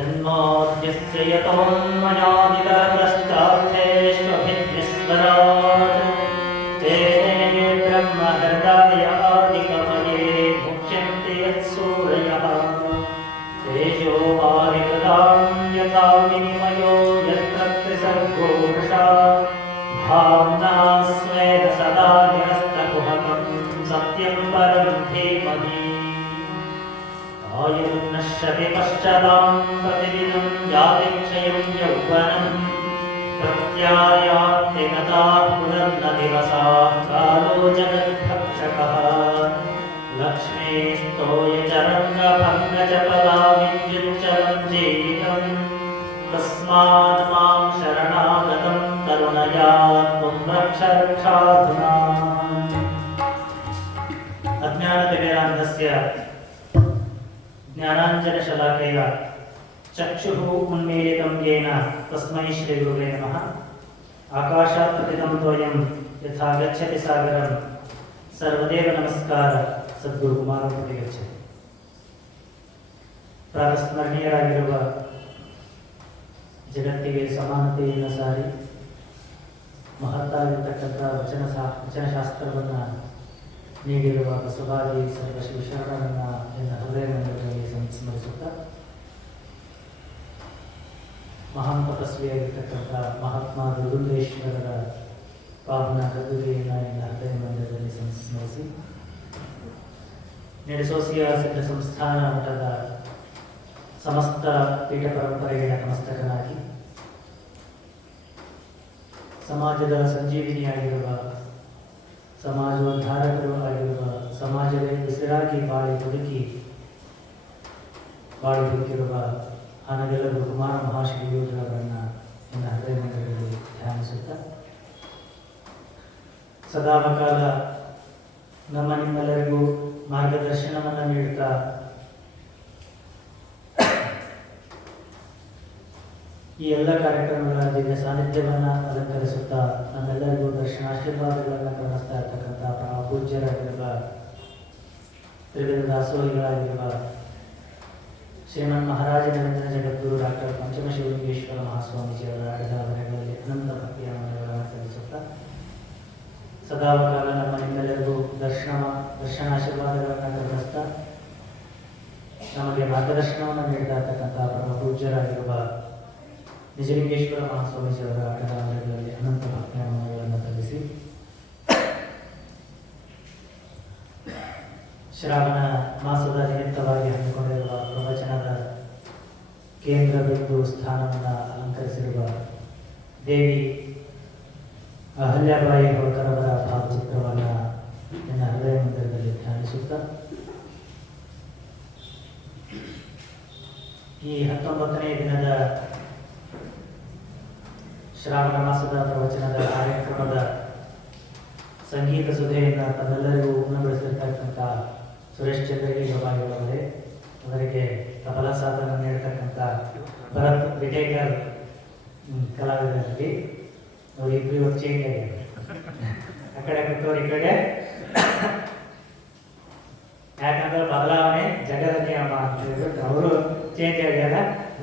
जन्मोऽद्यस्य यतोऽन्मयादितरतश्चार्थेष्वभिद्विस्मरात् तेने ब्रह्महृदाय आदिकमये मुह्यन्ति यत्सूरयः तेजो वारिमृदां यथा विनिमयो यत्र त्रिसर्गो वृषा भावना स्वेन सदा निरस्तकुहकं सत्यं परं धीमहि आयुर्नश्यति पश्चादां प्रतिदिनं याति क्षयं यौवनं प्रत्यायान्ति गताः पुनर्न दिवसाः कालो जगद्भक्षकः लक्ष्मीस्तोयचरङ्गभङ्गजपदा विद्युच्चलं जीवितं तस्मात् मां शरणागतं करुणया त्वं रक्ष रक्षाधुना अज्ञानतिमिरान्धस्य ज्ञानाञ्जनशलाकया चक्षुः उन्मीलितं येन तस्मै श्रीगुरुवे नमः। आकाशात् पतितं तोयं यथा गच्छति सागरं सर्वदेव नमस्कार सद्गुरुकुमारं प्रति गच्छति। ಪ್ರಾತಸ್ಮರಣೀಯರಾಗಿರುವ ಜಗತ್ತಿಗೆ ಸಮಾನತೆಯನ್ನು ಸಾರಿ ಮಹತ್ತಾಗಿರ್ತಕ್ಕಂಥ ವಚನಶಾಸ್ತ್ರವನ್ನು ನೀಡಿರುವ ಬಸವಾದಿ ಸರ್ವಶಿವಶರಣರನ್ನು ಎನ್ನ ಹೃದಯ ಮಂದಿರದಲ್ಲಿ ಸ್ಮರಿಸುತ್ತಾ ಮಹಾನ್ ತಪಸ್ವಿಯಾಗಿರ್ತಕ್ಕಂಥ ಮಹಾತ್ಮ ದುರ್ಗುಂದೇಶ್ವರರ ಪಾವನ ಗದ್ದುಗೆಯನ್ನು ಎನ್ನ ಹೃದಯ ಮಂದಿರದಲ್ಲಿ ಸ್ಮರಿಸಿ ನೆಡಸೋಸಿಯ ಸಿದ್ಧ ಸಂಸ್ಥಾನ ಮಠದ ಸಮಸ್ತ ಪೀಠ ಪರಂಪರೆಗೆ ನಮಸ್ತಕನಾಗಿ ಸಮಾಜದ ಸಂಜೀವಿನಿಯಾಗಿರುವ ಸಮಾಜೋದ್ಧಾರಕರು ಆಗಿರುವ ಸಮಾಜವೇ ಉಸಿರಾಗಿ ಬಾಳಿ ಬದುಕಿರುವ ಹನಗೆಲ್ಲರೂ ಕುಮಾರ ಮಹಾಶ್ರೀಯೋಧರನ್ನು ನನ್ನ ಹೃದಯ ಮಂದಿರದಲ್ಲಿ ಧ್ಯಾನಿಸುತ್ತಾ ಸದಾಕಾಲ ನಮ್ಮ ನಿಮ್ಮೆಲ್ಲರಿಗೂ ಮಾರ್ಗದರ್ಶನವನ್ನು ನೀಡುತ್ತಾ ಈ ಎಲ್ಲ ಕಾರ್ಯಕ್ರಮಗಳ ದಿವ್ಯ ಸಾನ್ನಿಧ್ಯವನ್ನು ಅಲಂಕರಿಸುತ್ತಾ ನಮ್ಮೆಲ್ಲರಿಗೂ ದರ್ಶನಾಶೀರ್ವಾದಗಳನ್ನು ಕರುಣಿಸ್ತಾ ಇರ್ತಕ್ಕಂಥ ಪರಮ ಪೂಜ್ಯರಾಗಿರುವ ತ್ರಿವಿಧ ದಾಸೋಹಿಗಳಾಗಿರುವ ಶ್ರೀಮನ್ ಮಹಾರಾಜ ನಿರಂಜನ ಜಗದ್ಗುರು ಡಾಕ್ಟರ್ ಪಂಚಮಶಿವಲಿಂಗೇಶ್ವರ ಮಹಾಸ್ವಾಮೀಜಿಯವರ ಅಡಗಾವಣೆಗಳಲ್ಲಿ ಅನಂತ ಭಕ್ತಿಯ ಮನಗಳನ್ನು ಸಲ್ಲಿಸುತ್ತಾ ಸದಾಕಾಲ ನಮ್ಮ ನಿಮ್ಮೆಲ್ಲರಿಗೂ ದರ್ಶನಾಶೀರ್ವಾದಗಳನ್ನು ಕರುಣಿಸ್ತಾ ನಮಗೆ ಮಾರ್ಗದರ್ಶನವನ್ನು ನೀಡ್ತಾ ಇರ್ತಕ್ಕಂಥ ಪರಮ ಪೂಜ್ಯರಾಗಿರುವ ನಿಜಲಿಂಗೇಶ್ವರ ಮಹಾಸ್ವಾಮೀಜಿಯವರ ಅಡಗಾವಣೆಗಳಲ್ಲಿ ಅನಂತ ಭಕ್ತಿಯ ಮನಗಳನ್ನು ಸಲ್ಲಿಸಿ ಶ್ರಾವಣ ಮಾಸದ ನಿಮಿತ್ತವಾಗಿ ಹಮ್ಮಿಕೊಂಡಿರುವ ಪ್ರವಚನದ ಕೇಂದ್ರ ಬಿಂದು ಸ್ಥಾನವನ್ನು ಅಲಂಕರಿಸಿರುವ ದೇವಿ ಅಹಲ್ಯಾಬಾಯಿ ಹೋಳ್ಕರವರ ಭಾವಚಿತ್ರವನ್ನು ನನ್ನ ಹೃದಯ ಮಂದಿರದಲ್ಲಿ ಧ್ಯಾನಿಸುತ್ತಾ ಈ 19ನೇ ದಿನದ ಶ್ರಾವಣ ಮಾಸದ ಪ್ರವಚನದ ಕಾರ್ಯಕ್ರಮದ ಸಂಗೀತ ಸುಧೆಯನ್ನು ತಮ್ಮೆಲ್ಲರಿಗೂ ಉನ್ನಗೊಳಿಸಿರ್ತಕ್ಕಂಥ ಸುರೇಶ್ ಚಂದ್ರಗಿ ಗವಾಯಿಗಳವರೇ, ಅವರಿಗೆ ತಬಲ ಸಾಧನ ನೀಡತಕ್ಕಂಥ ಭರತ್ ವಿಟೇಕರ್ ಕಲಾವಿದರಲ್ಲಿ ಅವರು ಇಬ್ಬರು ಇವತ್ತು ಚೇಂಜ್ ಆಗ್ಯಾರ. ಆ ಕಡೆ ಕೂತವ್ರು ಈ ಕಡೆ, ಯಾಕಂದ್ರೆ ಬದಲಾವಣೆ ಜಗದ ನಿಯಮ ಅಂತ ಹೇಳ್ಬಿಟ್ಟು ಅವರು ಚೇಂಜ್ ಆಗ್ಯಾರ.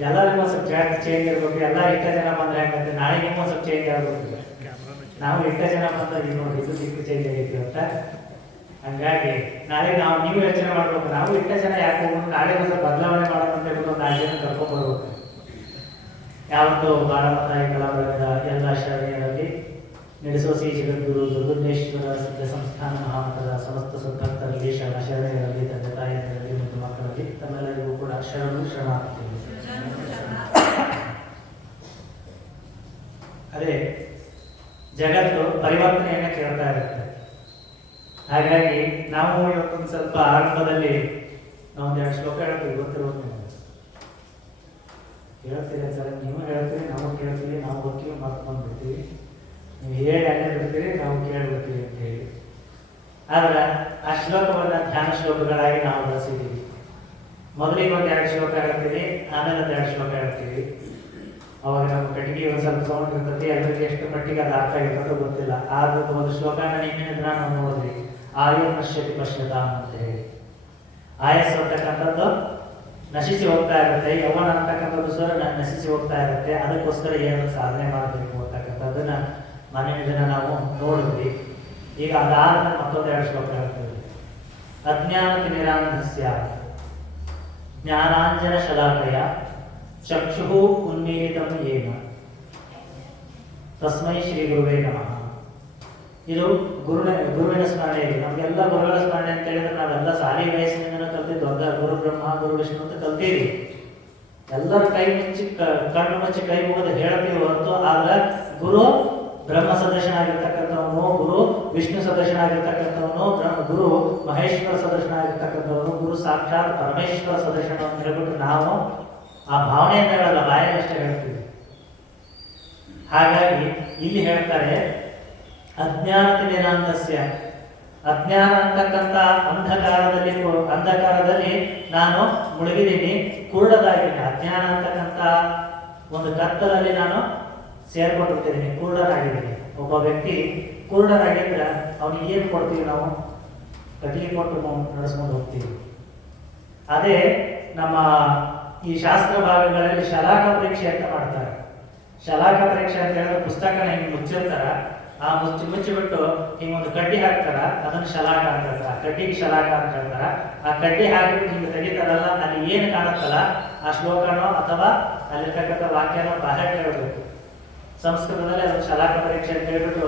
ಎಲ್ಲರಿಗೂ ಒಂದು ಸ್ವಲ್ಪ ಜಾಸ್ತಿ ಚೇಂಜ್ ಇರ್ಬೇಕು. ಎಲ್ಲ ಇಷ್ಟ ಜನ ಬಂದ್ರೆ ಯಾಕಂದ್ರೆ ನಾಳೆ ನಿಮ್ಮ ಒಂದು ಸ್ವಲ್ಪ ಚೇಂಜ್ ಆಗ್ಬೇಕು. ನಾವು ಇಷ್ಟ ಜನ ಬಂದಾಗ ಈಗ ನೋಡಿ ಇದು ದಿಕ್ಕು ಚೇಂಜ್ ಆಗೈತಿ ಅಂತ. ಹಂಗಾಗಿ ನಾಳೆ ನೀವು ಯೋಚನೆ ಮಾಡ್ಬೇಕು, ನಾವು ಇಷ್ಟ ಜನ ಯಾಕೆ ಹೋಗ್ಬೇಕು, ನಾಳೆ ಒಂದು ಬದಲಾವಣೆ ಮಾಡೋದು ಅಂತ ಹೇಳ್ಬಿಟ್ಟು ಒಂದು 4 ಜನ ಕರ್ಕೊಂಡ್ಬರ್ಬೇಕು. ಯಾವತ್ತೂ ಬಾಳಮತಾಯಿ ಕಲಾಬಳಗದ ಎಲ್ಲ ಶರಣೆಯರಲ್ಲಿ ನಡೆಸೋಸಿ ಜಗದ್ಗುರು ದುರ್ಗುಂದೇಶ್ವರ ಸಿದ್ಧ ಸಂಸ್ಥಾನ ಮಹಾಮಠದ ಸಮಸ್ತ ಸದ್ಭಕ್ತರಲ್ಲಿ ಶರಣೆಯರಲ್ಲಿ ತಂದೆ ತಾಯಿಯರಲ್ಲಿ ಮತ್ತು ಮಕ್ಕಳಲ್ಲಿ ತಮ್ಮೆಲ್ಲರಿಗೂ ಕೂಡ ಶರಣಾರ್ಥಿ. ಅದೇ ಜಗತ್ತು ಪರಿವರ್ತನೆಯನ್ನು ಕೇಳ್ತಾ ಇರುತ್ತೆ. ಹಾಗಾಗಿ ನಾವು ಇವತ್ತೊಂದು ಸ್ವಲ್ಪ ಆರಂಭದಲ್ಲಿ ನಾವು 2 ಶ್ಲೋಕ ಹೇಳ್ತೀವಿ. ಗೊತ್ತಿರೋದು ಹೇಳ್ತೀರಿ ಸರ್, ನೀವು ಹೇಳ್ತೀರಿ, ನಾವು ಕೇಳ್ತೀವಿ, ನಾವು ಹೋಗ್ತೀವಿ, ಮತ್ತೆ ಬಂದ್ಬಿಡ್ತೀವಿ. ನೀವು ಹೇಳಿ ಅಲ್ಲೇ ಬಿಡ್ತೀರಿ, ನಾವು ಕೇಳ್ಬಿಡ್ತೀವಿ ಅಂತ ಹೇಳಿ. ಆದ್ರೆ ಆ ಶ್ಲೋಕವನ್ನು ಧ್ಯಾನ ಶ್ಲೋಕಗಳಾಗಿ ನಾವು ಬಳಸಿದ್ದೀವಿ. ಮೊದಲಿಗೆ ಒಂದು 2 ಶ್ಲೋಕ ಹೇಳ್ತೀವಿ, ಆಮೇಲೆ 2 ಶ್ಲೋಕ ಹೇಳ್ತೀವಿ. ಅವಾಗ ನಮ್ಮ ಕಟ್ಟಿಗೆ ಒಂದು ಸ್ವಲ್ಪ ಸೌಂಡ್ ಇರ್ತೈತಿ, ಎಲ್ಲರಿಗೆ ಎಷ್ಟು ಮಟ್ಟಿಗೆ ಅದು ಅರ್ಥ ಆಗಿರ್ತದೋ ಗೊತ್ತಿಲ್ಲ. ಆದ್ರೂ ಒಂದು ಶ್ಲೋಕನ ನಿನ್ನೆ ದಿನ ನಾವು ನೋಡಿದ್ವಿ, ಆಯು ನಶ್ಯತಿ ಪಶ್ಯತಾಂ ಅಂತ ಹೇಳಿ. ಆಯಸ್ಸು ಅಂತಕ್ಕಂಥದ್ದು ನಶಿಸಿ ಹೋಗ್ತಾ ಇರುತ್ತೆ. ಯೌವನ ಅಂತಕ್ಕಂಥದ್ದು ಸಹ ನಶಿಸಿ ಹೋಗ್ತಾ ಇರುತ್ತೆ. ಅದಕ್ಕೋಸ್ಕರ ಏನು ಸಾಧನೆ ಮಾಡಬೇಕು ಅಂತಕ್ಕಂಥದ್ದನ್ನ ಮನೆಯ ದಿನ ನಾವು ನೋಡಿದ್ವಿ. ಈಗ ಅದಾದ ಮತ್ತೊಂದು ಎರಡು ಶ್ಲೋಕ ಹೇಳ್ತೀವಿ. ಅಜ್ಞಾನ ತಿಮಿರಾಂಧಸ್ಯ ಜ್ಞಾನಾಂಜನ ಶಲಾಕಯ ಚಕ್ಷು ಉನ್ಮೀಲಿತಂ ಯೇನ ತಸ್ಮೈ ಶ್ರೀ ಗುರುವೇ ನಮಃ. ಇದು ಗುರುವಿನ ಸ್ಮರಣೆ ಇದೆ. ನಮಗೆಲ್ಲ ಗುರುಗಳ ಸ್ಮರಣೆ ಅಂತ ಹೇಳಿದ್ರೆ ನಾವೆಲ್ಲ ಸಾಲಿ ವಯಸ್ಸಿನಿಂದ ಕಲ್ತಿದ್ದು. ದೊಡ್ಡ ಗುರು ಬ್ರಹ್ಮ ಗುರು ವಿಷ್ಣು ಅಂತ ಕಲ್ತೀವಿ. ಎಲ್ಲರ ಕೈ ಮುಚ್ಚಿ ಕಣ್ಣು ಮುಚ್ಚಿ ಕೈ ಮುಗಿದು ಹೇಳ್ತೀವಿ ಹೊರತು, ಆದ್ರೆ ಗುರು ಬ್ರಹ್ಮ ಸದಸ್ಯನಾಗಿರ್ತಕ್ಕಂಥವನು, ಗುರು ವಿಷ್ಣು ಸದಸ್ಯನಾಗಿರ್ತಕ್ಕಂಥವನು, ಗುರು ಮಹೇಶ್ವರ ಸದಸ್ಯನಾಗಿರ್ತಕ್ಕಂಥವನು, ಗುರು ಸಾಕ್ಷಾತ್ ಪರಮೇಶ್ವರ ಸದಸ್ಯನು ಅಂತ ಹೇಳ್ಬಿಟ್ಟು ನಾವು ಆ ಭಾವನೆಯಿಂದ ಹೇಳಲ್ಲ, ಬಾಯಲ್ಲಷ್ಟೇ ಹೇಳ್ತೀವಿ. ಹಾಗಾಗಿ ಇಲ್ಲಿ ಹೇಳ್ತಾರೆ ಅಜ್ಞಾನತಿಮಿರಾಂಧಸ್ಯ, ಅಜ್ಞಾನ ಅಂತಕ್ಕಂಥ ಅಂಧಕಾರದಲ್ಲಿ ನಾನು ಮುಳುಗಿದ್ದೀನಿ, ಕುರುಡರಾಗಿದ್ದೀನಿ. ಅಜ್ಞಾನ ಅಂತಕ್ಕಂಥ ಒಂದು ಕತ್ತಲಲ್ಲಿ ನಾನು ಸೇರ್ಕೊಂಡಿರ್ತೀನಿ, ಕುರುಡರಾಗಿದ್ದೀನಿ. ಒಬ್ಬ ವ್ಯಕ್ತಿ ಕುರುಡರಾಗಿದ್ರೆ ಅವನಿಗೆ ಏನು ಕೊಡ್ತೀವಿ ನಾವು? ಕಟ್ಟಿಗೆ ಕೊಟ್ಟು ನಡೆಸ್ಕೊಂಡು ಹೋಗ್ತೀವಿ. ಅದೇ ನಮ್ಮ ಈ ಶಾಸ್ತ್ರ ಭಾಗಗಳಲ್ಲಿ ಶಲಾಕ ಪರೀಕ್ಷೆ ಅಂತ ಮಾಡ್ತಾರೆ. ಶಲಾಕ ಪರೀಕ್ಷೆ ಅಂತ ಹೇಳಿದ್ರೆ ಪುಸ್ತಕನ ಹಿಂಗೆ ಮುಚ್ಚಿರ್ತಾರ, ಆ ಮುಚ್ಚಿಬಿಟ್ಟು ಹಿಂಗೊಂದು ಕಡ್ಡಿ ಹಾಕ್ತಾರ, ಅದನ್ನು ಶಲಾಕ ಅಂತ ಹೇಳ್ತಾರ. ಆ ಕಡ್ಡಿಗೆ ಶಲಾಕ ಅಂತ ಹೇಳ್ತಾರ. ಆ ಕಡ್ಡಿ ಹಾಕಿಬಿಟ್ಟು ಹಿಂಗೆ ತೆಗಿತಾರಲ್ಲ, ಅಲ್ಲಿ ಏನು ಕಾಣುತ್ತಲ್ಲ ಆ ಶ್ಲೋಕನೋ ಅಥವಾ ಅಲ್ಲಿರ್ತಕ್ಕಂಥ ವಾಕ್ಯನೋ ಬಾಹ್ಯ ಹೇಳಬೇಕು. ಸಂಸ್ಕೃತದಲ್ಲಿ ಅದನ್ನು ಶಲಾಕ ಪರೀಕ್ಷೆ ಅಂತ ಹೇಳ್ಬಿಟ್ಟು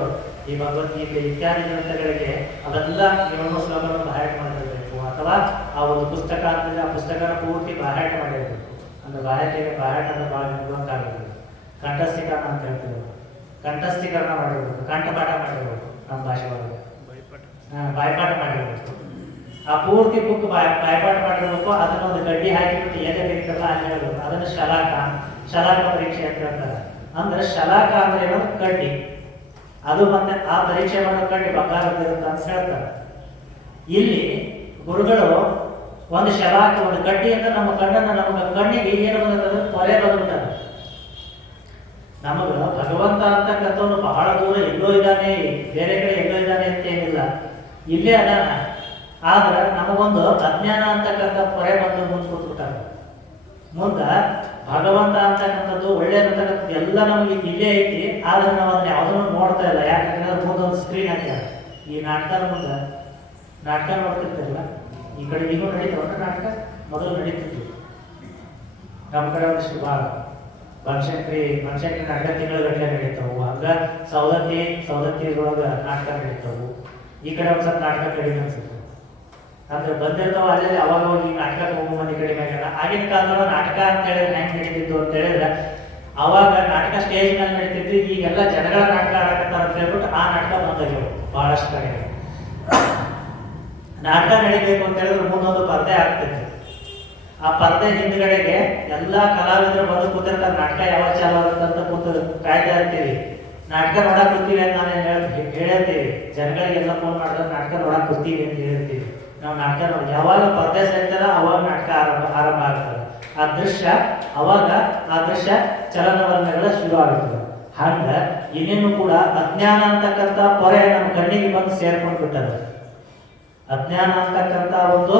ಈ ಭಗವದ್ಗೀತೆ ಇತ್ಯಾದಿ ಗ್ರಂಥಗಳಿಗೆ ಅವೆಲ್ಲ 7 ಶ್ಲೋಕವನ್ನು ಬಾಹ್ಯಾಟ ಮಾಡಿರಬೇಕು. ಅಥವಾ ಆ ಒಂದು ಪುಸ್ತಕ ಅಂತಂದ್ರೆ ಆ ಪುಸ್ತಕನ ಪೂರ್ತಿ ಬಾಹ್ಯಾಟ ಮಾಡಿರಬೇಕು. ಅಂದ್ರೆ ಬಾಹ್ಯಾಟ ಅಂದ್ರೆ ಭಾಳ ನಿರ್ಬಂಧ ಆಗಬೇಕು. ಕಂಠಸ್ಥೀಕರಣ ಅಂತ ಹೇಳ್ತೇವೆ. ಕಂಠಸ್ಥೀಕರಣ ಮಾಡಿರ್ಬೇಕು, ಕಂಠಪಾಠ ಮಾಡಿರ್ಬೇಕು. ನಮ್ಮ ಭಾಷೆ ಒಳಗೆ ಬಾಯ್ಪಾಠ ಮಾಡಿರ್ಬೇಕು. ಆ ಪೂರ್ತಿ ಬುಕ್ ಬಾಯ್ಪಾಠ ಮಾಡಿರ್ಬೇಕು. ಅದನ್ನ ಒಂದು ಗಡ್ಡಿ ಹಾಕಿಬಿಟ್ಟು ಎದೆ ಬೇಕಲ್ಲ ಅಲ್ಲಿ ಹೇಳ್ಬೇಕು. ಅದನ್ನು ಶಲಾಕ ಪರೀಕ್ಷೆ ಅಂತ ಹೇಳ್ತಾರೆ. ಅಂದ್ರೆ ಶಲಾಕ ಅಂದ್ರೆ ಏನೋ ಕಡ್ಡಿ, ಅದು ಮತ್ತೆ ಆ ಪರೀಕ್ಷೆ ಮಾಡೋ ಕಡ್ಡಿ ಬಂಗಾರದಿರುತ್ತೆ ಅಂತ ಹೇಳ್ತಾರೆ. ಇಲ್ಲಿ ಗುರುಗಳು ಒಂದು ಶಲಾಕ, ಒಂದು ಕಡ್ಡಿಯಿಂದ ನಮ್ಮ ಕಣ್ಣನ್ನು, ನಮ್ಮ ಕಣ್ಣಿಗೆ ಏನು ಬಂದ್ರೆ ತೊರೆ ಬಂದ್ಬಿಟ್ಟಾರೆ. ನಮಗ ಭಗವಂತ ಅಂತಕ್ಕಂಥವ್ನು ಬಹಳ ದೂರ ಎಲ್ಲೋ ಇದ್ದಾನೆ, ಬೇರೆ ಕಡೆ ಎಲ್ಲೋ ಇದ್ದಾನೆ ಅಂತ ಏನಿಲ್ಲ, ಇಲ್ಲೇ ಅದಾನ. ಆದ್ರೆ ನಮಗೊಂದು ಅಜ್ಞಾನ ಅಂತಕ್ಕಂಥ ಪೊರೆ ಬಂದು ಮುಂದೆ ಕೂತ್ಬಿಟ್ಟಾರೆ. ಮುಂದೆ ಭಗವಂತ ಅಂತಕ್ಕಂಥದ್ದು ಒಳ್ಳೇದಂತಕ್ಕಂಥದ್ದು ಎಲ್ಲ ನಮಗೆ ಇಲ್ಲೇ ಐತಿ. ಆದ್ರೆ ನಾವು ಅದನ್ನ ಯಾವುದನ್ನು ನೋಡ್ತಾ ಇಲ್ಲ. ಯಾಕಂದ್ರೆ ಮುಂದೊಂದು ಸ್ಕ್ರೀನ್ ಹಾಕ್ಯಾರ. ಈ ನಾಟಕದ ಮುಂದೆ ನಾಟಕ ನೋಡ್ತಿರ್ತಿರಲ್ಲ, ಈ ಕಡೆ ಈಗೂ ನಡೀತಾವ ನಾಟಕ. ಮೊದಲು ನಡೀತಿತ್ತು ನಮ್ಮ ಕಡೆ ಒಂದಿಷ್ಟು ಭಾಗ ಬನಶಂಕರಿ ನಾಟಕ ತಿಂಗಳಗಟ್ಟಲೆ ನಡೀತಾವು. ಹಂಗ ಸೌದತ್ತಿಯೊಳಗೆ ನಾಟಕ ನಡೀತಾವು. ಈ ಕಡೆ ಒಂದ್ ಸ್ವಲ್ಪ ನಾಟಕ ಕಡಿಮೆ ಅನ್ಸುತ್ತೆ. ಅಂದ್ರೆ ಬಂದಿರ್ತಾವ ಅಲ್ಲೇ ಅವಾಗ ಈ ನಾಟಕ ಹೋಗೋ ಮಂದಿ ಕಡಿಮೆ ಆಗ್ಯಾರ. ಆಗಿನ ಕಾಲದೊಳಗೆ ನಾಟಕ ಅಂತ ಹೇಳಿದ್ರೆ ಹೆಂಗ್ ನಡೀತಿದ್ದು ಅಂತ ಹೇಳಿದ್ರೆ, ಅವಾಗ ನಾಟಕ ಸ್ಟೇಜ್ ಮೇಲೆ ನಡೀತಿದ್ವಿ. ಈಗೆಲ್ಲ ಜನಗಳ ನಾಟಕ ಆಡಕತ್ತಾರ ಅಂತ ಹೇಳ್ಬಿಟ್ಟು ಆ ನಾಟಕ ಬಂದಾಗ್ಯವು ಬಹಳಷ್ಟು ಕಡೆ. ನಾಟಕ ನಡೀಬೇಕು ಅಂತ ಹೇಳಿದ್ರೆ ಮುಂದೊಂದು ಪರ್ದೆ ಆಗ್ತಿತ್ತು. ಆ ಪರ್ದೆ ಹಿಂದ್ಗಡೆಗೆ ಎಲ್ಲಾ ಕಲಾವಿದರು ಬಂದು ಕೂತಿರ್ತಾರೆ. ನಾಟಕ ಯಾವಾಗ ಚಾಲು ಆಗುತ್ತಂತ ಕೂತು ಕಾಯ್ತಾ ಇರ್ತೀವಿ. ನಾಟಕ ನೋಡಕ್ ಕೂತೀವಿ ಅಂತ ನಾನು ಹೇಳಿರ್ತೀವಿ. ಜನಗಳಿಗೆಲ್ಲ ಫೋನ್ ಮಾಡಿದ್ರೆ ನಾಟಕ ನೋಡಕ್ ಕೂತೀವಿ ಅಂತ ಹೇಳಿರ್ತೀವಿ. ನಾವು ನಾಟಕ ನೋಡಿ ಯಾವಾಗ ಪರ್ದೆ ಸೇರ್ತಾರ ಅವಾಗ ನಾಟಕ ಆರಂಭ ಆಗ್ತದೆ. ಆ ದೃಶ್ಯ ಚಲನವಲನಗಳ ಶುರು ಆಗುತ್ತದೆ. ಹಂಗ ಇನ್ನೇನು ಕೂಡ ಅಜ್ಞಾನ ಅಂತಕ್ಕಂಥ ಪೊರೆ ನಮ್ಮ ಕಣ್ಣಿಗೆ ಬಂದು ಸೇರ್ಕೊಂಡು ಬಿಟ್ಟದ. ಅಜ್ಞಾನ ಅಂತಕ್ಕಂಥ ಒಂದು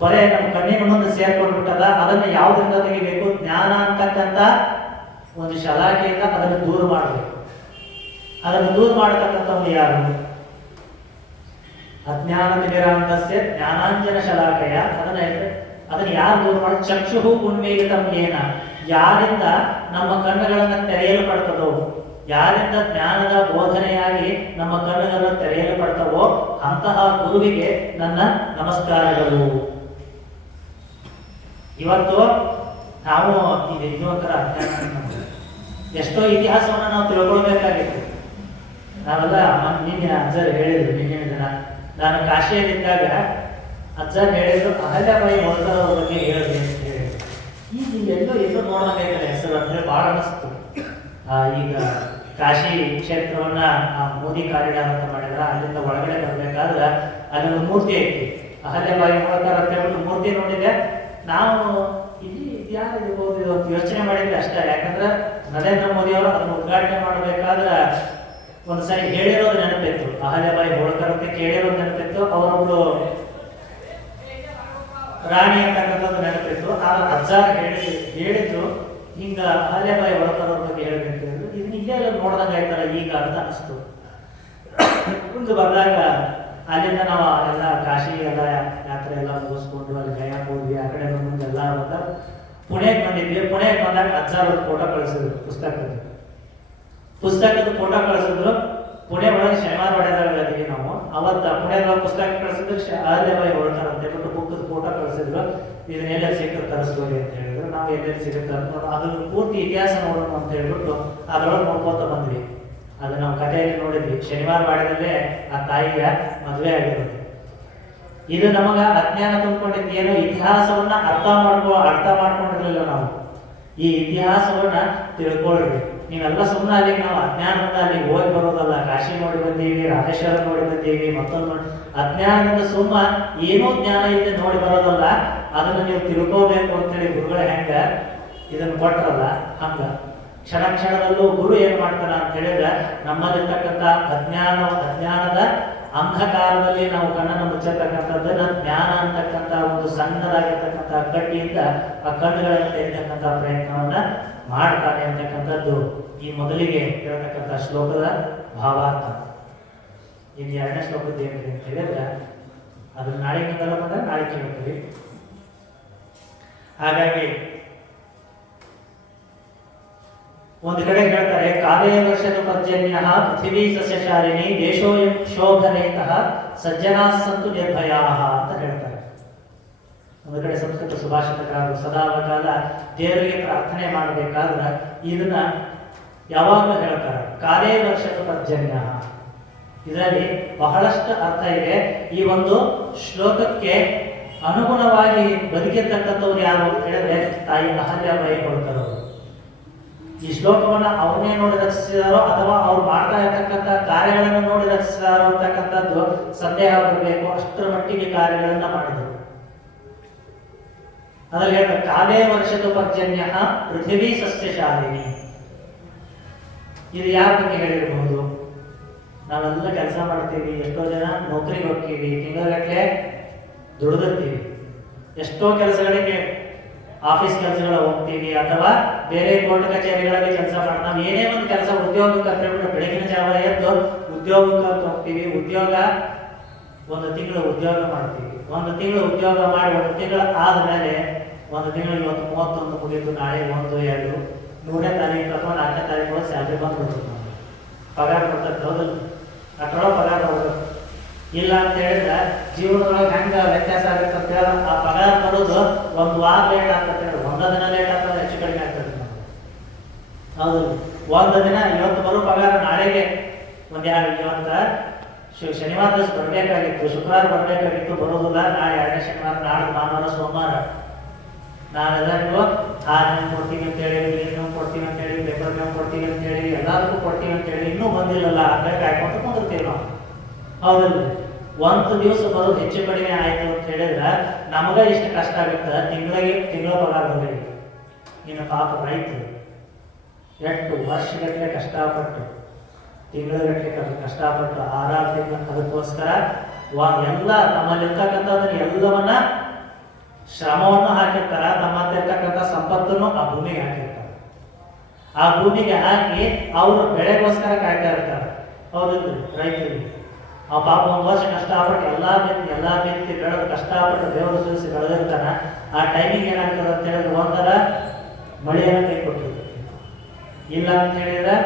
ಪೊರೆ ನಮ್ಮ ಕಣ್ಣಿನ ಮುಂದೆ ಸೇರ್ಕೊಂಡು ಬಿಟ್ಟದ. ಅದನ್ನು ಯಾವುದರಿಂದ ತೆಗಿಬೇಕು? ಜ್ಞಾನ ಅಂತಕ್ಕಂಥ ಒಂದು ಶಲಾಕೆಯಿಂದ ಅದನ್ನು ದೂರ ಮಾಡಬೇಕು. ಅದನ್ನು ದೂರ ಮಾಡತಕ್ಕಂಥವ್ರು ಯಾರು? ಅಜ್ಞಾನ ತಿಮಿರಾಂಧಸ್ಯ ಜ್ಞಾನಾಂಜನ ಶಲಾಕೆಯ. ಅದನ್ನ ಯಾರು ದೂರ ಮಾಡಿ? ಚಕ್ಷು ಉನ್ಮೀಲಿತಂ ಯೇನ, ಯಾರಿಂದ ನಮ್ಮ ಕಣ್ಣುಗಳನ್ನು ತೆರೆಯಲು ಪಡ್ತದೋ, ಯಾರಿಂದ ಜ್ಞಾನದ ಬೋಧನೆಯಾಗಿ ನಮ್ಮ ಕಣ್ಣುಗಳನ್ನು ತೆರೆಯಲು ಪಡ್ತವೋ ಅಂತಹ ಗುರುವಿಗೆ ನನ್ನ ನಮಸ್ಕಾರಗಳು. ಇವತ್ತು ನಾವು ಇದು ಒಂಥರ ಅಜ್ಞಾನ. ಎಷ್ಟೋ ಇತಿಹಾಸವನ್ನು ನಾವು ತಿಳ್ಕೊಳ್ಬೇಕಾಗಿತ್ತು. ನಾವೆಲ್ಲ ನಿನ್ನೆ ಅಜ್ಜರ್ ಹೇಳಿದ್ರು. ನಿನ್ನೆ ದಿನ ನಾನು ಕಾಶಿಯಲ್ಲಿದ್ದಾಗ ಅಜ್ಜರ್ ಹೇಳಿದ್ರು ಅಹಲ್ಯಾಬಾಯಿ ಹೋಳ್ಕರ್ ಅವ್ರ ಬಗ್ಗೆ ಹೇಳಿದೆ ಅಂತ ಹೇಳಿದ್ರು. ಈಗ ಎಲ್ಲೋ ನೋಡ್ಬೇಕಾಯ್ತಾರೆ ಹೆಸರು ಅಂತ ಹೇಳಿ ಭಾಳ ಅನಿಸ್ತು. ಈಗ ಕಾಶಿ ಕ್ಷೇತ್ರವನ್ನ ಮೋದಿ ಕಾರಿಡಾರ್ ಅಂತ ಮಾಡಿದ್ರ, ಅಲ್ಲಿಂದ ಒಳಗಡೆ ಬರ್ಬೇಕಾದ್ರೆ ಅಲ್ಲೊಂದು ಮೂರ್ತಿ ಐತಿ, ಅಹಲ್ಯಾಬಾಯಿ ಹೋಳ್ಕರ್ ಅಂತ ಹೇಳ್ಬಿಟ್ಟು ಮೂರ್ತಿ ನೋಡಿದೆ. ನಾವು ಇಲ್ಲಿ ಯಾರಿರ್ಬೋದು ಅಂತ ಯೋಚನೆ ಮಾಡಿದ್ರೆ ಅಷ್ಟೇ. ಯಾಕಂದ್ರೆ ನರೇಂದ್ರ ಮೋದಿ ಅವರು ಅದನ್ನು ಉದ್ಘಾಟನೆ ಮಾಡಬೇಕಾದ್ರೆ ಒಂದ್ಸರಿ ಹೇಳಿರೋದು ನೆನಪಿತ್ತು. ಅಹಲ್ಯಾಬಾಯಿ ಹೋಳ್ಕರ್ ಅಂತ ಕೇಳಿರೋದು ನೆನಪಿತ್ತು. ಅವರೊಬ್ರು ರಾಣಿ ಅಂತಕ್ಕಂಥದ್ದು ನೆನಪಿತ್ತು. ಆಗ ಅಜ್ಜ ಹೇಳಿದ್ರು ಹಿಂಗ ಅಹಲ್ಯಾಬಾಯಿ ಹೋಳ್ಕರ್ ಅವ್ರ ಬಗ್ಗೆ ಹೇಳ್ಬೇಕು ಹೇಳಿದ್ರು. ಇದನ್ನ ಇಲ್ಲೇ ನೋಡ್ದಂಗೆ ಆಯ್ತಲ್ಲ ಈಗ ಅಂತ ಅನಿಸ್ತು. ಮುಂದೆ ಬಂದಾಗ ಅಲ್ಲಿಂದ ನಾವು ಎಲ್ಲ ಕಾಶಿ ಎಲ್ಲ ಯಾತ್ರೆ ಎಲ್ಲ ಮುಗಿಸ್ಕೊಂಡು ಅಲ್ಲಿ ಗಯಾಕ್ ಹೋದ್ವಿ. ಆ ಕಡೆ ಮುಂದೆ ಎಲ್ಲ ಬಂದ ಪುಣೆಗೆ ಬಂದಿದ್ವಿ. ಪುಣೆಗೆ ಬಂದಾಗ ಅಜ್ಜಾರವ್ರ ಫೋಟೋ ಕಳಿಸಿದ್ರು, ಪುಸ್ತಕದ ಫೋಟೋ ಕಳಿಸಿದ್ರು. ಪುಣೆ ಒಳಗೆ ಶನಿವಾರ ಹೊಡೆದಾಗಿದ್ದೀವಿ ನಾವು. ಅವತ್ತು ಪುಣೆದ ಪುಸ್ತಕ ಕಳಿಸಿದ್ರು, ಅಹಲ್ಯಾಬಾಯಿ ಹೋಳ್ಕರ್ ಅಂತ ಹೇಳ್ಬಿಟ್ಟು ಬುಕ್ಕದ ಫೋಟೋ ಕಳಿಸಿದ್ರು. ಇದನ್ನೆಲ್ಲ ಸಿಕ್ಕರೆ ತರಿಸ್ಬೋದು ಅಂತ ಹೇಳಿದ್ರು. ನಾವು ಎಲ್ಲೆಲ್ಲಿ ಸಿಗುತ್ತೆ ಅದ್ರ ಪೂರ್ತಿ ಇತಿಹಾಸ ನೋಡೋಣ ಅಂತ ಹೇಳ್ಬಿಟ್ಟು ಅದ್ರೊಳಗೆ ನೋಡ್ಕೊತ ಬಂದ್ವಿ. ಅದು ನಾವು ಕಥೆಯಲ್ಲಿ ನೋಡಿದ್ವಿ. ಶನಿವಾರ ವಾಡದಲ್ಲೇ ಆ ತಾಯಿಯ ಮದುವೆ ಆಗಿರೋದು. ಇದು ನಮಗ ಅಜ್ಞಾನ ತುಂಬಿಕೊಂಡಿದ್ದು. ಏನೋ ಇತಿಹಾಸವನ್ನ ಅರ್ಥ ಮಾಡ್ಕೊಂಡಿರ್ಲಿಲ್ಲ ನಾವು. ಈ ಇತಿಹಾಸವನ್ನ ತಿಳ್ಕೊಳ್ರಿ. ನೀವೆಲ್ಲ ಸುಮ್ಮನೆ ಅಲ್ಲಿಗೆ ನಾವು ಅಜ್ಞಾನದಿಂದ ಅಲ್ಲಿಗೆ ಹೋಗಿ ಬರೋದಲ್ಲ. ಕಾಶಿ ನೋಡಿ ಬಂದೀವಿ, ರಾಮೇಶ್ವರ ನೋಡಿ ಬಂದೀವಿ, ಮತ್ತೊಂದು ನೋಡಿ ಅಜ್ಞಾನದಿಂದ ಸುಮ್ಮ ಏನೋ ಜ್ಞಾನ ಇದೆ ನೋಡಿ ಬರೋದಲ್ಲ. ಅದನ್ನು ನೀವು ತಿಳ್ಕೋಬೇಕು ಅಂತೇಳಿ ಗುರುಗಳ ಹೆಂಗ ಇದನ್ನು ಕೊಟ್ಟರಲ್ಲ ಹಂಗ ಕ್ಷಣ ಕ್ಷಣದಲ್ಲೂ ಗುರು ಏನು ಮಾಡ್ತಾನ ಅಂತ ಹೇಳಿದ್ರೆ ನಮ್ಮಲ್ಲಿರ್ತಕ್ಕಂಥ ಅಜ್ಞಾನದ ಅಂಧಕಾರದಲ್ಲಿ ನಾವು ಕಣ್ಣನ್ನು ಮುಚ್ಚತಕ್ಕಂಥದ್ದನ್ನ ಜ್ಞಾನ ಅಂತಕ್ಕಂಥ ಒಂದು ಸಣ್ಣದಾಗಿರ್ತಕ್ಕಂಥ ಕಡ್ಡಿಯಿಂದ ಆ ಕಣ್ಣುಗಳನ್ನು ತೆಗೆತಕ್ಕಂಥ ಪ್ರಯತ್ನವನ್ನ ಮಾಡ್ತಾನೆ ಅಂತಕ್ಕಂಥದ್ದು ಈ ಮೊದಲಿಗೆ ಹೇಳ್ತಕ್ಕಂಥ ಶ್ಲೋಕದ ಭಾವಾರ್ಥ. ಇನ್ನು ಎರಡನೇ ಶ್ಲೋಕದ ಏನಿದೆ ಅಂತ ಹೇಳಿದ್ರೆ ಅದನ್ನ ನಾಳೆ ಬಂದಾಗ ನಾಳೆ ಕೇಳ್ತೀವಿ. ಹಾಗಾಗಿ ಒಂದು ಕಡೆ ಹೇಳ್ತಾರೆ, ಕಾಲೇ ವರ್ಷದ ಪರ್ಜನ್ಯ ಪೃಥ್ವೀ ಸಸ್ಯಶಾಲಿನಿ ದೇಶೋಯಂ ಶೋಭರಹಿತಃ ಸಜ್ಜನಾ ಸಂತು ನಿರ್ಭಯಾಃ ಅಂತ ಹೇಳ್ತಾರೆ. ಒಂದು ಕಡೆ ಸಂಸ್ಕೃತ ಸುಭಾಷಿತಕಾರರು ಸದಾಕಾಲ ದೇವರಿಗೆ ಪ್ರಾರ್ಥನೆ ಮಾಡಬೇಕಾದ್ರೆ ಇದನ್ನ ಯಾವಾಗಲೂ ಹೇಳ್ತಾರೆ, ಕಾಲೇ ವರ್ಷದ ಪರ್ಜನ್ಯ. ಇದರಲ್ಲಿ ಬಹಳಷ್ಟು ಅರ್ಥ ಇದೆ. ಈ ಒಂದು ಶ್ಲೋಕಕ್ಕೆ ಅನುಗುಣವಾಗಿ ಬದುಕಿರ್ತಕ್ಕಂಥವ್ರು ಯಾರು ಅಂತ ಹೇಳಿದ್ರೆ ತಾಯಿ ಅಹಲ್ಯಾಬಾಯಿ ಹೋಳ್ಕರ್. ಈ ಶ್ಲೋಕವನ್ನ ಅವನ್ನೇ ನೋಡಿ ರಚಿಸಿದಾರೋ ಅಥವಾ ಅವ್ರು ಮಾಡ್ತಾ ಇರ್ತಕ್ಕಂಥ ಕಾರ್ಯಗಳನ್ನು ನೋಡಿ ರಚಿಸಿದಾರೋ ಅಂತಕ್ಕಂಥದ್ದು ಸಂದೇಹ ಬರಬೇಕು. ಅಷ್ಟರ ಮಟ್ಟಿಗೆ ಕಾರ್ಯಗಳನ್ನ ಮಾಡಿದ್ರು. ಅದ್ರಲ್ಲಿ ಹೇಳ್ತಾರೆ, ಕಾಲೇ ವರ್ಷದ ಪರ್ಜನ್ಯ ಪೃಥ್ವೀ ಸಸ್ಯಶಾಲಿನಿ. ಇದು ಯಾರ ಬಗ್ಗೆ ಹೇಳಿರಬಹುದು? ನಾವೆಲ್ಲ ಕೆಲಸ ಮಾಡ್ತೀವಿ, ಎಷ್ಟೋ ಜನ ನೌಕರಿಗೆ ಹೋಗ್ತೀವಿ, ತಿಂಗಳಗಟ್ಟಲೆ ದುಡಿದಿರ್ತೀವಿ, ಎಷ್ಟೋ ಕೆಲಸಗಳಿಗೆ ಆಫೀಸ್ ಕೆಲಸಗಳ ಹೋಗ್ತೀವಿ ಅಥವಾ ಬೇರೆ ಕೋರ್ಟ್ ಕಚೇರಿಗಳಲ್ಲಿ ಕೆಲಸ ಮಾಡಿ ನಾವು ಏನೇ ಒಂದು ಕೆಲಸ ಉದ್ಯೋಗಕ್ಕೆ ಅಂತ ಹೇಳ್ಬಿಟ್ಟು ಬೆಳಗಿನ ಜಾವ ಎದ್ದು ಉದ್ಯೋಗಕ್ಕೆ ಹೋಗ್ತೀವಿ. ಉದ್ಯೋಗ ಒಂದು ತಿಂಗಳು ಉದ್ಯೋಗ ಮಾಡ್ತೀವಿ. ಒಂದು ತಿಂಗಳು ಉದ್ಯೋಗ ಮಾಡಿ ಒಂದು ತಿಂಗಳು ಆದ್ಮೇಲೆ ಒಂದು ತಿಂಗಳು ಇವತ್ತು 31 ಮುಗಿತು, ನಾಳೆ 1, 2, 3ನೇ ತಾರೀಕು ಅಥವಾ 4ನೇ ತಾರೀಕು ಸ್ಯಾಲ್ರಿ ಬಂದ್ಬಿಡ್ತದೆ. ನಾವು ಪಗಾರ ಕೊಡ್ತದೆ, ಹೌದಲ್ಲ? ಅಷ್ಟರೊಳಗೆ ಪಗಾರ ಬರೋದು ಇಲ್ಲ ಅಂತ ಹೇಳಿದ್ರೆ ಜೀವನದೊಳಗೆ ಹೆಂಗ ವ್ಯತ್ಯಾಸ ಆಗುತ್ತೆ ಅಂತ ಹೇಳಿ ಆ ಪಗಾರ ಬರೋದು ಒಂದು ವಾರ ಲೇಟ್ ಆಗ್ತದೆ, 1 ದಿನ ಲೇಟ್ ಆಗ್ತದೆ, ಹೆಚ್ಚು ಕಡಿಮೆ ಆಗ್ತದೆ. ಹೌದು, 1 ದಿನ ಇವತ್ತು ಬರೋ ಪಗಾರ ನಾಳೆಗೆ ಇವತ್ತು ಶನಿವಾರ ದಿವಸ ಬರಬೇಕಾಗಿತ್ತು, ಶುಕ್ರವಾರ ಬರಬೇಕಾಗಿತ್ತು, ಬರೋದಿಲ್ಲ. ನಾಳೆ 2ನೇ ಶನಿವಾರ, ನಾಳೆ ಭಾನುವಾರ, ಸೋಮವಾರ ನಾವೆಲ್ಲರಿಗೂ ಹಾಲು ಕೊಡ್ತೀವಿ ಅಂತೇಳಿ, ನೀರು ಕೊಡ್ತೀವಿ ಅಂತೇಳಿ, ಪೇಪರ್ ಮೇವು ಕೊಡ್ತೀವಿ ಅಂತೇಳಿ, ಎಲ್ಲರಿಗೂ ಕೊಡ್ತೀವಿ ಅಂತೇಳಿ ಇನ್ನೂ ಬಂದಿಲ್ಲಲ್ಲ ಅಂತ ಕಾಯ್ಕೊಂಡು ಕುಂದಿರ್ತೀವಿ ನಾವು. ಹೌದಲ್ಲ? ಒಂದು ದಿವಸ ಬರೋದು ಹೆಚ್ಚು ಕಡಿಮೆ ಆಯ್ತು ಅಂತ ಹೇಳಿದ್ರೆ ನಮಗ ಇಷ್ಟು ಕಷ್ಟ ಆಗುತ್ತೆ. ತಿಂಗಳ ಪಗಾರ ಬರಲಿ. ಇನ್ನು ಪಾಪ ರೈತರು ಎಷ್ಟು ವರ್ಷಗಟ್ಟಲೆ ಕಷ್ಟಪಟ್ಟು ತಿಂಗಳಗಟ್ಟಲೆ ಕಷ್ಟಪಟ್ಟು 6 ತಿಂಗಳು ಅದಕ್ಕೋಸ್ಕರ ಎಲ್ಲ ನಮ್ಮಲ್ಲಿರ್ತಕ್ಕಂಥದ್ದನ್ನು ಎಲ್ಲವನ್ನ ಶ್ರಮವನ್ನು ಹಾಕಿರ್ತಾರ. ನಮ್ಮಲ್ಲಿರ್ತಕ್ಕಂಥ ಸಂಪತ್ತನ್ನು ಆ ಭೂಮಿಗೆ ಹಾಕಿರ್ತಾರೆ. ಆ ಭೂಮಿಗೆ ಹಾಕಿ ಅವರು ಬೆಳೆಗೋಸ್ಕರ ಕಾಯ್ತಾ ಇರ್ತಾರೆ. ಹೌದಿಲ್ಲ? ರೈತರಿಗೆ ಆ ಪಾಪ 1 ವರ್ಷ ಕಷ್ಟಪಟ್ಟು ಎಲ್ಲ ಬಿತ್ತಿ ಬೆಳೆದು ಕಷ್ಟಪಟ್ಟು ದೇವರು ಸುರಿಸಿ ಬೆಳೆದಿರ್ತಾನೆ. ಆ ಟೈಮಿಗೆ ಏನಾಗ್ತದೆ ಅಂತ ಹೇಳಿದ್ರೆ ಒಂದರ ಮಳೆಯನ್ನು ಕೈ ಕೊಟ್ಟಿರ್ತದೆ. ಇಲ್ಲ ಅಂತ ಹೇಳಿದ್ರೆ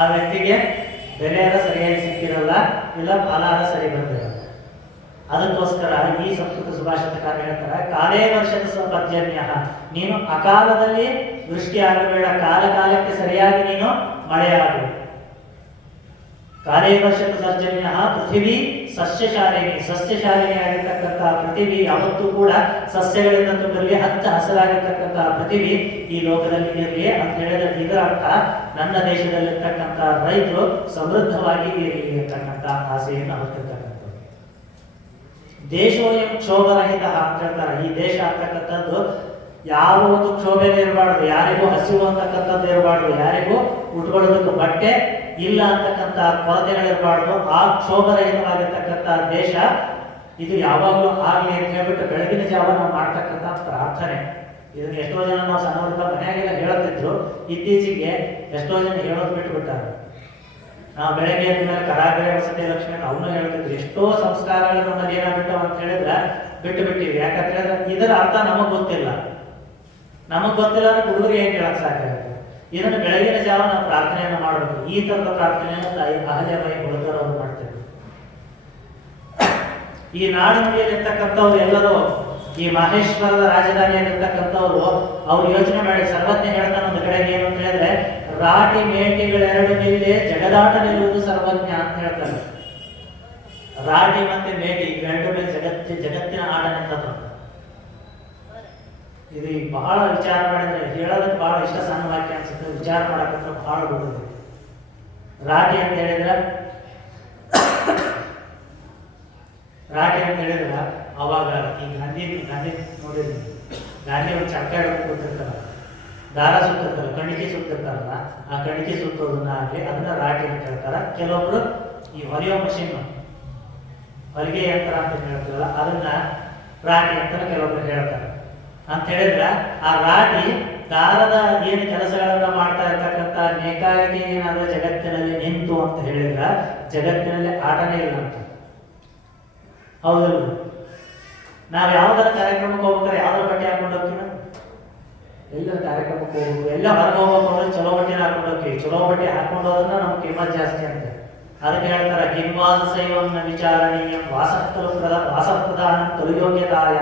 ಆ ವ್ಯಕ್ತಿಗೆ ಬೆಲೆಯಾದ ಸರಿಯಾಗಿ ಸಿಕ್ಕಿರಲ್ಲ, ಇಲ್ಲ ಫಲಾದ ಸರಿ ಬಂದಿರಲ್ಲ. ಅದಕ್ಕೋಸ್ಕರ ಈ ಸಂಸ್ಕೃತ ಸುಭಾಷಿತಕಾರ ಹೇಳ್ತಾರೆ, ಕಾಲೇ ವರ್ಷದ ಪರ್ಜನ್ಯ. ನೀನು ಅಕಾಲದಲ್ಲಿ ವೃಷ್ಟಿ ಆಗಬೇಡ, ಕಾಲಕ್ಕೆ ಸರಿಯಾಗಿ ನೀನು ಮಳೆಯಾಗು. ಕಾಲೇ ವರ್ಷದ ಸರ್ಜನ್ಯ ಪೃಥ್ವೀ ಸಸ್ಯಶಾಲಿನಿ. ಸಸ್ಯಶಾಲಿನಿ ಆಗಿರ್ತಕ್ಕಂಥ ಪೃಥ್ವಿ ಯಾವತ್ತೂ ಕೂಡ ಸಸ್ಯಗಳಿಂದ ತುಂಬಿರಲಿ, ಹಚ್ಚ ಹಸಿರಾಗಿರ್ತಕ್ಕಂಥ ಪೃಥ್ವಿ ಈ ಲೋಕದಲ್ಲಿ ಇರಲಿ ಅಂತ ಹೇಳಿದ್ರೆ ಇದರ ಅರ್ಥ ನನ್ನ ದೇಶದಲ್ಲಿರ್ತಕ್ಕಂಥ ರೈತರು ಸಮೃದ್ಧವಾಗಿ ಇರಲಿ ಇರ್ತಕ್ಕಂಥ ಆಸೆಯನ್ನು ಹೊತ್ತಿರ್ತಕ್ಕಂಥದ್ದು. ದೇಶೋಯಂ ಕ್ಷೋಭರಹಿತ ಅಂತ ಹೇಳ್ತಾರೆ. ಈ ದೇಶ ಅಂತಕ್ಕಂಥದ್ದು ಯಾವ ಒಂದು ಕ್ಷೋಭೆನೇ ಇರಬಾರ್ದು, ಯಾರಿಗೂ ಹಸಿವು ಅಂತಕ್ಕಂಥದ್ದು ಇರಬಾರ್ದು, ಯಾರಿಗೂ ಉಟ್ಕೊಳ್ಳೋದಕ್ಕೆ ಬಟ್ಟೆ ಇಲ್ಲ ಅಂತಕ್ಕಂಥ ಕೊರತೆಗಳಿರಬಾರ್ದು. ಆ ಕ್ಷೋಭರಹಿತವಾಗಿರ್ತಕ್ಕಂಥ ದೇಶ ಇದು ಯಾವಾಗಲೂ ಆಗಲಿ ಅಂತ ಹೇಳ್ಬಿಟ್ಟು ಬೆಳಗಿನ ಜಾವ ನಾವು ಮಾಡ್ತಕ್ಕಂಥ ಪ್ರಾರ್ಥನೆ. ಇದನ್ನ ಎಷ್ಟೋ ಜನ ನಾವು ಸಣ್ಣವರಿಂದ ಮನೆಯಾಗೆಲ್ಲ ಹೇಳುತ್ತಿದ್ರು, ಇತ್ತೀಚೆಗೆ ಎಷ್ಟೋ ಜನ ಹೇಳೋದು ಬಿಟ್ಟುಬಿಟ್ಟಾರೆ. ನಾವು ಬೆಳಗ್ಗೆ ಮೇಲೆ ಕರಾಗ್ರೆ ವಸತಿ ಲಕ್ಷ್ಮಿ ಅವನು ಹೇಳ್ತಿದ್ರು. ಎಷ್ಟೋ ಸಂಸ್ಕಾರಗಳು ನಮ್ಮಲ್ಲಿ ಏನಾಗ್ಬಿಟ್ಟು ಅಂತ ಹೇಳಿದ್ರೆ ಬಿಟ್ಟು ಬಿಟ್ಟಿವಿ. ಯಾಕಂತ ಹೇಳಿದ್ರೆ ಇದರ ಅರ್ಥ ನಮಗ್ ಗೊತ್ತಿಲ್ಲ. ನಮಗ್ ಗೊತ್ತಿಲ್ಲ ಅಂದ್ರೆ ಹುಡುಗರು ಏನ್ ಕೇಳಕ್ ಸಾಕಾಗುತ್ತೆ. ಇದನ್ನು ಬೆಳಗಿನ ಜಾವ ನಾವು ಪ್ರಾರ್ಥನೆಯನ್ನು ಮಾಡಬೇಕು. ಈ ತರದ ಪ್ರಾರ್ಥನೆಯನ್ನು ತಾಯಿ ಅಹಲ್ಯಾಬಾಯಿ ಹೋಳ್ಕರ್ ಅವರು ಮಾಡ್ತಿದ್ರು. ಈ ನಾಡಿನಲ್ಲಿರ್ತಕ್ಕಂಥವ್ರು ಎಲ್ಲರೂ ಈ ಮಹೇಶ್ವರದ ರಾಜಧಾನಿಯಲ್ಲಿರ್ತಕ್ಕಂಥವ್ರು ಅವ್ರು ಯೋಚನೆ ಮಾಡಿ ಸರ್ವಜ್ಞ ಹೇಳ್ತಾನೆ ಒಂದು ಕಡೆಗೆ ಏನು ಅಂತ ಹೇಳಿದ್ರೆ, ರಾಟಿ ಮೇಟಿಗಳೆರಡು ನಿಲ್ಲೇ ಜಗದಾಟ ನಿಲ್ಲುವುದು ಸರ್ವಜ್ಞ ಅಂತ ಹೇಳ್ತಾರೆ. ರಾಟಿ ಮತ್ತೆ ಮೇಟಿ ಇವೆರಡು ಮೇಲೆ ಜಗತ್ತಿನ ಆಟ ನಿಂತದ್ದು. ಇದು ಬಹಳ ವಿಚಾರ ಮಾಡಿದ್ರೆ ಹೇಳೋದಕ್ಕೆ ಬಹಳ ಇಷ್ಟ ಸಣ್ಣ ವಾಕ್ಯ ಅನ್ಸುತ್ತೆ, ವಿಚಾರ ಮಾಡಕ್ಕಂದ್ರೆ ಬಹಳ ದೊಡ್ಡದು. ರಾಟಿ ಅಂತ ಹೇಳಿದ್ರೆ ಅವಾಗ ಈ ಗಾಂಧಿ ನೋಡಿದ್ವಿ. ಗಾಂಧಿ ಒಂದು ಚಟ್ಟ ಹಿಡ್ಕೊಂಡು ಕೂತಿರ್ತಾರ, ದಾರ ಸುತ್ತಿರ್ತಾರ, ಕಣಿಕೆ ಸುತ್ತಿರ್ತಾರಲ್ಲ, ಆ ಕಣಿಕೆ ಸುತ್ತೋದನ್ನ ಆಗಲಿ ಅದನ್ನ ರಾಟಿ ಅಂತ ಹೇಳ್ತಾರ. ಕೆಲವೊಬ್ರು ಈ ಹೊಲಿಯೋ ಮಷೀನ್ ಹೊಲಿಗೆ ಯಂತ್ರ ಅಂತ ಹೇಳ್ತಾರಲ್ಲ ಅದನ್ನ ರಾಟಿ ಅಂತ ಕೆಲವೊಬ್ರು ಹೇಳ್ತಾರೆ. ಅಂತ ಹೇಳಿದ್ರೆ ಆ ರಾಟಿ ದಾರದ ಏನು ಕೆಲಸಗಳನ್ನ ಮಾಡ್ತಾ ಇರ್ತಕ್ಕಂಥ ನೇಕಾರಿಕೆ ಏನಾದ್ರೂ ಜಗತ್ತಿನಲ್ಲಿ ನಿಂತು ಅಂತ ಹೇಳಿದ್ರೆ ಜಗತ್ತಿನಲ್ಲಿ ಆಟನೇ ಇಲ್ಲ ಅಂತ. ಹೌದಲ್ಲ? ನಾವು ಯಾವ್ದಾರ ಕಾರ್ಯಕ್ರಮಕ್ಕೆ ಹೋಗ್ಬೇಕಾದ್ರೆ ಯಾವ್ದಾರ ಬಟ್ಟೆ ಹಾಕೊಂಡು ಹೋಗ್ತೀವಿ? ಎಲ್ಲರ ಕಾರ್ಯಕ್ರಮಕ್ಕೆ ಹೋಗ್ಬೇಕು, ಎಲ್ಲ ಹೊರಗೆ ಹೋಗ್ಬೇಕು ಅಂದ್ರೆ ಚಲೋ ಬಟ್ಟೆನ ಹಾಕೊಂಡು ಹೋಗ್ತೀವಿ. ಚಲೋ ಬಟ್ಟೆ ಹಾಕೊಂಡು ಹೋದ್ರೆ ನಮ್ಗೆ ಕಿಮ್ಮತ್ ಜಾಸ್ತಿ ಅಂತ. ಅದಕ್ಕೆ ಹೇಳ್ತಾರೆ, ಕಿಂವಾಸ ಶೈವನ್ನ ವಿಚಾರಣೀಯ ವಾಸಪ್ರಧಾನ ತಲುಯೋಗ್ಯತಾಯ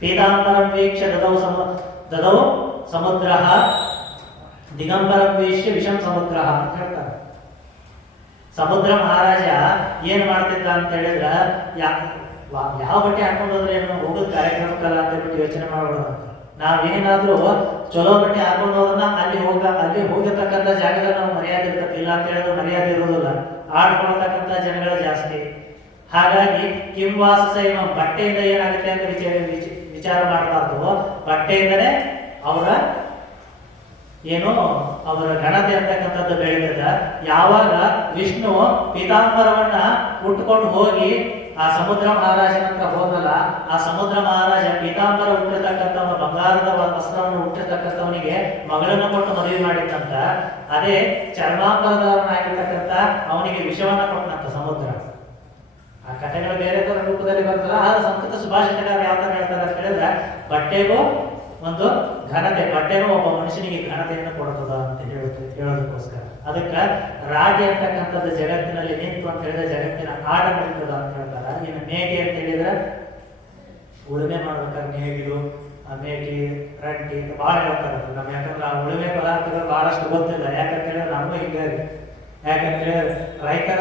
ಪೀತಾಂಬರಂ ವೀಕ್ಷ ದದೌ ಸಮುದ್ರ ದಿಗಂಬರಂ ವೀಕ್ಷ್ಯ ವಿಷಂ ಸಮುದ್ರ ಅಂತ ಹೇಳ್ತಾರೆ. ಸಮುದ್ರ ಮಹಾರಾಜ ಏನ್ ಮಾಡ್ತಿದ್ದ ಅಂತ ಹೇಳಿದ್ರ, ಯಾವ ಬಟ್ಟೆ ಹಾಕೊಂಡು ಹೋದ್ರೆ ಏನು ಹೋಗೋದ್ ಕಾರ್ಯಕ್ರಮಕ್ಕಲ್ಲ ಅಂತ ಹೇಳ್ಬಿಟ್ಟು ಯೋಚನೆ ಮಾಡಬಾರ್ದು. ನಾವೇನಾದ್ರೂ ಚಲೋ ಬಟ್ಟೆ ಹಾಕೊಂಡು ಹೋದ್ರನ್ನ ಅಲ್ಲಿ ಹೋಗಿರ್ತಕ್ಕಂಥ ಜಾಗದಲ್ಲಿ ನಾವು ಮರ್ಯಾದೆ ಇರ್ತಕ್ಕಿಲ್ಲ ಅಂತ ಹೇಳಿದ್ರೆ ಮರ್ಯಾದೆ ಇರೋದಿಲ್ಲ, ಆಡ್ಕೊಳ್ತಕ್ಕಂಥ ಜನಗಳು ಜಾಸ್ತಿ. ಹಾಗಾಗಿ ಕಿಂವಾಸ ಸೈವ ಬಟ್ಟೆಯಿಂದ ಏನಾಗುತ್ತೆ ಅಂತ ವಿಚಾರ ಮಾಡಬಾರ್ದು. ಬಟ್ಟೆಯಿಂದನೇ ಅವರ ಘನತೆ ಅಂತಕ್ಕಂಥದ್ದು ಬೆಳೀತದ. ಯಾವಾಗ ವಿಷ್ಣು ಪೀತಾಂಬರವನ್ನ ಉಟ್ಕೊಂಡು ಹೋಗಿ ಆ ಸಮುದ್ರ ಮಹಾರಾಜನ ಹತ್ರ ಹೋದಲ್ಲ, ಆ ಸಮುದ್ರ ಮಹಾರಾಜ ಪೀತಾಂಬರ ಹುಟ್ಟಿರ್ತಕ್ಕಂಥವನು, ಬಂಗಾರದ ವಸ್ತ್ರವನ್ನು ಹುಟ್ಟಿರ್ತಕ್ಕಂಥವನಿಗೆ ಮಗಳನ್ನು ಕೊಟ್ಟು ಮದುವೆ ಮಾಡಿದ್ದಂತ, ಅದೇ ಚರ್ಮಾಂಬರದವನಾಗಿರ್ತಕ್ಕಂಥ ಅವನಿಗೆ ವಿಷವನ್ನ ಕೊಟ್ಟನಂತ ಸಮುದ್ರ. ಆ ಕಥೆಗಳು ಬೇರೆ ತರ ರೂಪದಲ್ಲಿ ಬರ್ತಲ್ಲ. ಆದ್ರೆ ಸಂಸ್ಕೃತ ಸುಭಾಷಿತಗಾರ ಯಾವ ತರ ಹೇಳ್ತಾರೆ ಅಂತ ಹೇಳಿದ್ರೆ, ಬಟ್ಟೆಗೂ ಒಂದು ಘನತೆ, ಬಟ್ಟೆನೂ ಒಬ್ಬ ಮನುಷ್ಯನಿಗೆ ಘನತೆಯನ್ನು ಕೊಡ್ತದ ಅಂತ ಹೇಳೋದಕ್ಕೋಸ್ಕರ ಅದಕ್ಕೆ ರಾಟಿ ಅಂತಕ್ಕಂಥದ್ದು ಜಗತ್ತಿನಲ್ಲಿ ನಿಂತು ಅಂತ ಹೇಳಿದ್ರೆ ಜಗತ್ತಿನ ಆಟ ನಿಲ್ತದ ಅಂತ ಹೇಳ್ತಾರ. ಇನ್ನು ಮೇಟಿ ಅಂತ ಹೇಳಿದ್ರೆ ಉಳುಮೆ ಮಾಡ್ಬೇಕಾದ್ರೆ ನೇಗಿಲು, ಮೇಟಿ, ರಂಟಿ ಅಂತ ಭಾಳ ಹೇಳ್ತಾರೆ. ನಮ್ಗೆ ಯಾಕಂದ್ರೆ ಆ ಉಳುಮೆ ಪದಾರ್ಥಗಳು ಬಹಳಷ್ಟು ಗೊತ್ತಿಲ್ಲ. ಯಾಕಂತ ಹೇಳಿದ್ರೆ ನಮಗೂ ಹಿಂಗೆ, ಯಾಕಂತ ಹೇಳಿದ್ರೆ ರೈತರ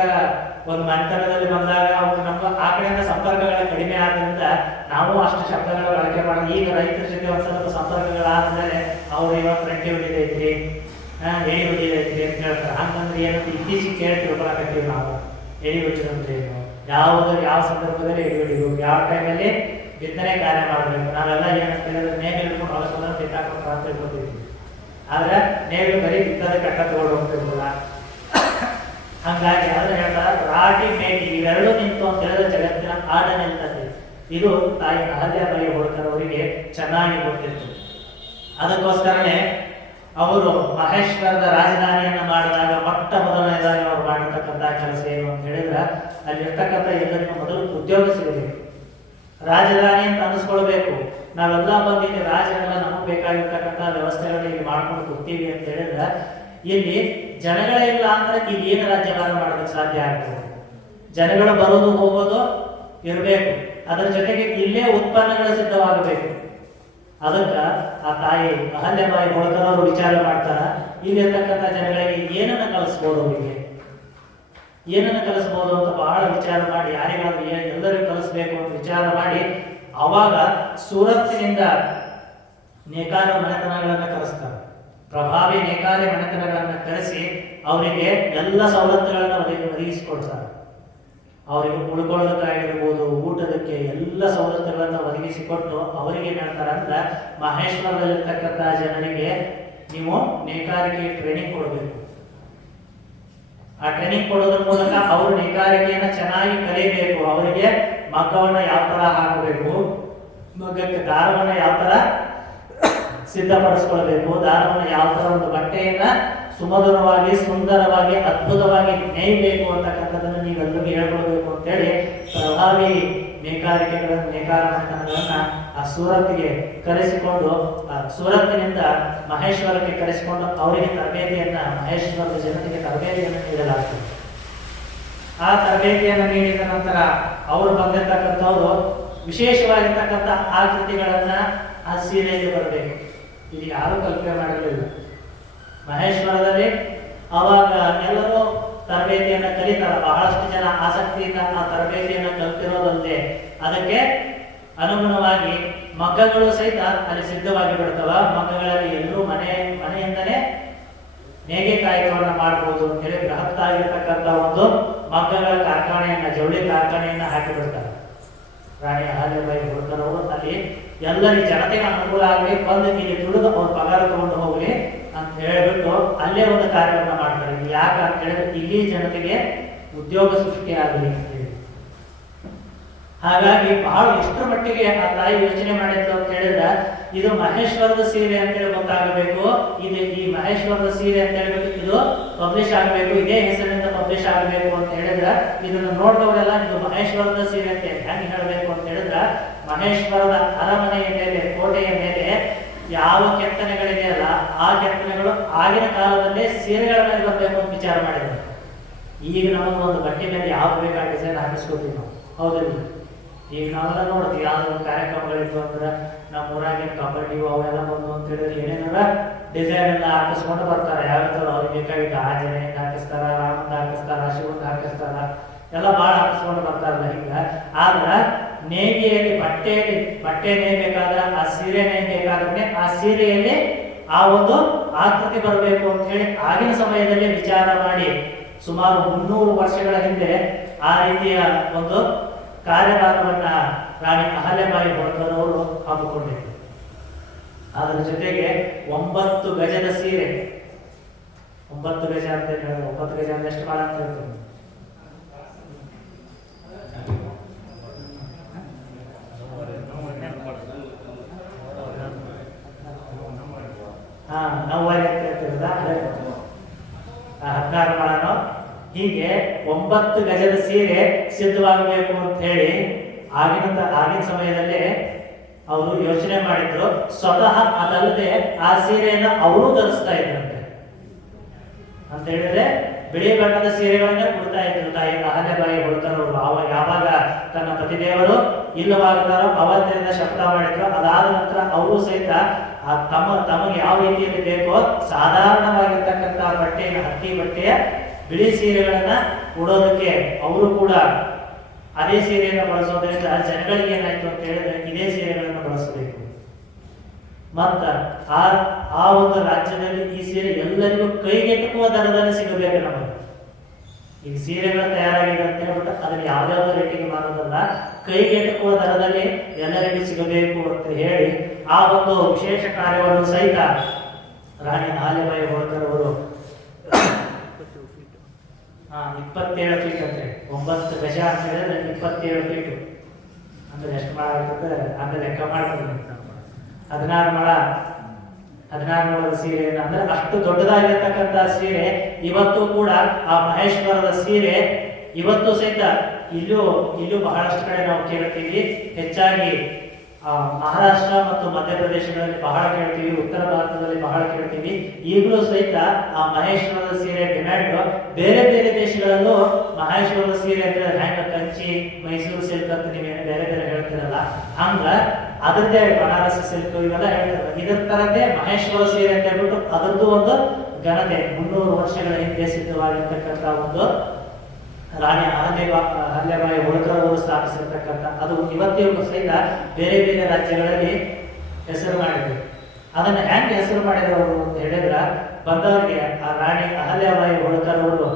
ಒಂದು ಮನೆತನದಲ್ಲಿ ಬಂದಾಗ ಅವ್ರು ನಮ್ಮ ಆ ಕಡೆಯಿಂದ ಸಂಪರ್ಕಗಳ ಕಡಿಮೆ ಆದ್ರಿಂದ ನಾವು ಅಷ್ಟು ಶಬ್ದಗಳ ಬಳಕೆ ಮಾಡೋದು. ಈಗ ರೈತರ ಜೊತೆ ಒಂದ್ ಸ್ವಲ್ಪ ಸಂಪರ್ಕಗಳಾದ್ಮೇಲೆ ಅವ್ರು ಇವತ್ತು ರಂಟಿ ಹೊಡಿದೈತ್ರಿ, ಎಡಿ ಹೊಡಿದೈತ್ರಿ ಅಂತ ಹೇಳ್ತಾರೆ. ಹಂಗಂದ್ರೆ ಏನಂತ ಇತ್ತೀಚೆಗೆ ಕೇಳ್ತಿರ್ಬಾಕತ್ತೀವಿ ನಾವು. ಎಡಿ ಹೊಡಿದಂದ್ರೆ ಏನು, ಯಾವ ಸಂದರ್ಭದಲ್ಲಿ ಎಡಿ ಹೊಡಿಬೇಕು, ಯಾವ ಟೈಮಲ್ಲಿ ಬಿತ್ತನೆ ಕಾರ್ಯ ಮಾಡಬೇಕು. ನಾವೆಲ್ಲ ಏನಂತ ಹೇಳಿದ್ರೆ ನೇಗಿಲು ಹಿಡ್ಕೊಂಡು ಹೊಲಸಲ್ಲ ಬಿತ್ತಾಕೊಂಡು ಅಂತ ತಿಳ್ಕೊತೀವಿ. ಆದ್ರೆ ನೇಗಿಲು ಬರೀ ಬಿತ್ತದ ಕಟ್ಟ ತಗೊಂಡು ಹೋಗ್ತಿರ್ಲಿಲ್ಲ. ಹಂಗಾಗಿ ಅದನ್ನ ಹೇಳ್ತಾರೆ, ರಾಟಿ ಮೇಟಿ ಇವೆರಡೂ ನಿಂತು ಅಂತ ಹೇಳಿದ್ರೆ ಜಗತ್ತಿನ ಆಟ ನಿಲ್ತದೆ. ಇದು ತಾಯಿ ಅಹಲ್ಯಾಬಾಯಿ ಹೋಳ್ಕರ್ ಅವರಿಗೆ ಚೆನ್ನಾಗಿ ಗೊತ್ತಿತ್ತು. ಅದಕ್ಕೋಸ್ಕರನೇ ಅವರು ಮಹೇಶ್ವರದ ರಾಜಧಾನಿಯನ್ನ ಮಾಡಿದಾಗ ಮೊಟ್ಟ ಮೊದಲನೇದಾಗಿ ಅವರು ಮಾಡಿರ್ತಕ್ಕಂಥ ಕೆಲಸ ಏನು ಅಂತ ಹೇಳಿದ್ರೆ, ಅಲ್ಲಿರ್ತಕ್ಕಂಥ ಎಲ್ಲರಿಗೂ ಮೊದಲು ಉದ್ಯೋಗ ಸಿಗಬೇಕು. ರಾಜಧಾನಿ ಅಂತ ಅನಿಸ್ಕೊಳ್ಬೇಕು. ನಾವೆಲ್ಲ ಬಂದಿಲ್ಲಿ ರಾಜರೆಲ್ಲ ನಮಗೆ ಬೇಕಾಗಿರ್ತಕ್ಕಂಥ ವ್ಯವಸ್ಥೆಗಳನ್ನ ಇಲ್ಲಿ ಮಾಡ್ಕೊಂಡು ಕೊಡ್ತೀವಿ ಅಂತ ಹೇಳಿದ್ರೆ, ಇಲ್ಲಿ ಜನಗಳೇ ಇಲ್ಲ ಅಂದ್ರೆ ಇಲ್ಲಿ ಏನು ರಾಜ್ಯಭಾರ ಮಾಡೋದಕ್ಕೆ ಸಾಧ್ಯ ಆಗ್ತದೆ? ಜನಗಳು ಬರೋದು ಹೋಗೋದು ಇರಬೇಕು, ಅದರ ಜೊತೆಗೆ ಇಲ್ಲೇ ಉತ್ಪನ್ನಗಳು ಸಿದ್ಧವಾಗಬೇಕು. ಅದಕ್ಕೆ ಆ ತಾಯಿ ಅಹಲ್ಯಾಬಾಯಿ ಹೋಳ್ಕರ್ ಅವರು ವಿಚಾರ ಮಾಡ್ತಾರ, ಇಲ್ಲಿರ್ತಕ್ಕಂಥ ಜನಗಳಿಗೆ ಏನನ್ನ ಕಲಿಸ್ಬೋದು, ಅವರಿಗೆ ಏನನ್ನ ಕಲಿಸ್ಬೋದು ಅಂತ ಬಹಳ ವಿಚಾರ ಮಾಡಿ, ಯಾರಿಗಾದ್ರೂ ಎಲ್ಲರಿಗೂ ಕಲಿಸ್ಬೇಕು ಅಂತ ವಿಚಾರ ಮಾಡಿ ಅವಾಗ ಸೂರತ್ತಿನಿಂದ ನೇಕಾರ ಮನೆತನಗಳನ್ನ ಕಲಿಸ್ತಾರೆ. ಪ್ರಭಾವಿ ನೇಕಾರಿ ಮನೆತನಗಳನ್ನ ಕರೆಸಿ ಅವರಿಗೆ ಎಲ್ಲ ಸವಲತ್ತುಗಳನ್ನ ಒದಗಿಸಿಕೊಡ್ತಾರೆ. ಅವರಿಗೆ ಉಳ್ಕೊಳ್ಳೋದಕ್ಕಾಗಿರ್ಬೋದು, ಊಟದಕ್ಕೆ ಎಲ್ಲ ಸವಲತ್ತುಗಳನ್ನ ಒದಗಿಸಿಕೊಟ್ಟು ಅವರಿಗೆ ಏನ್ ಹೇಳ್ತಾರೆ ಅಂದ್ರೆ, ಮಹೇಶ್ವರದಲ್ಲಿರ್ತಕ್ಕಂಥ ಜನರಿಗೆ ನೀವು ನೇಕಾರಿಕೆ ಟ್ರೈನಿಂಗ್ ಕೊಡಬೇಕು. ಆ ಟ್ರೈನಿಂಗ್ ಕೊಡೋದ್ರ ಮೂಲಕ ಅವರು ನೇಕಾರಿಕೆಯನ್ನ ಚೆನ್ನಾಗಿ ಕಲಿಯಬೇಕು. ಅವರಿಗೆ ಮಗ್ಗವನ್ನ ಯಾವ ತರ ಹಾಕಬೇಕು, ಮಗ್ಗಕ್ಕೆ ದಾರವನ್ನ ಯಾವ ತರ ಸಿದ್ಧಪಡಿಸ್ಕೊಳ್ಬೇಕು, ದಾರವನ್ನ ಯಾವ ತರ ಒಂದು ಬಟ್ಟೆಯನ್ನ ಸುಮಧುರವಾಗಿ ಸುಂದರವಾಗಿ ಅದ್ಭುತವಾಗಿ ನೇಯಬೇಕು ಅಂತಕ್ಕಂಥದ್ದನ್ನು ನೀವೆಲ್ಲರಿಗೂ ಹೇಳ್ಕೊಳ್ಬೇಕು ಅಂತೇಳಿ ಪ್ರಭಾವಿ ನೇಕಾರ ಮಂಥನಗಳನ್ನ ಆ ಸೂರತ್ಗೆ ಕರೆಸಿಕೊಂಡು ಸೂರತ್ನಿಂದ ಮಹೇಶ್ವರಕ್ಕೆ ಕರೆಸಿಕೊಂಡು ಅವರಿಗೆ ತರಬೇತಿಯನ್ನ ಮಹೇಶ್ವರದ ಜನತೆಗೆ ತರಬೇತಿಯನ್ನು ನೀಡಲಾಗ್ತದೆ. ಆ ತರಬೇತಿಯನ್ನು ನೀಡಿದ ನಂತರ ಅವರು ಬಂದಿರತಕ್ಕಂಥವ್ರು ವಿಶೇಷವಾಗಿರ್ತಕ್ಕಂಥ ಆಕೃತಿಗಳನ್ನ ಆ ಸೀರೆಯಲ್ಲಿ ಬರಬೇಕು. ಇದು ಯಾರು ಕಲ್ಪನೆ ಮಾಡಿರಲಿಲ್ಲ. ಮಹೇಶ್ವರದಲ್ಲಿ ಅವಾಗ ಎಲ್ಲರೂ ತರಬೇತಿಯನ್ನು ಕಲಿತಾರ. ಬಹಳಷ್ಟು ಜನ ಆಸಕ್ತಿಯಿಂದ ಆ ತರಬೇತಿಯನ್ನು ಕಲ್ತಿರೋದಲ್ಲದೆ ಅದಕ್ಕೆ ಅನುಗುಣವಾಗಿ ಮಗ್ಗಗಳು ಸಹಿತ ಅಲ್ಲಿ ಸಿದ್ಧವಾಗಿ ಬಿಡ್ತವ. ಮಗ್ಗಗಳಲ್ಲಿ ಎಲ್ಲರೂ ಮನೆಯಿಂದಲೇ ನೇಗೆ ಕಾಯಕವನ್ನ ಮಾಡಬಹುದು ಅಂತೇಳಿ ಬೃಹತ್ ಆಗಿರ್ತಕ್ಕಂಥ ಒಂದು ಮಗ್ಗಗಳ ಕಾರ್ಖಾನೆಯನ್ನ, ಜವಳಿ ಕಾರ್ಖಾನೆಯನ್ನ ಹಾಕಿ ಬಿಡ್ತಾರೆ. ರಾಣಿ ಅಹಲ್ಯಾಬಾಯಿ ಹೋಳ್ಕರ್ ಅವರು ಅಲ್ಲಿ ಎಲ್ಲರಿಗೆ ಜನತೆಗೆ ಅನುಕೂಲ ಆಗಲಿ, ಬಂದು ಇಲ್ಲಿ ದುಡಿದು ಅವ್ರ ಪಗಾರ ತಗೊಂಡು ಹೋಗ್ಲಿ ಅಂತ ಹೇಳಿಬಿಟ್ಟು ಅಲ್ಲೇ ಒಂದು ಕಾರ್ಯವನ್ನು ಮಾಡ್ತಾರೆ. ಯಾಕೆ ಅಂತ ಹೇಳಿದ್ರೆ ಇಲ್ಲಿ ಜನತೆಗೆ ಉದ್ಯೋಗ ಸೃಷ್ಟಿ ಆಗಲಿ ಅಂತ ಹೇಳಿ. ಹಾಗಾಗಿ ಬಹಳ ಎಷ್ಟರ ಮಟ್ಟಿಗೆ ಆ ತಾಯಿ ಯೋಚನೆ ಮಾಡಿದ್ರು ಅಂತ ಹೇಳಿದ್ರೆ ಇದು ಮಹೇಶ್ವರದ ಸೀರೆ ಅಂತೇಳಿ ಗೊತ್ತಾಗಬೇಕು, ಇದು ಈ ಮಹೇಶ್ವರದ ಸೀರೆ ಅಂತ ಹೇಳ್ಬೇಕು, ಇದು ಪಬ್ಲಿಷ್ ಆಗಬೇಕು, ಇದೇ ಹೆಸರಿನಿಂದ ಪಬ್ಲಿಷ್ ಆಗಬೇಕು ಅಂತ ಹೇಳಿದ್ರೆ ಇದನ್ನು ನೋಡಿದವರೆಲ್ಲ ಇದು ಮಹೇಶ್ವರದ ಸೀರೆ ಅಂತ ಹೆಂಗೆ ಹೇಳಬೇಕು ಅಂತ ಹೇಳಿದ್ರೆ ಮಹೇಶ್ವರದ ಅರಮನೆಯ ಮೇಲೆ, ಕೋಟೆಯ ಮೇಲೆ ಯಾವ ಕೆತ್ತನೆಗಳಿದೆಯಲ್ಲ ಆ ಕೆತ್ತನೆಗಳು ಆಗಿನ ಕಾಲದಲ್ಲೇ ಸೀರೆಗಳ ಮೇಲೆ ಬರಬೇಕು ಅಂತ ವಿಚಾರ ಮಾಡಿದ್ರು. ಈಗ ನಮಗೊಂದು ಬಟ್ಟೆ ಮೇಲೆ ಯಾವ್ದು ಬೇಕಾದ ಡಿಸೈನ್ ಹಾಕಿಸ್ಕೊತೀವಿ ನಾವು, ಹೌದಿಲ್ಲ? ಈಗ ನಾವೆಲ್ಲ ನೋಡ್ತೀವಿ ಯಾವ್ದು ಒಂದು ಕಾರ್ಯಕ್ರಮಗಳಿತ್ತು ಅಂದ್ರೆ ನಮ್ಮ ಊರಾಗಿನ ಕಬಡ್ಡಿ ಅವೆಲ್ಲ ಬಂದು ಅಂತ ಹೇಳಿದ್ರೆ ಏನೇನಾರ ಡಿಸೈನ್ ಎಲ್ಲ ಹಾಕಿಸ್ಕೊಂಡು ಬರ್ತಾರೆ. ಯಾವ ಅವ್ರಿಗೆ ಬೇಕಾಗಿತ್ತು ಆಂಜನೇಯ ಹಾಕಿಸ್ತಾರ, ರಾಮಂದ ಹಾಕಿಸ್ತಾರ, ಶಿವಂದ ಹಾಕಿಸ್ತಾರ, ಎಲ್ಲ ಭಾಳ ಹಾಕಿಸ್ಕೊಂಡು ಬರ್ತಾರಲ್ಲ. ಹಿಂಗ ಆದ್ರ ನೇಯ್ಗೆಯಲ್ಲಿ ಬಟ್ಟೆ ನೇಯ್ಬೇಕಾದ್ರೆ ಆ ಸೀರೆ ನೇಯ್ಬೇಕಾದ್ರೆ ಆ ಸೀರೆಯಲ್ಲಿ ಆ ಒಂದು ಆಕೃತಿ ಬರಬೇಕು ಅಂತ ಹೇಳಿ ಆಗಿನ ಸಮಯದಲ್ಲಿ ವಿಚಾರ ಮಾಡಿ ಸುಮಾರು 300 ವರ್ಷಗಳ ಹಿಂದೆ ಆ ರೀತಿಯ ಒಂದು ಕಾರ್ಯಭಾರವನ್ನ ರಾಣಿ ಅಹಲ್ಯಾಬಾಯಿ ಹೋಳ್ಕರ್ ಅವರು ಹಮ್ಮಿಕೊಂಡಿದ್ರು. ಅದರ ಜೊತೆಗೆ 9 ಗಜದ ಸೀರೆ, 9 ಗಜ ಅಂತ ಹೇಳಿದ್ರೆ 9 ಗಜ ಅಂದ್ರೆ ಎಷ್ಟು ಕಾಲ ಅಂತ ಹೇಳ್ತೀವಿ? ನವ್ವಾರಿ ಅಂತ ಹೇಳ್ತಿರೋದ 16 ಮೊಳನೋ ಹೀಗೆ 9 ಗಜದ ಸೀರೆ ಸಿದ್ಧವಾಗಬೇಕು ಅಂತ ಹೇಳಿ ಆಗಿನ ಸಮಯದಲ್ಲಿ ಅವರು ಯೋಚನೆ ಮಾಡಿದ್ರು. ಸ್ವತಃ ಅದಲ್ಲದೆ ಆ ಸೀರೆಯನ್ನು ಅವರು ಧರಿಸ್ತಾ ಇದ್ರಂತೆ. ಅಂತ ಹೇಳಿದ್ರೆ ಬಿಳಿ ಬಣ್ಣದ ಸೀರೆಗಳನ್ನೇ ಕೊಡ್ತಾ ಇದ್ರು ತಾಯಿ ಅಹಲ್ಯಾಬಾಯಿ ಹೋಳ್ಕರ್ ಅವರು. ಯಾವಾಗ ತನ್ನ ಪತಿದೇವರು ಇಲ್ಲವಾಗ್ತಾರೋ ಅವತ್ತಿನಿಂದ ಶಬ್ದ ಮಾಡಿದ್ರು. ಅದಾದ ನಂತರ ಅವರು ಸಹಿತ ತಮಗೆ ಯಾವ ರೀತಿಯಲ್ಲಿ ಬೇಕೋ ಸಾಧಾರಣವಾಗಿರ್ತಕ್ಕಂಥ ಬಟ್ಟೆಯ ಹತ್ತಿ ಬಟ್ಟೆಯ ಬಿಳಿ ಸೀರೆಗಳನ್ನ ಉಡೋದಕ್ಕೆ ಅವರು ಕೂಡ ಅದೇ ಸೀರೆಯನ್ನು ಬಳಸೋದ್ರಿಂದ ಜನಗಳಿಗೆ ಏನಾಯ್ತು ಅಂತ ಹೇಳಿದ್ರೆ ಇದೇ ಸೀರೆಗಳನ್ನು ಬಳಸಬೇಕು. ಮತ್ತ ಆ ಒಂದು ರಾಜ್ಯದಲ್ಲಿ ಈ ಸೀರೆ ಎಲ್ಲರಿಗೂ ಕೈಗೆಟುಕುವ ದರದಲ್ಲಿ ಸಿಗಬೇಕು. ನಮಗೆ ಈಗ ಸೀರೆಗಳು ತಯಾರಾಗಿದೆ ಅಂತ ಹೇಳ್ಬಿಟ್ಟು ಅದನ್ನ ಯಾವ್ಯಾವ ರೇಟಿಗೆ ಮಾರೋದಲ್ಲ, ಕೈಗೆಟುಕುವ ದರದಲ್ಲಿ ಎಲ್ಲರಿಗೂ ಸಿಗಬೇಕು ಅಂತ ಹೇಳಿ ಆ ಒಂದು ವಿಶೇಷ ಕಾರ್ಯವನ್ನು ಸಹಿತ ರಾಣಿ ಅಹಲ್ಯಾಬಾಯಿ ಹೋಳ್ಕರ್ ಅವರು 27 ಫೀಟ್ ಅಂತ ಹೇಳಿ 9 ಗಜ ಅಂತ ಹೇಳಿದ್ರೆ 27 ಫೀಟ್ ಅಂದ್ರೆ ಎಷ್ಟು ಮಳ ಆಗ್ತದೆ ಅಂದ್ರೆ ಲೆಕ್ಕ ಮಾಡ್ತಾರೆ. 16 ಮೊಳದ ಸೀರೆಯನ್ನು ಅಂದ್ರೆ ಅಷ್ಟು ದೊಡ್ಡದಾಗಿರ್ತಕ್ಕಂಥ ಸೀರೆ ಇವತ್ತು ಕೂಡ ಆ ಮಹೇಶ್ವರದ ಸೀರೆ ಇವತ್ತು ಸಹಿತ ಇಲ್ಲೂ ಬಹಳಷ್ಟು ಕಡೆ ನಾವು ಕೇಳ್ತೀವಿ. ಹೆಚ್ಚಾಗಿ ಮಹಾರಾಷ್ಟ್ರ ಮತ್ತು ಮಧ್ಯಪ್ರದೇಶಗಳಲ್ಲಿ ಬಹಳ ಕೇಳ್ತೀವಿ, ಉತ್ತರ ಭಾರತದಲ್ಲಿ ಬಹಳ ಕೇಳ್ತೀವಿ. ಈಗಲೂ ಸಹಿತ ಆ ಮಹೇಶ್ವರದ ಸೀರೆ ಡಿಮ್ಯಾಂಡ್ ಬೇರೆ ಬೇರೆ ದೇಶಗಳಲ್ಲೂ ಮಹೇಶ್ವರದ ಸೀರೆ ಅಂದ್ರೆ ಹ್ಯಾಂಗ ಕಂಚಿ, ಮೈಸೂರು ಸಿಲ್ಕ್ ಅಂತ ನೀವೇನು ಬೇರೆ ಬೇರೆ ಹೇಳ್ತೀರಲ್ಲ, ಹಂಗ ಅದರದ್ದೇ ಬನಾರಸ್ ಸಿಲ್ಕ್ ಇವೆಲ್ಲ ಹೇಳ್ತಾರೆ. ಇದರ ತರದ್ದೇ ಮಹೇಶ್ವರ ಸೀರೆ ಅಂತ ಹೇಳ್ಬಿಟ್ಟು ಅದರದ್ದು ಒಂದು ಘನತೆ 300 ವರ್ಷಗಳ ಹಿಂದೆ ಸಿದ್ಧವಾಗಿರ್ತಕ್ಕಂಥ ಒಂದು ರಾಣಿ ಅಹಲ್ಯಾಬಾಯಿ ಹೋಳ್ಕರ್ ಅವರು ಸ್ಥಾಪಿಸಿರ್ತಕ್ಕಂಥ ಅದು ಇವತ್ತಿಗೂ ಸಹಿತ ಬೇರೆ ಬೇರೆ ರಾಜ್ಯಗಳಲ್ಲಿ ಹೆಸರು ಮಾಡಿದ್ರು. ಅದನ್ನ ಹೆಂಗೆ ಹೆಸರು ಮಾಡಿದವರು ಅಂತ ಹೇಳಿದ್ರೆ ಬಂದವರಿಗೆ ಆ ರಾಣಿ ಅಹಲ್ಯಾಬಾಯಿ ಹೋಳ್ಕರ್ ಅವರು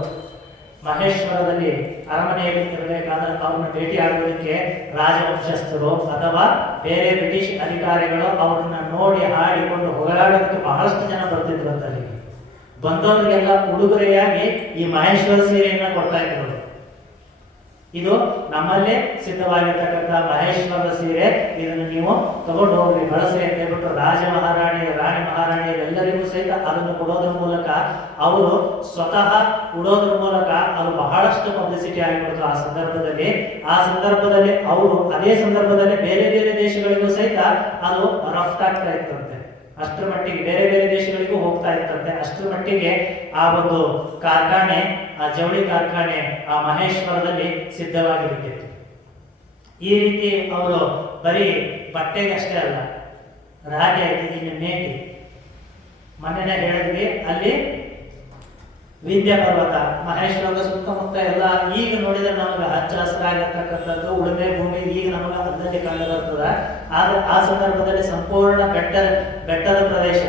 ಮಹೇಶ್ವರದಲ್ಲಿ ಅರಮನೆಯಲ್ಲಿ ಇರಬೇಕಾದ್ರೆ ಅವ್ರನ್ನ ಭೇಟಿ ಆಗೋದಕ್ಕೆ ರಾಜವಂಶಸ್ಥರು ಅಥವಾ ಬೇರೆ ಬ್ರಿಟಿಷ್ ಅಧಿಕಾರಿಗಳು ಅವ್ರನ್ನ ನೋಡಿ ಹಾಡಿಕೊಂಡು ಹೊಗಳಾಡೋದಕ್ಕೆ ಬಹಳಷ್ಟು ಜನ ಬರ್ತಿದ್ರು ಅಂತ. ಅಲ್ಲಿ ಬಂದವರಿಗೆಲ್ಲ ಉಡುಗೊರೆಯಾಗಿ ಈ ಮಹೇಶ್ವರ ಸೀರೆಯನ್ನ ಕೊಡ್ತಾ ಇದ್ರು. ಇದು ನಮ್ಮಲ್ಲೇ ಸಿದ್ಧವಾಗಿರ್ತಕ್ಕಂಥ ಮಹೇಶ್ವರದ ಸೀರೆ. ಇದನ್ನು ನೀವು ತಗೊಂಡು ಹೋಗ್ರಿ, ಬಳಸ್ರಿ ಅಂತ ಹೇಳ್ಬಿಟ್ಟು ರಾಣಿ ಮಹಾರಾಣಿಯರೆಲ್ಲರಿಗೂ ಸಹಿತ ಅದನ್ನು ಕೊಡೋದ್ರ ಮೂಲಕ ಅವರು ಸ್ವತಃ ಉಡೋದ್ರ ಮೂಲಕ ಅದು ಬಹಳಷ್ಟು ಪಬ್ಲಿಸಿಟಿ ಆಗಿಬಿಡ್ತು ಆ ಸಂದರ್ಭದಲ್ಲಿ ಅವರು ಅದೇ ಸಂದರ್ಭದಲ್ಲಿ ಬೇರೆ ಬೇರೆ ದೇಶಗಳಿಗೂ ಸಹಿತ ಅದು ರಫ್ತಾಗ್ತಾ ಇತ್ತಂತೆ. ಅಷ್ಟರ ಮಟ್ಟಿಗೆ ಬೇರೆ ಬೇರೆ ದೇಶಗಳಿಗೂ ಹೋಗ್ತಾ ಇತ್ತಂತೆ. ಅಷ್ಟರ ಮಟ್ಟಿಗೆ ಆ ಒಂದು ಕಾರ್ಖಾನೆ, ಆ ಜವಳಿ ಕಾರ್ಖಾನೆ ಆ ಮಹೇಶ್ವರದಲ್ಲಿ ಸಿದ್ಧವಾಗಿರುತ್ತಿತ್ತು. ಈ ರೀತಿ ಅವರು ಬರೀ ಬಟ್ಟೆಗಷ್ಟೇ ಅಲ್ಲ, ರಾಗಿ ಆಯ್ತು, ಇನ್ನು ಮೇಟಿ ಮೊನ್ನೆ ಹೇಳಿದ್ವಿ, ಅಲ್ಲಿ ವಿಂಧ್ಯ ಪರ್ವತ, ಮಹೇಶ್ವರದ ಸುತ್ತಮುತ್ತ ಎಲ್ಲ ಈಗ ನೋಡಿದ್ರೆ ನಮಗೆ ಹಚ್ಚ ಹಸಿರಾಗಿರ್ತಕ್ಕಂಥದ್ದು ಉಳುಮೆ ಭೂಮಿ ಈಗ ನಮಗೆ ಅದರಲ್ಲಿ ಕಂಡು ಬರ್ತದ. ಆದ್ರೆ ಆ ಸಂದರ್ಭದಲ್ಲಿ ಸಂಪೂರ್ಣ ಬೆಟ್ಟದ ಪ್ರದೇಶ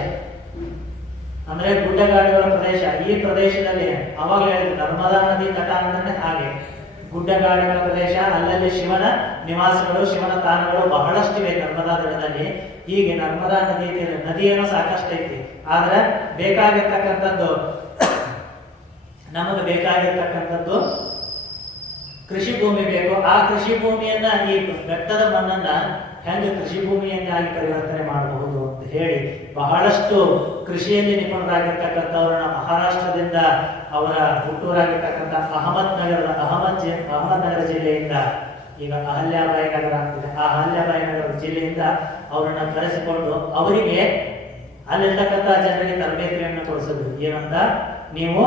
ಅಂದ್ರೆ ಗುಡ್ಡಗಾಡುಗಳ ಪ್ರದೇಶ. ಈ ಪ್ರದೇಶದಲ್ಲಿ ಅವಾಗ ನರ್ಮದಾ ನದಿ ತಟ ಅಂದ್ರೆ ಹಾಗೆ ಗುಡ್ಡಗಾಡುಗಳ ಪ್ರದೇಶ, ಅಲ್ಲಲ್ಲಿ ಶಿವನ ನಿವಾಸಗಳು, ಶಿವನ ತಾಣಗಳು ಬಹಳಷ್ಟಿವೆ ನರ್ಮದಾ ದಡದಲ್ಲಿ. ಹೀಗೆ ನರ್ಮದಾ ನದಿಯನ್ನು ಸಾಕಷ್ಟು ಐತಿ. ಆದ್ರೆ ನಮಗೆ ಬೇಕಾಗಿರ್ತಕ್ಕಂಥದ್ದು ಕೃಷಿ ಭೂಮಿ ಬೇಕು. ಆ ಕೃಷಿ ಭೂಮಿಯನ್ನ, ಈ ಬೆಟ್ಟದ ಮಣ್ಣನ್ನ ಹೆಂಗೆ ಕೃಷಿ ಭೂಮಿಯನ್ನಾಗಿ ಪರಿವರ್ತನೆ ಮಾಡಬಹುದು ಅಂತ ಹೇಳಿ ಬಹಳಷ್ಟು ಕೃಷಿಯಲ್ಲಿ ನಿಪುಣರಾಗಿರ್ತಕ್ಕಂಥವ್ರನ್ನ ಮಹಾರಾಷ್ಟ್ರದಿಂದ ಅವರ ಹುಟ್ಟೂರಾಗಿರ್ತಕ್ಕಂಥ ಅಹಮದ್ ನಗರ ಜಿಲ್ಲೆಯಿಂದ, ಈಗ ಅಹಲ್ಯಾಬಾಯಿ ನಗರ ಅಂತಿದೆ, ಆ ಅಹಲ್ಯಾಬಾಯಿ ನಗರದ ಜಿಲ್ಲೆಯಿಂದ ಅವರನ್ನ ಕರೆಸಿಕೊಂಡು ಅವರಿಗೆ ಅಲ್ಲಿರ್ತಕ್ಕಂಥ ಜನರಿಗೆ ತರಬೇತಿಯನ್ನು ಕೊಡಿಸಿದ್ರು. ಏನಂತ, ನೀವು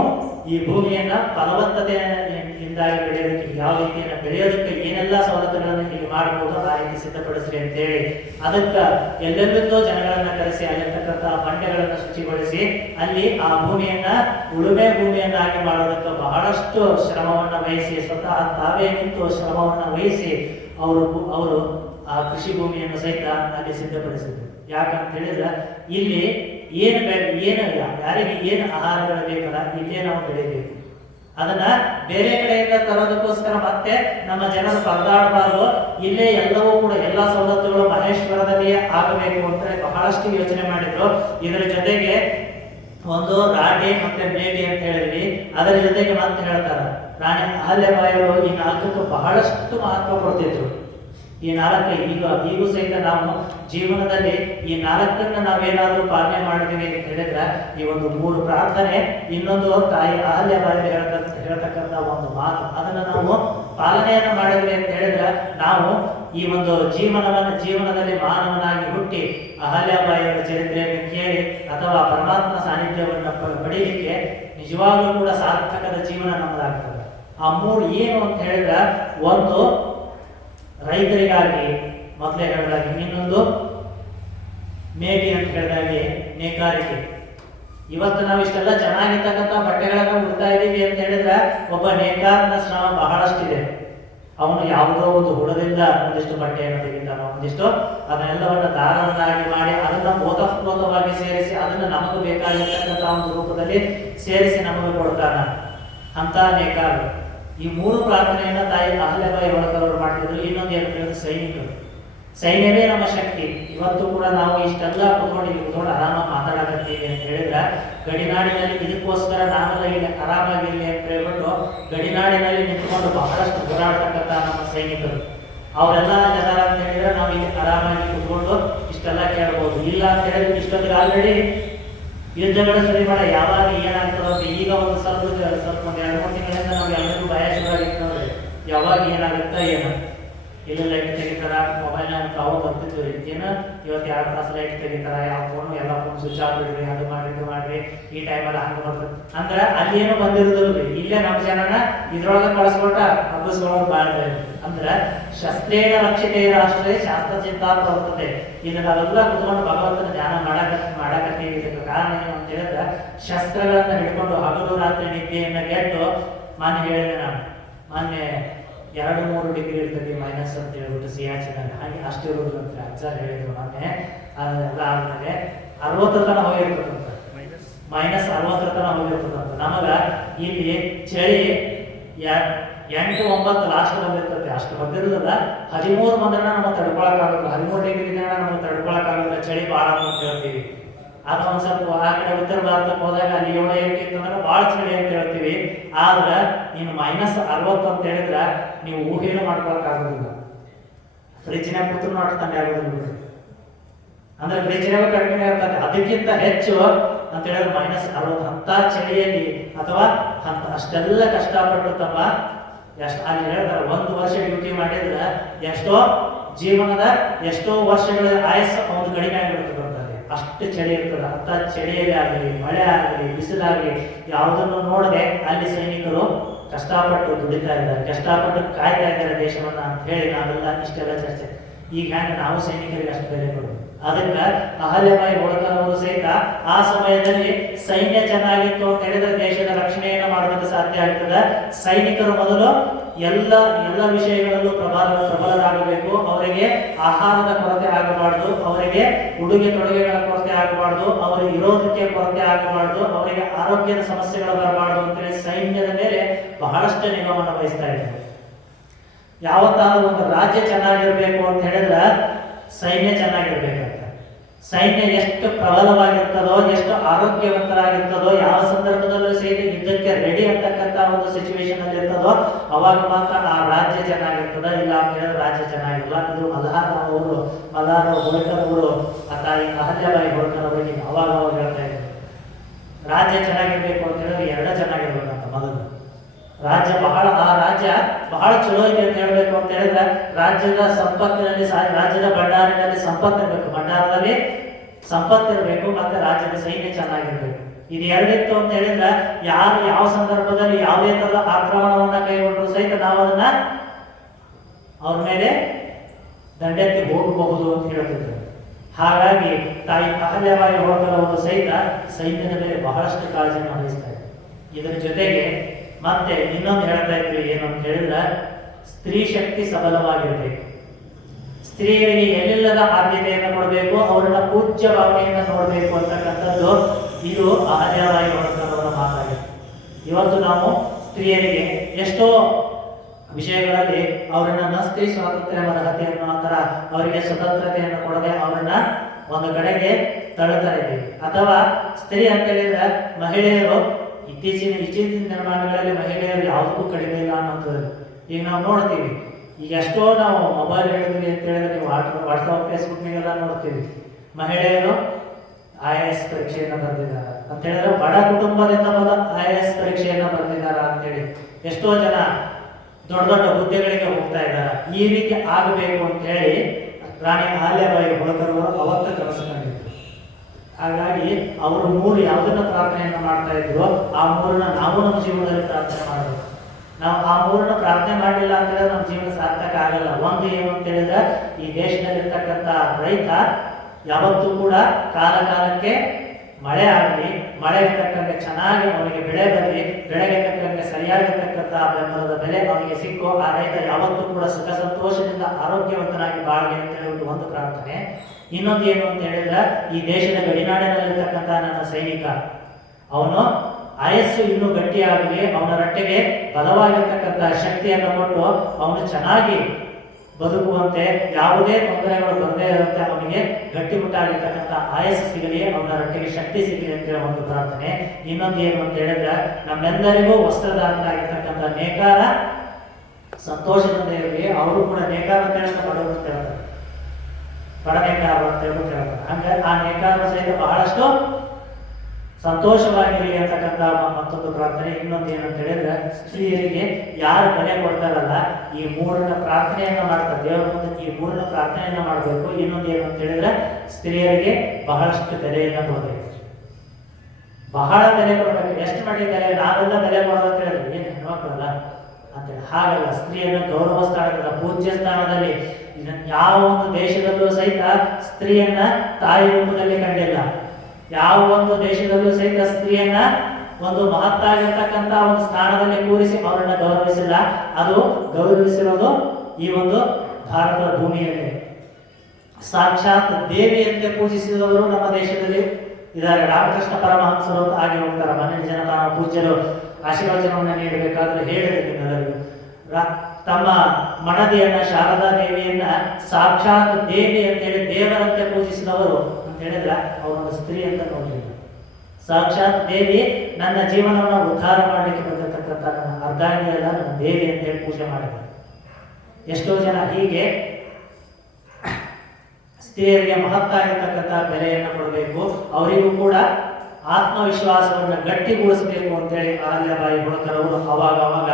ಈ ಭೂಮಿಯನ್ನ ಫಲವತ್ತತೆಯಿಂದಾಗಿ ಬೆಳೆಯೋದಕ್ಕೆ, ಯಾವ ರೀತಿಯನ್ನು ಬೆಳೆಯೋದಕ್ಕೆ ಏನೆಲ್ಲ ಸವಲತ್ತುಗಳನ್ನು ಇಲ್ಲಿ ಮಾಡಬಹುದು ಆ ರೀತಿ ಸಿದ್ಧಪಡಿಸ್ರಿ ಅಂತ ಹೇಳಿ ಅದಕ್ಕೆ ಎಲ್ಲೆಲ್ಲಿಂದೋ ಜನಗಳನ್ನ ಕರೆಸಿ ಅಲ್ಲಿರ್ತಕ್ಕಂಥ ಬಂಡೆಗಳನ್ನು ಶುಚಿಗೊಳಿಸಿ ಅಲ್ಲಿ ಆ ಭೂಮಿಯನ್ನ ಉಳುಮೆ ಭೂಮಿಯನ್ನಾಗಿ ಮಾಡೋದಕ್ಕೆ ಬಹಳಷ್ಟು ಶ್ರಮವನ್ನ ವಹಿಸಿ, ಸ್ವತಃ ತಾವೇ ನಿಂತು ಶ್ರಮವನ್ನ ವಹಿಸಿ ಅವರು ಆ ಕೃಷಿ ಭೂಮಿಯನ್ನು ಸಹಿತ ಅಲ್ಲಿ ಸಿದ್ಧಪಡಿಸಿದ್ರು. ಯಾಕಂತ ಹೇಳಿದ್ರೆ ಇಲ್ಲಿ ಯಾರಿಗೆ ಏನು ಆಹಾರಗಳು ಬೇಕಲ್ಲ ಇಲ್ಲೇ ನಾವು ಬೆಳಿಬೇಕು. ಅದನ್ನ ಬೇರೆ ಕಡೆಯಿಂದ ತರೋದಕ್ಕೋಸ್ಕರ ಮತ್ತೆ ನಮ್ಮ ಜನರು ಪರದಾಡಬಾರದು. ಇಲ್ಲೇ ಎಲ್ಲವೂ ಕೂಡ ಎಲ್ಲಾ ಸವಲತ್ತುಗಳು ಮಹೇಶ್ವರದಲ್ಲಿಯೇ ಆಗಬೇಕು ಅಂತ ಬಹಳಷ್ಟು ಯೋಚನೆ ಮಾಡಿದ್ರು. ಇದರ ಜೊತೆಗೆ ಒಂದು ರಾಟಿ ಮತ್ತೆ ಮೇಟಿ ಅಂತ ಹೇಳಿದ್ವಿ, ಅದರ ಜೊತೆಗೆ ಮತ್ತೆ ಹೇಳ್ತಾರ ರಾಣಿ ಅಹಲ್ಯಾಬಾಯಿಯವರು ಈ 4ಕ್ಕೆ ಬಹಳಷ್ಟು ಮಹತ್ವ ಕೊಡ್ತಿದ್ರು. ಈ 4 ಈಗೂ ಸಹಿತ ನಾವು ಜೀವನದಲ್ಲಿ ಈ 4ನ್ನ ನಾವೇನಾದ್ರೂ ಪಾಲನೆ ಮಾಡಿದೀವಿ ಅಂತ ಹೇಳಿದ್ರೆ ಈ ಒಂದು 3 ಪ್ರಾರ್ಥನೆ, ಇನ್ನೊಂದು ತಾಯಿ ಅಹಲ್ಯಾಬಾಯಿ ಹೇಳ್ತಕ್ಕಂಥ ಒಂದು ಮಾತು, ಅದನ್ನ ನಾವು ಪಾಲನೆಯನ್ನ ಮಾಡಿದ್ವಿ ಅಂತ ಹೇಳಿದ್ರೆ ನಾವು ಈ ಒಂದು ಜೀವನದಲ್ಲಿ ಮಾನವನಾಗಿ ಹುಟ್ಟಿ ಅಹಲ್ಯಾಬಾಯಿಯವರ ಚರಿತ್ರೆಯನ್ನು ಕೇಳಿ ಅಥವಾ ಪರಮಾತ್ಮ ಸಾನ್ನಿಧ್ಯವನ್ನು ಪಡೀಲಿಕ್ಕೆ ನಿಜವಾಗ್ಲೂ ಕೂಡ ಸಾರ್ಥಕದ ಜೀವನ ನಮ್ಮದಾಗ್ತದೆ. ಆ 3 ಏನು ಅಂತ ಹೇಳಿದ್ರೆ, ಒಂದು ರೈತರಿಗಾಗಿ ಮೊದಲೇ ಹೇಳಿದಾಗೆ, ಇನ್ನೊಂದು ಮೇಟಿ ಅಂತ ಹೇಳಿದಾಗೆ ನೇಕಾರಿಕೆ. ಇವತ್ತು ನಾವು ಇಷ್ಟೆಲ್ಲ ಚೆನ್ನಾಗಿರ್ತಕ್ಕಂಥ ಬಟ್ಟೆಗಳನ್ನ ಉಡ್ತಾ ಇದ್ದೀವಿ ಅಂತ ಹೇಳಿದ್ರೆ ಒಬ್ಬ ನೇಕಾರನ ಶ್ರಮ ಬಹಳಷ್ಟಿದೆ. ಅವನು ಯಾವುದೋ ಒಂದು ಹುಳದಿಂದ ಒಂದಿಷ್ಟು ಬಟ್ಟೆಯನ್ನು ತೆಗಿತಾನ, ಒಂದಿಷ್ಟು ಅದನ್ನೆಲ್ಲವನ್ನ ದಾರವನ್ನಾಗಿ ಮಾಡಿ ಅದನ್ನ ಓತಪ್ರೋತವಾಗಿ ಸೇರಿಸಿ ಅದನ್ನ ನಮಗೆ ಬೇಕಾಗಿರ್ತಕ್ಕಂಥ ಒಂದು ರೂಪದಲ್ಲಿ ಸೇರಿಸಿ ನಮಗೆ ಕೊಡ್ತಾನ ಅಂತ ನೇಕಾರರು. ಈ 3 ಪ್ರಾರ್ಥನೆಯನ್ನ ತಾಯಿ ಅಹಲ್ಯಾಬಾಯಿ ಹೋಳ್ಕರ್ ಅವರು ಮಾಡ್ತಿದ್ರು. ಇನ್ನೊಂದು ಏನು ಹೇಳಿದ್ರು, ಸೈನ್ಯವೇ ನಮ್ಮ ಶಕ್ತಿ. ಇವತ್ತು ಕೂಡ ನಾವು ಇಷ್ಟೆಲ್ಲ ಕುತ್ಕೊಂಡು ಆರಾಮಾಗಿ ಮಾತಾಡಕತ್ತೀವಿ ಅಂತ ಹೇಳಿದ್ರೆ ಗಡಿನಾಡಿನಲ್ಲಿ ಇದಕ್ಕೋಸ್ಕರ ನಾವೆಲ್ಲ ಇಲ್ಲಿ ಆರಾಮಾಗಿರ್ಲಿ ಅಂತ ಹೇಳ್ಬಿಟ್ಟು ಗಡಿನಾಡಿನಲ್ಲಿ ನಿಂತ್ಕೊಂಡು ಬಹಳಷ್ಟು ಹೋರಾಡ್ತಕ್ಕಂಥ ನಮ್ಮ ಸೈನಿಕರು ಅವರೆಲ್ಲ ಜನರ ಅಂತ ಹೇಳಿದ್ರೆ ನಾವು ಇಲ್ಲಿ ಆರಾಮಾಗಿ ಕುತ್ಕೊಂಡು ಇಷ್ಟೆಲ್ಲ ಕೇಳ್ಬೋದು. ಇಲ್ಲ ಅಂತ ಹೇಳಿದ್ರೆ ಇಷ್ಟೊತ್ತಿಗೆ ಆಲ್ರೆಡಿ ಯುದ್ಧಗಳು ಸರಿ ಮಾಡ ಯಾವಾಗ ಏನಾಗ್ತದೆ ಅಂತ ಈಗ ಒಂದು ಸ್ವಲ್ಪ ಒಂದು 2-3 ತಿಂಗಳಿಂದ ನಾವು ಎಲ್ಲರಿಗೂ ಭಯ ಶುರುವಾಗಿತ್ತು ನೋಡ್ರಿ, ಯಾವಾಗ ಏನಾಗುತ್ತಾ ಏನು. ಇಲ್ಲ ಲೈಟ್ ತೆಗಿತಾರ, ಮೊಬೈಲ್ ತಾವು ಬರ್ತಿದ್ವಿ, ಏನು ಇವತ್ತು 2 ತಾಸು ಲೈಟ್ ತೆಗಿತಾರ, ಯಾವ ಫೋನು ಎಲ್ಲ ಫೋನ್ ಸ್ವಿಚ್ ಆಫ್ ಬಿಡ್ರಿ, ಅದು ಮಾಡ್ರಿ ಈ ಟೈಮಲ್ಲಿ ಹಂಗೆ ಬರ್ತದೆ ಅಂದ್ರೆ ಅಲ್ಲಿ ಏನೋ ಬಂದಿರೋದಿಲ್ರಿ. ಇಲ್ಲೇ ನಮ್ಮ ಜನನ ಇದ್ರೊಳಗೆ ಕಳಿಸ್ಕೊಟ್ಟ ಹಬ್ಬಿಸ್ಕೊಳ್ಳೋದು ಬಾಳ ಅಂದ್ರೆ ಶಸ್ತ್ರೇಣ ರಕ್ಷಿತೇ ರಾಷ್ಟ್ರೇ ಶಾಸ್ತ್ರ ಚಿಂತಾ ಬರ್ತದೆ. ಇದು ನಾವೆಲ್ಲ ಕುತ್ಕೊಂಡು ಭಗವಂತನ ಧ್ಯಾನ ಮಾಡಕತ್ತೀವಿ. ಇದಕ್ಕೆ ಕಾರಣ ಏನು ಅಂತ ಹೇಳಿದ್ರೆ ಶಸ್ತ್ರಗಳನ್ನ ಹಿಡ್ಕೊಂಡು ಹಗಲು ರಾತ್ರಿ ನಿದ್ದೆಯನ್ನ ಗೆಟ್ಟು ಹೇಳಿದೆ ನಾನು ಮೊನ್ನೆ 2-3 ಡಿಗ್ರಿ ಇರ್ತದೆ ಮೈನಸ್ ಅಂತ ಹೇಳ್ಬಿಟ್ಟು ಸಿಯಾಚಿನಲ್ಲಿ ಹಾಗೆ ಅಷ್ಟು ಇರೋದಂತೆ ಅಜ್ಜಾರ್ ಹೇಳಿದ್ರು ಮೊನ್ನೆ. ಅದೆಲ್ಲ ಆದ್ಮೇಲೆ 60 ತನಕ ಹೋಗಿರ್ತದಂತ, -60 ತನಕ ಹೋಗಿರ್ತದಂತ. ನಮಗ ಇಲ್ಲಿ ಚಳಿ 8-9 ಲಾಸ್ಟ್ ಬಂದಿರ್ತದೆ, ಅಷ್ಟು ಬಂದಿರೋದಲ್ಲ. 13 ಬಂದ್ರೆ ನಮಗೆ ತಡ್ಕೊಳಕ್ಕಾಗುತ್ತೆ, 13 ಡಿಗ್ರಿ ನಮಗೆ ತಡ್ಕೊಳಕ್ಕಾಗುತ್ತೆ, ಚಳಿ ಭಾಳ ಅಂತ ಹೇಳ್ತೀವಿ. ಅದು ಒಂದು ಸ್ವಲ್ಪ ಆ ಕಡೆ ಉತ್ತರ ಭಾರತಕ್ಕೆ ಹೋದಾಗ ಅಲ್ಲಿ 7 ಇತ್ತು ಅಂದ್ರೆ ಭಾಳ ಚಳಿ ಅಂತ ಹೇಳ್ತೀವಿ. ಆದ್ರೆ ನೀನು -60 ಅಂತ ಹೇಳಿದ್ರೆ ನೀವು ಊಹೆನೂ ಮಾಡ್ಕೊಳಕ್ಕಾಗೋದಿಲ್ಲ. ಫ್ರಿಜ್ನಾಗ ಕೂತು ನೋಡ್ತಾನೆ ಆಗೋದಿಲ್ಲ. ಅಂದ್ರೆ ಫ್ರಿಜ್ನಾಗ ಕಡಿಮೆ ಇರ್ತದೆ, ಅದಕ್ಕಿಂತ ಹೆಚ್ಚು ಅಂತ ಹೇಳಿದ್ರೆ -60 ಅಂತ ಚಳಿಯಲ್ಲಿ ಅಥವಾ ಅಂತ ಅಷ್ಟೆಲ್ಲ ಕಷ್ಟಪಟ್ಟು ತಮ್ಮ ಎಷ್ಟು ಅಲ್ಲಿ ಹೇಳ್ತಾರೆ 1 ವರ್ಷ ಡ್ಯೂಟಿ ಮಾಡಿದ್ರೆ ಜೀವನದ ಎಷ್ಟೋ ವರ್ಷಗಳ ಆಯಸ್ಸು ಒಂದು ಕಡಿಮೆ ಆಗಿಬಿಡ್ತದೆ ಅಂತಾರೆ. ಅಷ್ಟು ಚಳಿ ಇರ್ತದೆ. ಅಂತ ಚಳಿಯಲ್ಲಿ ಆಗಲಿ, ಮಳೆ ಆಗಲಿ, ಬಿಸಿಲಾಗಲಿ ಯಾವುದನ್ನು ನೋಡದೆ ಅಲ್ಲಿ ಸೈನಿಕರು ಕಷ್ಟಪಟ್ಟು ದುಡಿತಾ ಇದ್ದಾರೆ, ಕಷ್ಟಪಟ್ಟು ಕಾಯ್ತಾ ಇದ್ದಾರೆ ದೇಶವನ್ನ ಅಂತ ಹೇಳಿ ನಾವೆಲ್ಲ ಇಷ್ಟೆಲ್ಲ ಚರ್ಚೆ. ಈಗ ಹ್ಯಾಂಗ ನಾವು ಸೈನಿಕರಿಗೆ ಅಷ್ಟು ಬೆಲೆ ಕೊಡೋದು. ಅದಕ್ಕೆ ಅಹಲ್ಯಾಬಾಯಿ ಹೋಳ್ಕರ್ ಅವರು ಸಹಿತ ಆ ಸಮಯದಲ್ಲಿ ಸೈನ್ಯ ಚೆನ್ನಾಗಿತ್ತು ಅಂತ ಹೇಳಿದ್ರೆ ದೇಶದ ರಕ್ಷಣೆಯನ್ನು ಮಾಡೋದಕ್ಕೆ ಸಾಧ್ಯ ಆಗ್ತದೆ. ಸೈನಿಕರು ಮೊದಲು ಎಲ್ಲ ವಿಷಯಗಳಲ್ಲೂ ಪ್ರಬಲರಾಗಬೇಕು. ಅವರಿಗೆ ಆಹಾರದ ಕೊರತೆ ಆಗಬಾರ್ದು, ಅವರಿಗೆ ಉಡುಗೆ ತೊಡುಗೆಗಳ ಕೊರತೆ ಆಗಬಾರ್ದು, ಅವರಿಗೆ ಇರೋದಕ್ಕೆ ಕೊರತೆ ಆಗಬಾರ್ದು, ಅವರಿಗೆ ಆರೋಗ್ಯದ ಸಮಸ್ಯೆಗಳು ಬರಬಾರ್ದು ಅಂತೇಳಿ ಸೈನ್ಯದ ಮೇಲೆ ಬಹಳಷ್ಟು ನಿಗಮನ ವಹಿಸ್ತಾ ಇದ್ದಾರೆ. ಯಾವತ್ತಾದ್ರೂ ಒಂದು ರಾಜ್ಯ ಚೆನ್ನಾಗಿರ್ಬೇಕು ಅಂತ ಹೇಳಿದ್ರೆ ಸೈನ್ಯ ಚೆನ್ನಾಗಿರ್ಬೇಕಂತ. ಸೈನ್ಯ ಎಷ್ಟು ಪ್ರಬಲವಾಗಿರ್ತದೋ, ಎಷ್ಟು ಆರೋಗ್ಯವಂತರಾಗಿರ್ತದೋ, ಯಾವ ಸಂದರ್ಭದಲ್ಲೂ ಸಹಿತ ಯುದ್ಧಕ್ಕೆ ರೆಡಿ ಅಂತಕ್ಕಂಥ ಒಂದು ಸಿಚುವೇಶನ್ ಅಲ್ಲಿ ಇರ್ತದೋ ಅವಾಗ ಮಾತ್ರ ಆ ರಾಜ್ಯ ಚೆನ್ನಾಗಿರ್ತದ. ಇಲ್ಲ ಅಂತ ಹೇಳಿದ್ರೆ ರಾಜ್ಯ ಚೆನ್ನಾಗಿರಲ್ಲ. ಇದು ಮಲ್ಹಾರ ಹೋಳ್ಕರ್ ಅವರು ಆ ತಾಯಿ ಅಹಲ್ಯಾಬಾಯಿ ಹೋಳ್ಕರ್ ಅವರಿಗೆ ಅವಾಗ ಹೇಳ್ತಾ ಇದ್ರು, ರಾಜ್ಯ ಚೆನ್ನಾಗಿರ್ಬೇಕು ಅಂತ ಹೇಳಿದ್ರೆ ಎರಡ ಚೆನ್ನಾಗಿರ್ಬೇಕಂತ. ಮೊದಲು ರಾಜ್ಯ ಆ ರಾಜ್ಯ ಬಹಳ ಚಲೋ ಇದೆ ಅಂತ ಹೇಳ್ಬೇಕು ಅಂತ ಹೇಳಿದ್ರೆ ರಾಜ್ಯದ ಸಂಪತ್ತಿನಲ್ಲಿ ರಾಜ್ಯದ ಭಂಡಾರದಲ್ಲಿ ಸಂಪತ್ತಿರ್ಬೇಕು, ಭಂಡಾರದಲ್ಲಿ ಸಂಪತ್ತಿರ್ಬೇಕು, ಮತ್ತೆ ರಾಜ್ಯದ ಸೈನ್ಯ ಚೆನ್ನಾಗಿರ್ಬೇಕು. ಇದು ಎರಡಿತ್ತು ಅಂತ ಹೇಳಿದ್ರೆ ಯಾರು ಯಾವ ಸಂದರ್ಭದಲ್ಲಿ ಯಾವುದೇ ತರದ ಆಕ್ರಮಣವನ್ನ ಕೈಗೊಂಡ್ರು ಸಹಿತ ನಾವು ಅದನ್ನ ಅವ್ರ ಮೇಲೆ ದಂಡೆತ್ತಿ ಹೋಗಬಹುದು ಅಂತ ಹೇಳ್ತಿದ್ರು. ಹಾಗಾಗಿ ತಾಯಿ ಅಹಲ್ಯಾಬಾಯಿ ಹೋಳ್ಕರ್ ಅವರು ಸಹಿತ ಸೈನ್ಯದ ಮೇಲೆ ಬಹಳಷ್ಟು ಕಾಳಜಿಯನ್ನು ವಹಿಸ್ತಾರೆ. ಇದರ ಜೊತೆಗೆ ಮತ್ತೆ ಇನ್ನೊಂದು ಹೇಳ್ತಾ ಇದ್ವಿ ಏನು ಅಂತ ಹೇಳಿದ್ರೆ ಸ್ತ್ರೀ ಶಕ್ತಿ ಸಬಲವಾಗಿರ್ಬೇಕು. ಸ್ತ್ರೀಯರಿಗೆ ಎಲ್ಲಿಲ್ಲದ ಆದ್ಯತೆಯನ್ನು ಕೊಡಬೇಕು, ಅವರನ್ನ ಪೂಜ್ಯ ಭಾವನೆಯಿಂದ ನೋಡಬೇಕು ಅಂತಕ್ಕಂಥದ್ದು ಇದು ಅಹಲ್ಯಾಬಾಯಿ ಹೋಳ್ಕರ್ ಅವರ ಮಾತಾಗಿದೆ. ಇವತ್ತು ನಾವು ಸ್ತ್ರೀಯರಿಗೆ ಎಷ್ಟೋ ವಿಷಯಗಳಲ್ಲಿ ಅವರನ್ನ ಸ್ತ್ರೀ ಸ್ವಾತಂತ್ರ್ಯ ಅರ್ಹತೆ ಅನ್ನೋ ತರ ಅವರಿಗೆ ಸ್ವತಂತ್ರತೆಯನ್ನು ಕೊಡದೆ ಅವರನ್ನ ಒಂದು ಕಡೆಗೆ ತಳ್ಳುತ್ತಾ ಇದ್ದೀವಿ. ಅಥವಾ ಸ್ತ್ರೀ ಅಂತ ಹೇಳಿದ್ರೆ ಮಹಿಳೆಯರು ಇತ್ತೀಚಿನ ನಿರ್ಮಾಣಗಳಲ್ಲಿ ಮಹಿಳೆಯರು ಯಾವುದಕ್ಕೂ ಕಡಿಮೆ ಇಲ್ಲ ಅನ್ನೋದು ಈಗ ನಾವು ನೋಡ್ತೀವಿ. ಈಗ ಎಷ್ಟೋ ನಾವು ಮೊಬೈಲ್ ಹೇಳಿದ್ವಿ ಅಂತ ಹೇಳಿದ್ರೆ ನೀವು ವಾಟ್ಸಪ್ ಫೇಸ್ಬುಕ್ನಾಗೆಲ್ಲ ನೋಡ್ತೀವಿ, ಮಹಿಳೆಯರು IAS ಪರೀಕ್ಷೆಯನ್ನು ಬರೆದಿದ್ದಾರೆ ಅಂತ ಹೇಳಿದ್ರೆ ಬಡ ಕುಟುಂಬದಿಂದ ಬಂದ IAS ಪರೀಕ್ಷೆಯನ್ನು ಬರೆದಿದ್ದಾರೆ ಅಂತೇಳಿ ಎಷ್ಟೋ ಜನ ದೊಡ್ಡ ದೊಡ್ಡ ಹುದ್ದೆಗಳಿಗೆ ಹೋಗ್ತಾ ಇದ್ದಾರೆ. ಈ ರೀತಿ ಆಗಬೇಕು ಅಂತ ಹೇಳಿ ರಾಣಿ ಅಹಲ್ಯಾಬಾಯಿ ಹೋಳ್ಕರ್ ಅವರು ಅವತ್ತು ಕನಸಿಕೊಂಡಿದ್ರು. ಹಾಗಾಗಿ ಅವರು 3 ಯಾವುದನ್ನ ಪ್ರಾರ್ಥನೆಯನ್ನು ಮಾಡ್ತಾ ಇದ್ರು ಆ 3ನ್ನ ನಾವು ನಮ್ಮ ಜೀವನದಲ್ಲಿ ಪ್ರಾರ್ಥನೆ ಮಾಡಬೇಕು. ನಾವು ಆ 3ನ್ನ ಪ್ರಾರ್ಥನೆ ಮಾಡಲಿಲ್ಲ ಅಂತ ಹೇಳಿದ್ರೆ ನಮ್ಮ ಜೀವನ ಸಾರ್ಥಕ ಆಗಲ್ಲ. ಒಂದು ಏನು ಅಂತ ಹೇಳಿದ್ರೆ ಈ ದೇಶದಲ್ಲಿರ್ತಕ್ಕಂಥ ರೈತ ಯಾವತ್ತೂ ಕೂಡ ಕಾಲಕ್ಕೆ ಮಳೆ ಆಗಲಿ, ಮಳೆಗೆ ತಕ್ಕಂಗೆ ಚೆನ್ನಾಗಿ ಅವನಿಗೆ ಬೆಳೆ ಬರಲಿ, ಬೆಳೆಗೆ ತಕ್ಕಂಗೆ ಸರಿಯಾಗಿರ್ತಕ್ಕಂಥ ಬೆಂಬಲದ ಬೆಲೆ ಅವನಿಗೆ ಸಿಕ್ಕೋ, ಆ ರೈತ ಯಾವತ್ತೂ ಕೂಡ ಸುಖ ಸಂತೋಷದಿಂದ ಆರೋಗ್ಯವಂತನಾಗಿ ಬಾಳಲಿ ಅಂತ ಹೇಳಿ ಒಂದು ಪ್ರಾರ್ಥನೆ. ಇನ್ನೊಂದು ಏನು ಅಂತ ಹೇಳಿದ್ರೆ ಈ ದೇಶದ ಗಡಿನಾಡಿನಲ್ಲಿರ್ತಕ್ಕಂಥ ನನ್ನ ಸೈನಿಕ ಅವನು ಆಯಸ್ಸು ಇನ್ನೂ ಗಟ್ಟಿಯಾಗಲಿ, ಅವನ ರಟ್ಟೆಗೆ ಬಲವಾಗಿರ್ತಕ್ಕಂಥ ಶಕ್ತಿಯನ್ನು ಕೊಟ್ಟು ಅವನು ಚೆನ್ನಾಗಿ ಬದುಕುವಂತೆ, ಯಾವುದೇ ತೊಂದರೆಗಳು ಬರದೇ ಇರುವಂತೆ ಅವನಿಗೆ ಗಟ್ಟಿಮುಟ್ಟಾಗಿರ್ತಕ್ಕಂಥ ಆಯಸ್ಸು ಸಿಗಲಿ, ಅವನ ರಟ್ಟೆಗೆ ಶಕ್ತಿ ಸಿಗಲಿ ಅಂತ ಹೇಳಿ ಒಂದು ಪ್ರಾರ್ಥನೆ. ಇನ್ನೊಂದು ಏನು ಅಂತ ಹೇಳಿದ್ರೆ ನಮ್ಮೆಲ್ಲರಿಗೂ ವಸ್ತ್ರದಾತನಾಗಿರ್ತಕ್ಕಂಥ ನೇಕಾರ ಸಂತೋಷದಿಂದ ಇರಲಿ. ಅವರು ಕೂಡ ನೇಕಾರ ಅಂತ ಹೇಳಿದ್ರೆ ಬಡವರು ಅಂತ ಹೇಳ್ತಾರೆ, ಬಡನೇಕಾರ ಅಂತ ಹೇಳ್ತಾರೆ. ಹಂಗೆ ಆ ನೇಕಾರ ಸಹಿತ ಬಹಳಷ್ಟು ಸಂತೋಷವಾಗಿರಲಿ ಅಂತಕ್ಕಂಥ ಮತ್ತೊಂದು ಪ್ರಾರ್ಥನೆ. ಇನ್ನೊಂದು ಏನಂತ ಹೇಳಿದ್ರೆ ಸ್ತ್ರೀಯರಿಗೆ ಯಾರು ಬೆಲೆ ಕೊಡ್ತಾರಲ್ಲ ಈ 3ನ್ನ ಪ್ರಾರ್ಥನೆಯನ್ನ ಮಾಡ್ತಾರೆ, ದೇವರ ಮುಂದೆ ಈ 3ನ್ನ ಪ್ರಾರ್ಥನೆಯನ್ನ ಮಾಡಬೇಕು. ಇನ್ನೊಂದು ಏನು ಅಂತ ಹೇಳಿದ್ರೆ ಸ್ತ್ರೀಯರಿಗೆ ಬಹಳಷ್ಟು ಬೆಲೆಯನ್ನ ಕೊಡಬೇಕು, ಬಹಳ ಬೆಲೆ ಕೊಡಬೇಕು. ಎಷ್ಟು ಮಾಡಿದ್ದಾರೆ ನಾವೆಲ್ಲ ಬೆಲೆ ಕೊಡೋದು ಅಂತ ಹೇಳಿದ್ರೆ ಏನು ಹೆಣ್ಮಕ್ಳಲ್ಲ ಅಂತೇಳಿ ಹಾಗಲ್ಲ. ಸ್ತ್ರೀಯನ್ನ ಗೌರವ ಸ್ಥಾನದ ಪೂಜ್ಯ ಸ್ಥಾನದಲ್ಲಿ ಯಾವ ಒಂದು ದೇಶದಲ್ಲೂ ಸಹಿತ ಸ್ತ್ರೀಯನ್ನ ತಾಯಿ ರೂಪದಲ್ಲಿ ಕಂಡಿಲ್ಲ. ಯಾವ ಒಂದು ದೇಶದಲ್ಲೂ ಸಹಿತ ಸ್ತ್ರೀಯನ್ನ ಒಂದು ಮಹತ್ತಾಗಿರ್ತಕ್ಕಂಥ ಒಂದು ಸ್ಥಾನದಲ್ಲಿ ಕೂರಿಸಿ ಅವರನ್ನ ಗೌರವಿಸಿಲ್ಲ. ಅದು ಗೌರವಿಸಿರೋದು ಈ ಒಂದು ಭಾರತದ ಭೂಮಿಯಲ್ಲಿ. ಸಾಕ್ಷಾತ್ ದೇವಿಯಂತೆ ಪೂಜಿಸಿದವರು ನಮ್ಮ ದೇಶದಲ್ಲಿ ಇದ್ದಾರೆ. ರಾಮಕೃಷ್ಣ ಪರಮಹಂಸರು ಅಂತ ಆಗಿ ಹೋಗ್ತಾರೆ. ಮನೆ ಜನ ಪೂಜ್ಯರು ಆಶೀರ್ವಚನವನ್ನು ನೀಡಬೇಕಾದ್ರೆ ಹೇಳಿದ್ರು ಎಲ್ಲರಿಗೂ ತಮ್ಮ ಮನದಿಯನ್ನ ಶಾರದಾ ದೇವಿಯನ್ನ ಸಾಕ್ಷಾತ್ ದೇವಿ ಅಂತೇಳಿ ದೇವರಂತೆ ಪೂಜಿಸಿದವರು ಅಂತ ಹೇಳಿದ್ರೆ ಅವರೊಂದು ಸ್ತ್ರೀ ಅಂತ ನೋಡಲಿಲ್ಲ. ಸಾಕ್ಷಾತ್ ದೇವಿ ನನ್ನ ಜೀವನವನ್ನು ಉದ್ಧಾರ ಮಾಡಲಿಕ್ಕೆ ಬಂದಿರತಕ್ಕಂಥ ನನ್ನ ಅರ್ಧಾಂಗಿ ಅಲ್ಲ, ನನ್ನ ದೇವಿ ಅಂತೇಳಿ ಪೂಜೆ ಮಾಡಿದ್ದಾರೆ. ಎಷ್ಟೋ ಜನ ಹೀಗೆ ಸ್ತ್ರೀಯರಿಗೆ ಮಹತ್ತಾಗಿರ್ತಕ್ಕಂಥ ಬೆಲೆಯನ್ನು ಕೊಡಬೇಕು, ಅವರಿಗೂ ಕೂಡ ಆತ್ಮವಿಶ್ವಾಸವನ್ನು ಗಟ್ಟಿಗೊಳಿಸಬೇಕು ಅಂತೇಳಿ ಅಹಲ್ಯಾಬಾಯಿ ಹೋಳ್ಕರ್ ಅವರು ಅವಾಗ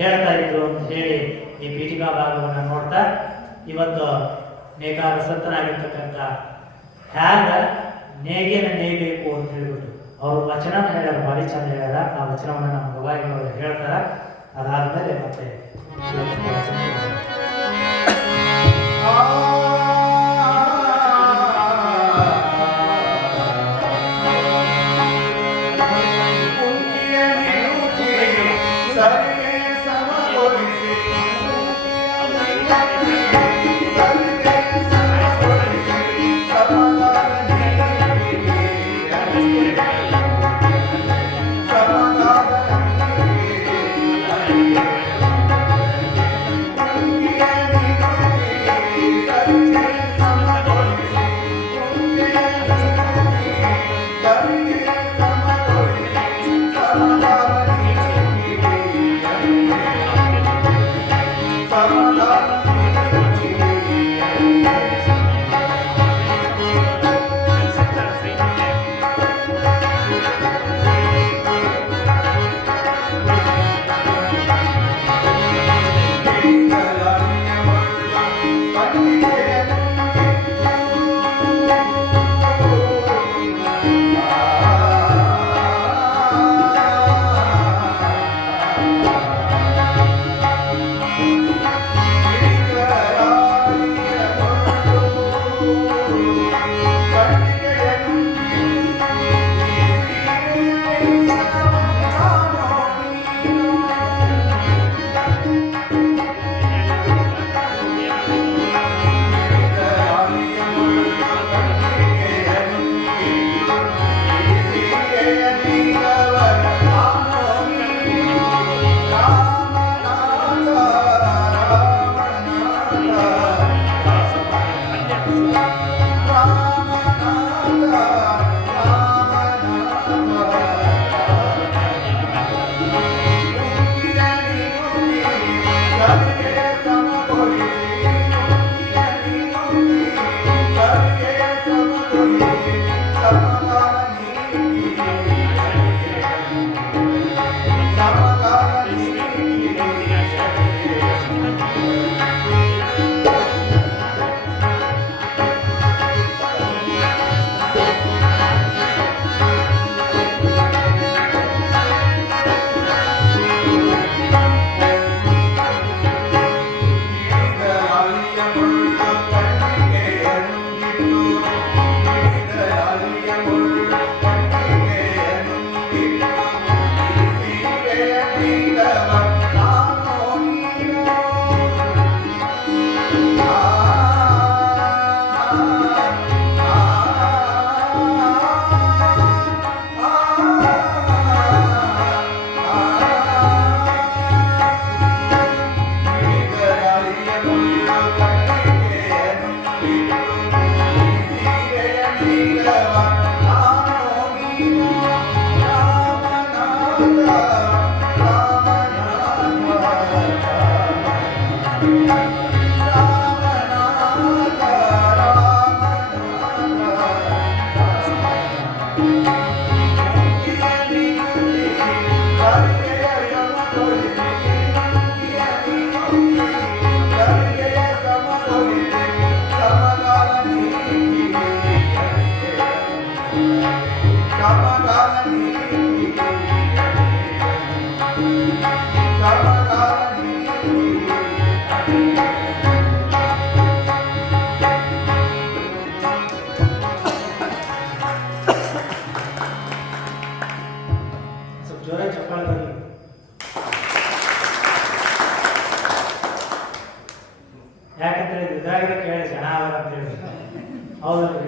ಹೇಳ್ತಾ ಇದ್ರು ಅಂತ ಹೇಳಿ ಈ ಪೀಠಿಕಾ ಭಾಗವನ್ನು ನೋಡ್ತಾ ಇವತ್ತು ನೇಕಾರ ಸಂತನಾಗಿರ್ತಕ್ಕಂಥ ಹ್ಯಾಗ ನೇಗಿನ ನೇಯಬೇಕು ಅಂತ ಹೇಳ್ಬಿಟ್ಟು ಅವರು ವಚನ ಹೇಳ್ಯಾರ, ಭಾರಿ ಚಂದ ಹೇಳ್ಯಾರ. ಆ ವಚನವನ್ನು ನಮ್ಮ ಗವಾಯಿಗಳು ಹೇಳ್ತಾರ. ಅದಾದ್ಮೇಲೆ ಮತ್ತೆ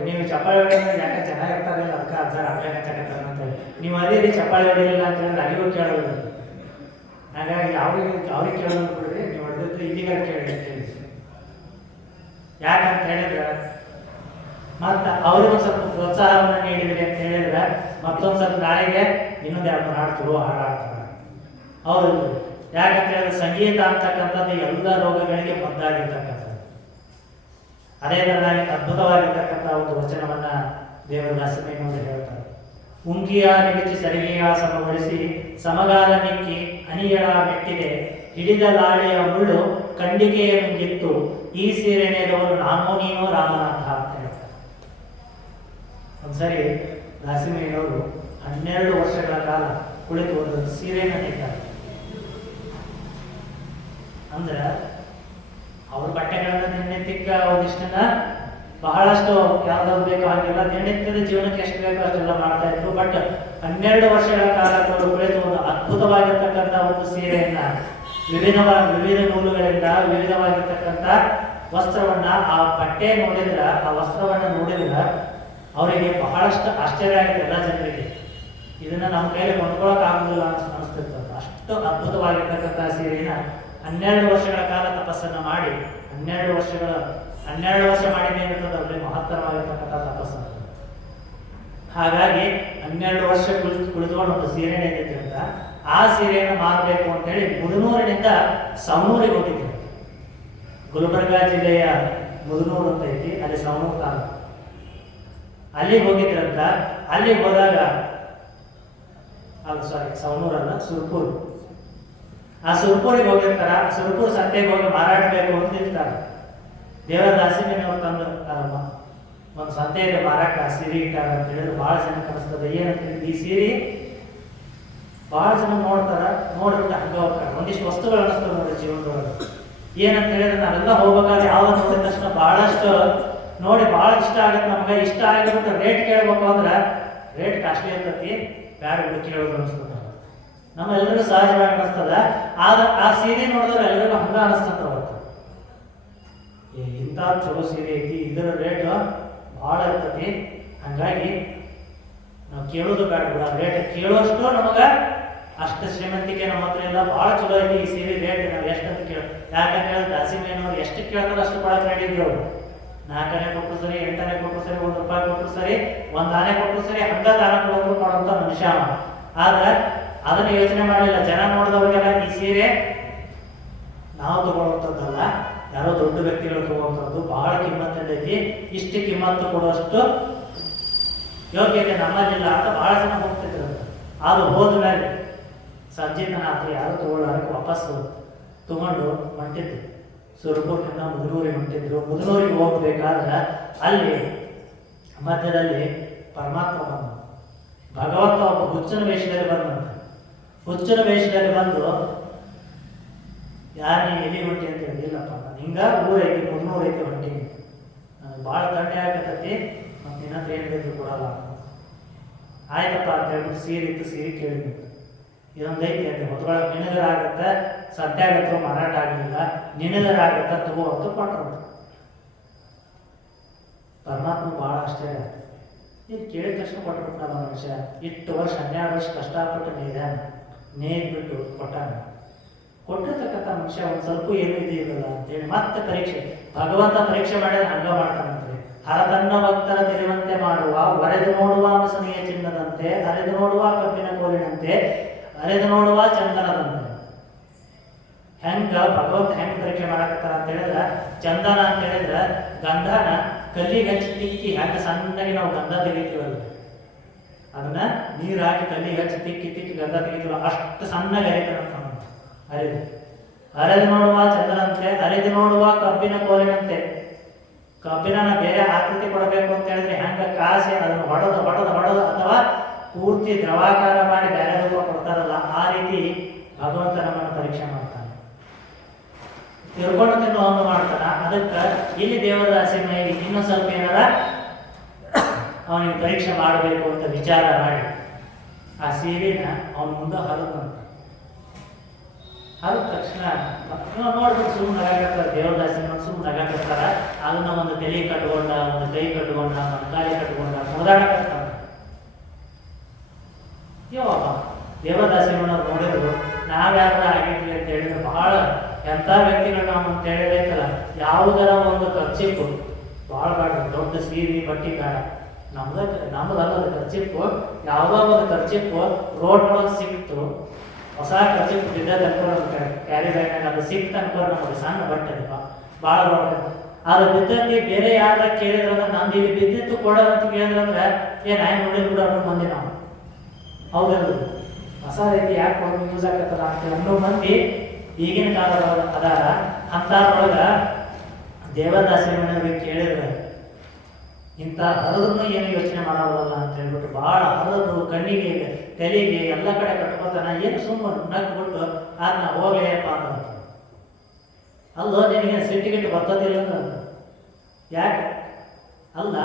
ನೀವು ಚಪ್ಪಾಳೆ ಹೊಡೆಯೋದು ಯಾಕೆ ಚೆನ್ನಾಗಿರ್ತಾರಲ್ಲ ಅದಕ್ಕೆ ಅಜ್ಜಾರ ಅಪ್ಲೈ ಹಚ್ಚಕತ್ತಾರ ಅಂತ ಹೇಳಿ ನೀವು ಅದೇ ರೀತಿ ಚಪ್ಪಾಳೆ ಹೊಡಿಲಿಲ್ಲ ಅಂತ ಹೇಳಿದ್ರೆ ಅಲ್ಲಿಗೂ ಕೇಳೋದು. ಹಾಗಾಗಿ ಅವ್ರಿಗೆ ಕೇಳೋದು ಬಿಡ್ರಿ, ನೀವು ಹೊಡೆದಿದ್ದು ಇಲ್ಲಿಗಾರ ಕೇಳಿ ಅಂತ ಹೇಳಿ. ಯಾಕಂತ ಹೇಳಿದ್ರೆ ಮತ್ತು ಅವ್ರಿಗೆ ಒಂದು ಸ್ವಲ್ಪ ಪ್ರೋತ್ಸಾಹವನ್ನು ನೀಡಿದ್ರಿ ಅಂತ ಹೇಳಿದ್ರೆ ಮತ್ತೊಂದು ಸ್ವಲ್ಪ ನಾಳೆಗೆ ಇನ್ನೊಂದು ಎರಡು ಹಾಡ್ತಿರು ಹಾಡಾಡ್ತಾರೆ ಹೌದು. ಯಾಕಂತ ಹೇಳಿದ್ರೆ ಸಂಗೀತ ಅಂತಕ್ಕಂಥದ್ದು ಎಲ್ಲ ರೋಗಗಳಿಗೆ ಮದ್ದಾಗಿರ್ತಕ್ಕಂಥದ್ದು. ಅದೇ ಥರನಾಗಿ ಅದ್ಭುತವಾಗಿರ್ತಕ್ಕಂಥ ಒಂದು ವಚನವನ್ನ ದೇವರ ದಾಸಮೇನವರು ಹೇಳ್ತಾರೆ. ಉಂಗಿಯ ನಿಗಚಿ ಸರಿಗೆಯ ಸಮಗೊಳಿಸಿ ಸಮಗಾಲ ನಿಕ್ಕಿ ಅನಿಗಳ ಮೆಟ್ಟಿದೆ ಹಿಡಿದ ಲಾಳಿಯ ಮುಳ್ಳು ಖಂಡಿಕೆಯನ್ನು ಗಿತ್ತು ಈ ಸೀರೆ ನೇದವರು ನಾನೋ ನೀನೋ ರಾಮನಾಥ ಅಂತ ಹೇಳ್ತಾರೆ. ಒಂದ್ಸರಿ ದಾಸಿಮಯ್ಯನವರು 12 ವರ್ಷಗಳ ಕಾಲ ಕುಳಿತು ಒಂದು ಸೀರೆಯನ್ನು ನೇತಾರೆ. ಅಂದ್ರೆ ಅವ್ರ ಬಟ್ಟೆಗಳನ್ನ ದಿನನಿತ್ಯಕ್ಕೆ ಒಂದಿಷ್ಟನ್ನ ಬಹಳಷ್ಟು ಯಾವ್ದಾದ್ರು ಬೇಕು ಹಾಗೆಲ್ಲ ದಿನನಿತ್ಯದ ಜೀವನಕ್ಕೆ ಎಷ್ಟು ಬೇಕೋ ಅಷ್ಟೆಲ್ಲ ಮಾಡ್ತಾ ಇದ್ರು. ಬಟ್ 12 ವರ್ಷಗಳ ಕಾಲ ಕುಳಿತು ಒಂದು ಅದ್ಭುತವಾಗಿರ್ತಕ್ಕಂಥ ಒಂದು ಸೀರೆಯನ್ನ ವಿವಿಧ ನೂಲುಗಳಿಂದ ವಿವಿಧವಾಗಿರ್ತಕ್ಕಂಥ ವಸ್ತ್ರವನ್ನ ಆ ಬಟ್ಟೆ ನೋಡಿದ್ರ ಆ ವಸ್ತ್ರವನ್ನ ನೋಡಿದ್ರ ಅವರಿಗೆ ಬಹಳಷ್ಟು ಆಶ್ಚರ್ಯ ಆಗಿದೆ ಎಲ್ಲ ಜನರಿಗೆ. ಇದನ್ನ ನಮ್ಮ ಕೈಲಿ ಕೊಂಡ್ಕೊಳಕ್ ಆಗುದಿಲ್ಲ ಅಂತ ಅನಿಸ್ತಿರ್ತದೆ. ಅಷ್ಟು ಅದ್ಭುತವಾಗಿರ್ತಕ್ಕಂಥ ಸೀರೆನ 12 ವರ್ಷಗಳ ಕಾಲ ತಪಸ್ಸನ್ನು ಮಾಡಿ 12 ವರ್ಷ ಮಾಡಿದ್ದೇನಿರ್ತದೆ ಅವರಿಗೆ ಮಹತ್ತರವಾಗಿರ್ತಕ್ಕಂಥ ತಪಸ್ಸು. ಹಾಗಾಗಿ 12 ವರ್ಷ ಕುಳಿತುಕೊಂಡು ಒಂದು ಸೀರೆ ನೇದಿದ್ದೆ ಅಂತ ಆ ಸೀರೆಯನ್ನು ಮಾರಬೇಕು ಅಂತೇಳಿ ಮುದನೂರಿನಿಂದ ಸವಣೂರಿಗೆ ಹೋಗಿದ್ರು. ಗುಲ್ಬರ್ಗ ಜಿಲ್ಲೆಯ ಮುದನೂರು ಅಂತ ಐತಿ, ಅಲ್ಲಿ ಸವಣೂರು ತಾಲೂಕು. ಅಲ್ಲಿಗೆ ಹೋಗಿದ್ರಂತ. ಅಲ್ಲಿ ಹೋದಾಗ ಸವಣೂರಲ್ಲ ಸುರ್ಪುರ್. ಆ ಸುರ್ಪುರಿಗೆ ಹೋಗಿರ್ತಾರ. ಸುರ್ಪುರ್ ಸಂತೆಗೆ ಹೋಗಿ ಮಾರಾಟಬೇಕು ಅಂತ ನಿಲ್ತಾರೆ. ದೇವರ ದಾಸಿಮಯ್ಯನವ್ರು ತಂದು ಒಂದು ಸಂತೆ ಇದೆ ಮಾರಾಟ ಸೀರೆ ಇಟ್ಟಾರ ಅಂತ ಹೇಳಿದ್ರೆ ಭಾಳ ಜನ ಕಲಿಸ್ತದೆ. ಏನಂತ ಈ ಸೀರೆ ಭಾಳ ಜನ ನೋಡ್ತಾರ, ನೋಡ್ಬಿಟ್ಟು ಹಂಗ ಹೋಗ್ತಾರೆ. ಒಂದಿಷ್ಟು ವಸ್ತುಗಳು ಅನ್ನಿಸ್ತವೆ ನೋಡ್ರಿ ಜೀವನದೊಳಗೆ. ಏನಂತ ಹೇಳಿದ್ರೆ ನಾವೆಲ್ಲ ಹೋಗ್ಬೇಕಾದ್ರೆ ಯಾವ್ದು ನೋಡಿದ ತಕ್ಷಣ ಬಹಳಷ್ಟು ನೋಡಿ ಭಾಳ ಇಷ್ಟ ಆಗುತ್ತೆ ನಮ್ಗೆ. ಇಷ್ಟ ಆಗಿಬಿಟ್ಟು ರೇಟ್ ಕೇಳ್ಬೇಕು ಅಂದ್ರೆ ರೇಟ್ ಕಾಸ್ಟ್ಲಿ ಇರ್ತೈತಿ, ಬ್ಯಾಡ ಬಿಟ್ಟು ಕೇಳೋದು ಅನಿಸ್ತದ. ನಮ್ಮೆಲ್ಲರಿಗೂ ಸಹಜವಾಗಿ ಅನಿಸ್ತದ. ಆದ್ರೆ ಆ ಸೀರೆ ನೋಡಿದ್ರೆ ಎಲ್ಲರಿಗೂ ಹಂಗ ಅನಿಸ್ತದ. ಅವತ್ತು ಇಂಥ ಚಲೋ ಸೀರೆ ಐತಿ, ಇದರ ರೇಟ್ ಭಾಳ ಇರ್ತೈತಿ. ಹಂಗಾಗಿ ನಾವು ಕೇಳೋದು ಬೇಡ ಬಿಡ, ರೇಟ್ ಕೇಳೋಷ್ಟು ನಮಗ ಅಷ್ಟು ಶ್ರೀಮಂತಿಕೆ ನಮ್ಮ ಹತ್ರ ಇಲ್ಲ. ಭಾಳ ಚಲೋ ಐತಿ ಈ ಸೀರೆ ರೇಟ್ ನಾವು ಎಷ್ಟಂತ ಕೇಳ. ಯಾಕಂತ ಹೇಳಿದ್ರೆ ದಾಸಿಮಯ್ಯನವ್ರು ಎಷ್ಟು ಕೇಳ್ತಾರೆ ಅಷ್ಟು ಕೊಡಕ್ಕೆ ರೆಡಿದ್ರು ಅವರು. 4 ಆನೆ ಕೊಟ್ಟರು ಸರಿ, 8 ಆನೆ ಕೊಟ್ಟರು ಸರಿ, ₹1 ಕೊಟ್ಟರು ಸರಿ, 1 ಆನೆ ಕೊಟ್ಟರು ಸರಿ, ಹಂಗ ದಾನ ಕೊಡೋದು ಮಾಡುವಂಥ ಮನುಷ್ಯ ಅವ. ಆದ್ರೆ ಅದನ್ನು ಯೋಚನೆ ಮಾಡಲಿಲ್ಲ. ಜನ ನೋಡಿದವ್ರಿಗೆಲ್ಲ ಈ ಸೀರೆ ನಾವು ತಗೊಳ್ಳುವಂಥದ್ದಲ್ಲ, ಯಾರೋ ದೊಡ್ಡ ವ್ಯಕ್ತಿಗಳು ತಗೊಳ್ಳುವಂಥದ್ದು. ಬಹಳ ಕಿಮ್ಮತ್ತೈತಿ, ಇಷ್ಟು ಕಿಮ್ಮತ್ತು ಕೊಡುವಷ್ಟು ಯೋಗ್ಯತೆ ನಮ್ಮಲ್ಲಿಲ್ಲ ಅಂತ ಬಹಳ ಜನ ಹೋಗ್ತಿದ್ರು. ಅದು ಹೋದ್ಮೇಲೆ ಸಂಜೆ ತನ ಆತು, ಯಾರು ತಗೊಳ್ಳೋಕೆ ವಾಪಸ್ಸು ತಗೊಂಡು ಹೊಂಟಿದ್ರು. ಸುರಪುರದಿಂದ ಮುದನೂರಿಗೆ ಹೊಂಟಿದ್ರು. ಮುದನೂರಿಗೆ ಹೋಗ್ಬೇಕಾದ್ರೆ ಅಲ್ಲಿ ಮಧ್ಯದಲ್ಲಿ ಪರಮಾತ್ಮ ಬಂದ. ಭಗವಂತ ಒಬ್ಬ ಹುಚ್ಚನ ವೇಷದಲ್ಲಿ ಬಂದಂತ. ಹುಚ್ಚನ ವೇಷದಲ್ಲಿ ಬಂದು ಯಾರು ನೀನು ಎಲ್ಲಿ ಹೊಂಟಿ ಅಂತ ಹೇಳಿ, ಇಲ್ಲಪ್ಪ ನಾನು ಹಿಂಗ ಊರೈತಿ ಮುದನೂರು ಐತಿ ಹೊಂಟೀನಿ, ನನಗೆ ಭಾಳ ತಂಡೆ ಆಗತ್ತೈತಿ, ಮತ್ತು ನಿನ್ನ ಹತ್ರ ಏನು ಬೇಕು ಕೊಡಲ್ಲ. ಆಯ್ತಪ್ಪ ಅಂತ ಹೇಳ್ಬಿಟ್ಟು ಸೀರೆ ಇತ್ತು, ಸೀರೆ ಕೇಳಿದ್ವಿ. ಇದೊಂದು ಐತಿ ಅಂತ ಹೊತ್ಕೊಳಕ್ಕೆ ನಿನಗರ ಆಗತ್ತೆ, ಸದ್ಯಾಗತ್ತೂ ಮಾರಾಟ ಆಗಲಿಲ್ಲ, ನಿನಗರ ಆಗತ್ತ ತಗೋ ಅಂತ ಕೊಟ್ಟರು. ಪರಮಾತ್ಮ ಭಾಳ ಆಶ್ಚರ್ಯ ಆಯ್ತು. ಇದು ಕೇಳಿದ ತಕ್ಷಣ ಕೊಟ್ಬಿಟ್ಟು ನಮ್ಮ ಮನುಷ್ಯ ಇಷ್ಟು ವರ್ಷ 12 ವರ್ಷ ಕಷ್ಟಪಟ್ಟು ನೇದ್ಬಿಟ್ಟು ಕೊಟ್ಟಾನ. ಕೊಟ್ಟಿರ್ತಕ್ಕಂಥ ಮನುಷ್ಯ ಒಂದು ಸ್ವಲ್ಪ ಏನೂ ಇದಿರಲ್ಲ ಅಂತೇಳಿ ಮತ್ತೆ ಪರೀಕ್ಷೆ. ಭಗವಂತ ಪರೀಕ್ಷೆ ಮಾಡಿದ್ರೆ ಹಂಗ ಮಾಡ್ತಾನಂತೆ. ಹರತನ್ನ ಭಕ್ತರ ತಿರುವಂತೆ ಮಾಡುವ, ಒರೆದು ನೋಡುವ ಮಸನಿಯ ಚಿನ್ನದಂತೆ, ಅರೆದು ನೋಡುವ ಕಬ್ಬಿನ ಕೋಲಿನಂತೆ, ಅರೆದು ನೋಡುವ ಚಂದನದಂತೆ. ಹೆಂಗ ಭಗವಂತ ಹೆಂಗ್ ಪರೀಕ್ಷೆ ಮಾಡಕತ್ತಾರ ಅಂತ ಹೇಳಿದ್ರೆ, ಚಂದನ ಅಂತ ಹೇಳಿದ್ರೆ ಗಂಧನ ಕಲ್ಲಿಗೆ ಹಚ್ಚಿ ತಿಕ್ಕಿ ಹೆಂಗ ಸಣ್ಣಗೆ ನಾವು ಗಂಧ ತೆಗಿತೀವಲ್ಲ, ಅದನ್ನ ನೀರು ಹಾಕಿ ಕಲ್ಲಿಗೆ ಹಚ್ಚಿ ತಿಕ್ಕಿ ಗಂಧ ತೆಗಿತೀವಲ್ಲ, ಅಷ್ಟು ಸಣ್ಣಗೆ ಅರಿತಾನಂತ. ಅರೆದು ನೋಡುವ ಚಂದನಂತೆ, ಅರೆದು ನೋಡುವ ಕಬ್ಬಿನ ಕೋಲಿನಂತೆ. ಕಬ್ಬಿನ ಬೇರೆ ಆಕೃತಿ ಕೊಡಬೇಕು ಅಂತ ಹೇಳಿದ್ರೆ ಹೆಂಗ ಕಾಸಿ ಅದನ್ನು ಹೊಡೆದು ಅಥವಾ ಪೂರ್ತಿ ದ್ರವಾಕಾರ ಮಾಡಿ ಬೇರೆ ರೂಪ ಕೊಡ್ತಾರಲ್ಲ, ಆ ರೀತಿ ಭಗವಂತ ನಮ್ಮನ್ನು ಪರೀಕ್ಷೆ ಮಾಡ್ತಾನೆ. ತಿಳ್ಕೊಂಡು ತಿನ್ನು ಅವನು ಮಾಡ್ತಾನ. ಅದಕ್ಕೆ ಇಲ್ಲಿ ದೇವರ ದಾಸಿಮಯ್ಯ ಇನ್ನೂ ಸ್ವಲ್ಪ ಏನಾರ ಅವನಿಗೆ ಪರೀಕ್ಷೆ ಮಾಡಬೇಕು ಅಂತ ವಿಚಾರ ಮಾಡಿ ಆ ಸೀರೆನ ಅವನ ಮುಂದೆ ಹರಿದಂತ. ಹರಿದ ತಕ್ಷಣ ನೋಡ್ಬಿಟ್ಟು ಸುಮ್ಮನೆ ನಗಾಕತ್ತಾರೆ. ದೇವದಾಸಿನ ಸುಮ್ಮನೆ ನಗಾಕತ್ತಾರ. ಅದನ್ನ ಒಂದು ತಲೆ ಕಟ್ಕೊಂಡ, ಒಂದು ಕೈ ಕಟ್ಕೊಂಡ, ಒಂದು ಕಾಲಿ ಕಟ್ಕೊಂಡ ಮುದಾಡಕತ್ತಾರ. ಯೋಪ್ಪ ದೇವದಾಸಿನವ್ರು ನೋಡಿದ್ರು, ನಾವ್ಯಾರ ಆಗಿದ್ವಿ ಅಂತ ಹೇಳಿದ್ರೆ ಬಹಳ ಎಂಥ ವ್ಯಕ್ತಿಗಳು ನಾವು ಅಂತ ಹೇಳಿದೈತಲ್ಲ, ಯಾವುದರ ಒಂದು ಖರ್ಚಿಗೂ ಭಾಳ ಬೇಡ, ದೊಡ್ಡ ಸೀರೆ ಬಟ್ಟೆ ಬೇಡ, ನಮ್ದಲ್ಲ ಖರ್ಚಿಪ್ಪು, ಯಾವುದೋ ಒಂದು ಖರ್ಚಿಪ್ಪು ರೋಡ್ ಒಳಗೆ ಸಿಕ್ತು, ಹೊಸ ಖರ್ಚಿಪ್ಪು ಬಿದ್ದ ಅನ್ಕೊಂಡು ಕ್ಯಾರಿ ಬ್ಯಾಗ್ನಾಗ ಅದು ಸಿಕ್ತು ಅನ್ಕೊಂಡು ನಮಗೆ ಸಣ್ಣ ಬಟ್ಟೆ ಭಾಳ ಅದು ಬಿದ್ದಕ್ಕೆ ಬೇರೆ ಯಾರ ಕೇಳಿದ್ರಂದ್ರೆ ನಂದು ಇಲ್ಲಿ ಬಿದ್ದಿತ್ತು ಕೊಡೋದು ಅಂತ ಕೇಳಿದ್ರಂದ್ರೆ ನಾಯಿ ನೋಡಿದ್ ಬಿಡೋ ಅನ್ನೋ ಮಂದಿ ನಾವು. ಹೌದಲ್ಲ, ಹೊಸ ರೀತಿ ಯಾಕೆ ಯೂಸ್ ಆಗತ್ತಲ್ಲ ಅಂತ ಅನ್ನೋ ಮಂದಿ ಈಗಿನ ಕಾಲದೊಳಗೆ ಅದಾರ. ಅಂಥದ್ರೊಳಗೆ ದೇವದಾಸಿ ಮನೆಯವ್ರಿಗೆ ಕೇಳಿದ್ರೆ ಇಂಥ ಹರಿದ್ರೂ ಏನು ಯೋಚನೆ ಮಾಡೋಲ್ಲ ಅಂತ ಹೇಳ್ಬಿಟ್ಟು ಭಾಳ ಹರಿದು ಕಣ್ಣಿಗೆ ತಲೆಗೆ ಎಲ್ಲ ಕಡೆ ಕಟ್ಕೊತಾನ, ಏನು ಸುಮ್ಮನೆ ನಗ್ಬಿಟ್ಟು ಅದನ್ನ ಹೋಗ್ಲೇಪ್ಪ ಅಂತ. ಅಲ್ಲೋ ನಿನಗೆ ಸಿಟ್ಟಿಗಿಟ್ಟು ಬರ್ತದಿಲ್ಲ ಅಂದ್ರೆ ಯಾಕೆ ಅಲ್ಲ,